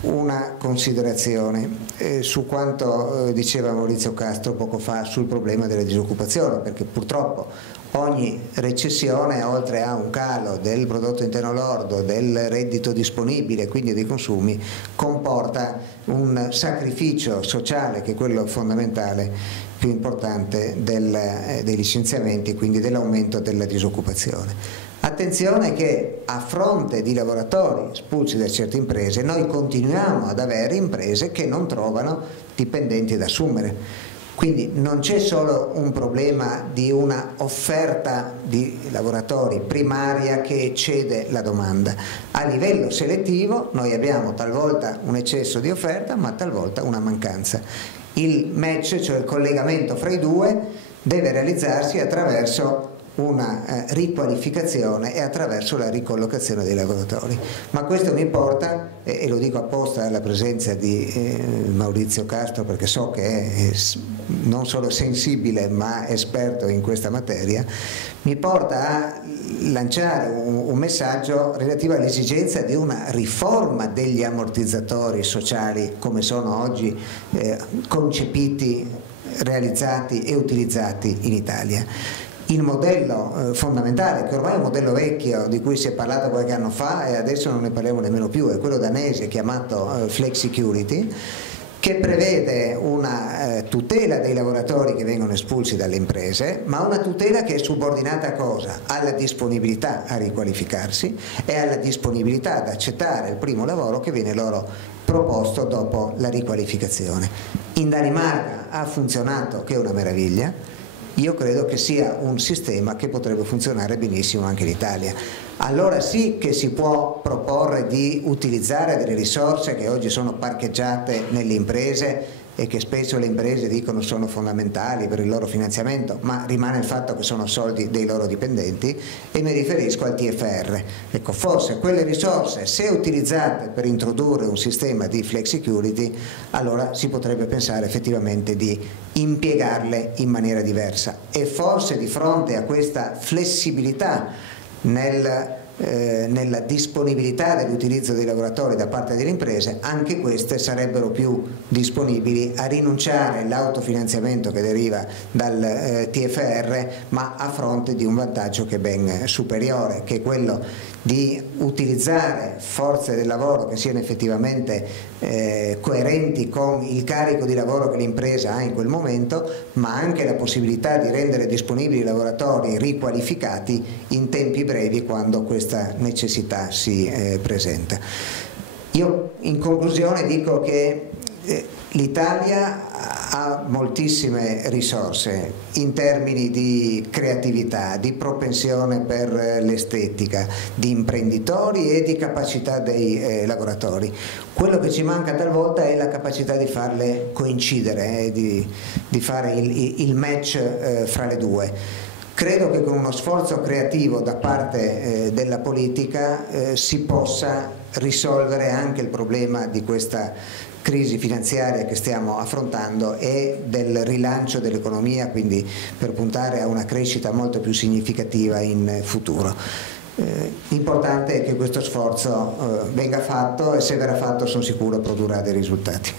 una considerazione su quanto diceva Maurizio Castro poco fa sul problema della disoccupazione, perché purtroppo ogni recessione, oltre a un calo del prodotto interno lordo, del reddito disponibile, quindi dei consumi, comporta un sacrificio sociale, che è quello fondamentale, più importante dei licenziamenti, quindi dell'aumento della disoccupazione. Attenzione che a fronte di lavoratori espulsi da certe imprese, noi continuiamo ad avere imprese che non trovano dipendenti da assumere. Quindi non c'è solo un problema di una offerta di lavoratori primaria che eccede la domanda. A livello selettivo noi abbiamo talvolta un eccesso di offerta, ma talvolta una mancanza. Il match, cioè il collegamento fra i due, deve realizzarsi attraverso una riqualificazione e attraverso la ricollocazione dei lavoratori. Ma questo mi porta, e lo dico apposta alla presenza di Maurizio Castro, perché so che è non solo sensibile ma esperto in questa materia, mi porta a lanciare un messaggio relativo all'esigenza di una riforma degli ammortizzatori sociali come sono oggi concepiti, realizzati e utilizzati in Italia. Il modello fondamentale, che ormai è un modello vecchio di cui si è parlato qualche anno fa e adesso non ne parliamo nemmeno più, è quello danese chiamato Flexicurity, che prevede una tutela dei lavoratori che vengono espulsi dalle imprese, ma una tutela che è subordinata a cosa? Alla disponibilità a riqualificarsi e alla disponibilità ad accettare il primo lavoro che viene loro proposto dopo la riqualificazione. In Danimarca ha funzionato, che è una meraviglia. Io credo che sia un sistema che potrebbe funzionare benissimo anche in Italia. Allora sì che si può proporre di utilizzare delle risorse che oggi sono parcheggiate nelle imprese e che spesso le imprese dicono sono fondamentali per il loro finanziamento, ma rimane il fatto che sono soldi dei loro dipendenti, e mi riferisco al TFR. Ecco, forse quelle risorse, se utilizzate per introdurre un sistema di flexicurity, allora si potrebbe pensare effettivamente di impiegarle in maniera diversa, e forse di fronte a questa flessibilità nella disponibilità dell'utilizzo dei lavoratori da parte delle imprese, anche queste sarebbero più disponibili a rinunciare all'autofinanziamento che deriva dal TFR, ma a fronte di un vantaggio che è ben superiore, che è quello di utilizzare forze del lavoro che siano effettivamente coerenti con il carico di lavoro che l'impresa ha in quel momento, ma anche la possibilità di rendere disponibili i lavoratori riqualificati in tempi brevi quando questa necessità si presenta. Io in conclusione dico che l'Italia ha moltissime risorse in termini di creatività, di propensione per l'estetica, di imprenditori e di capacità dei lavoratori. Quello che ci manca talvolta è la capacità di farle coincidere, di fare il match fra le due. Credo che con uno sforzo creativo da parte della politica si possa risolvere anche il problema di questa crisi finanziaria che stiamo affrontando e del rilancio dell'economia, quindi per puntare a una crescita molto più significativa in futuro. L'importante è che questo sforzo venga fatto, e se verrà fatto sono sicuro produrrà dei risultati.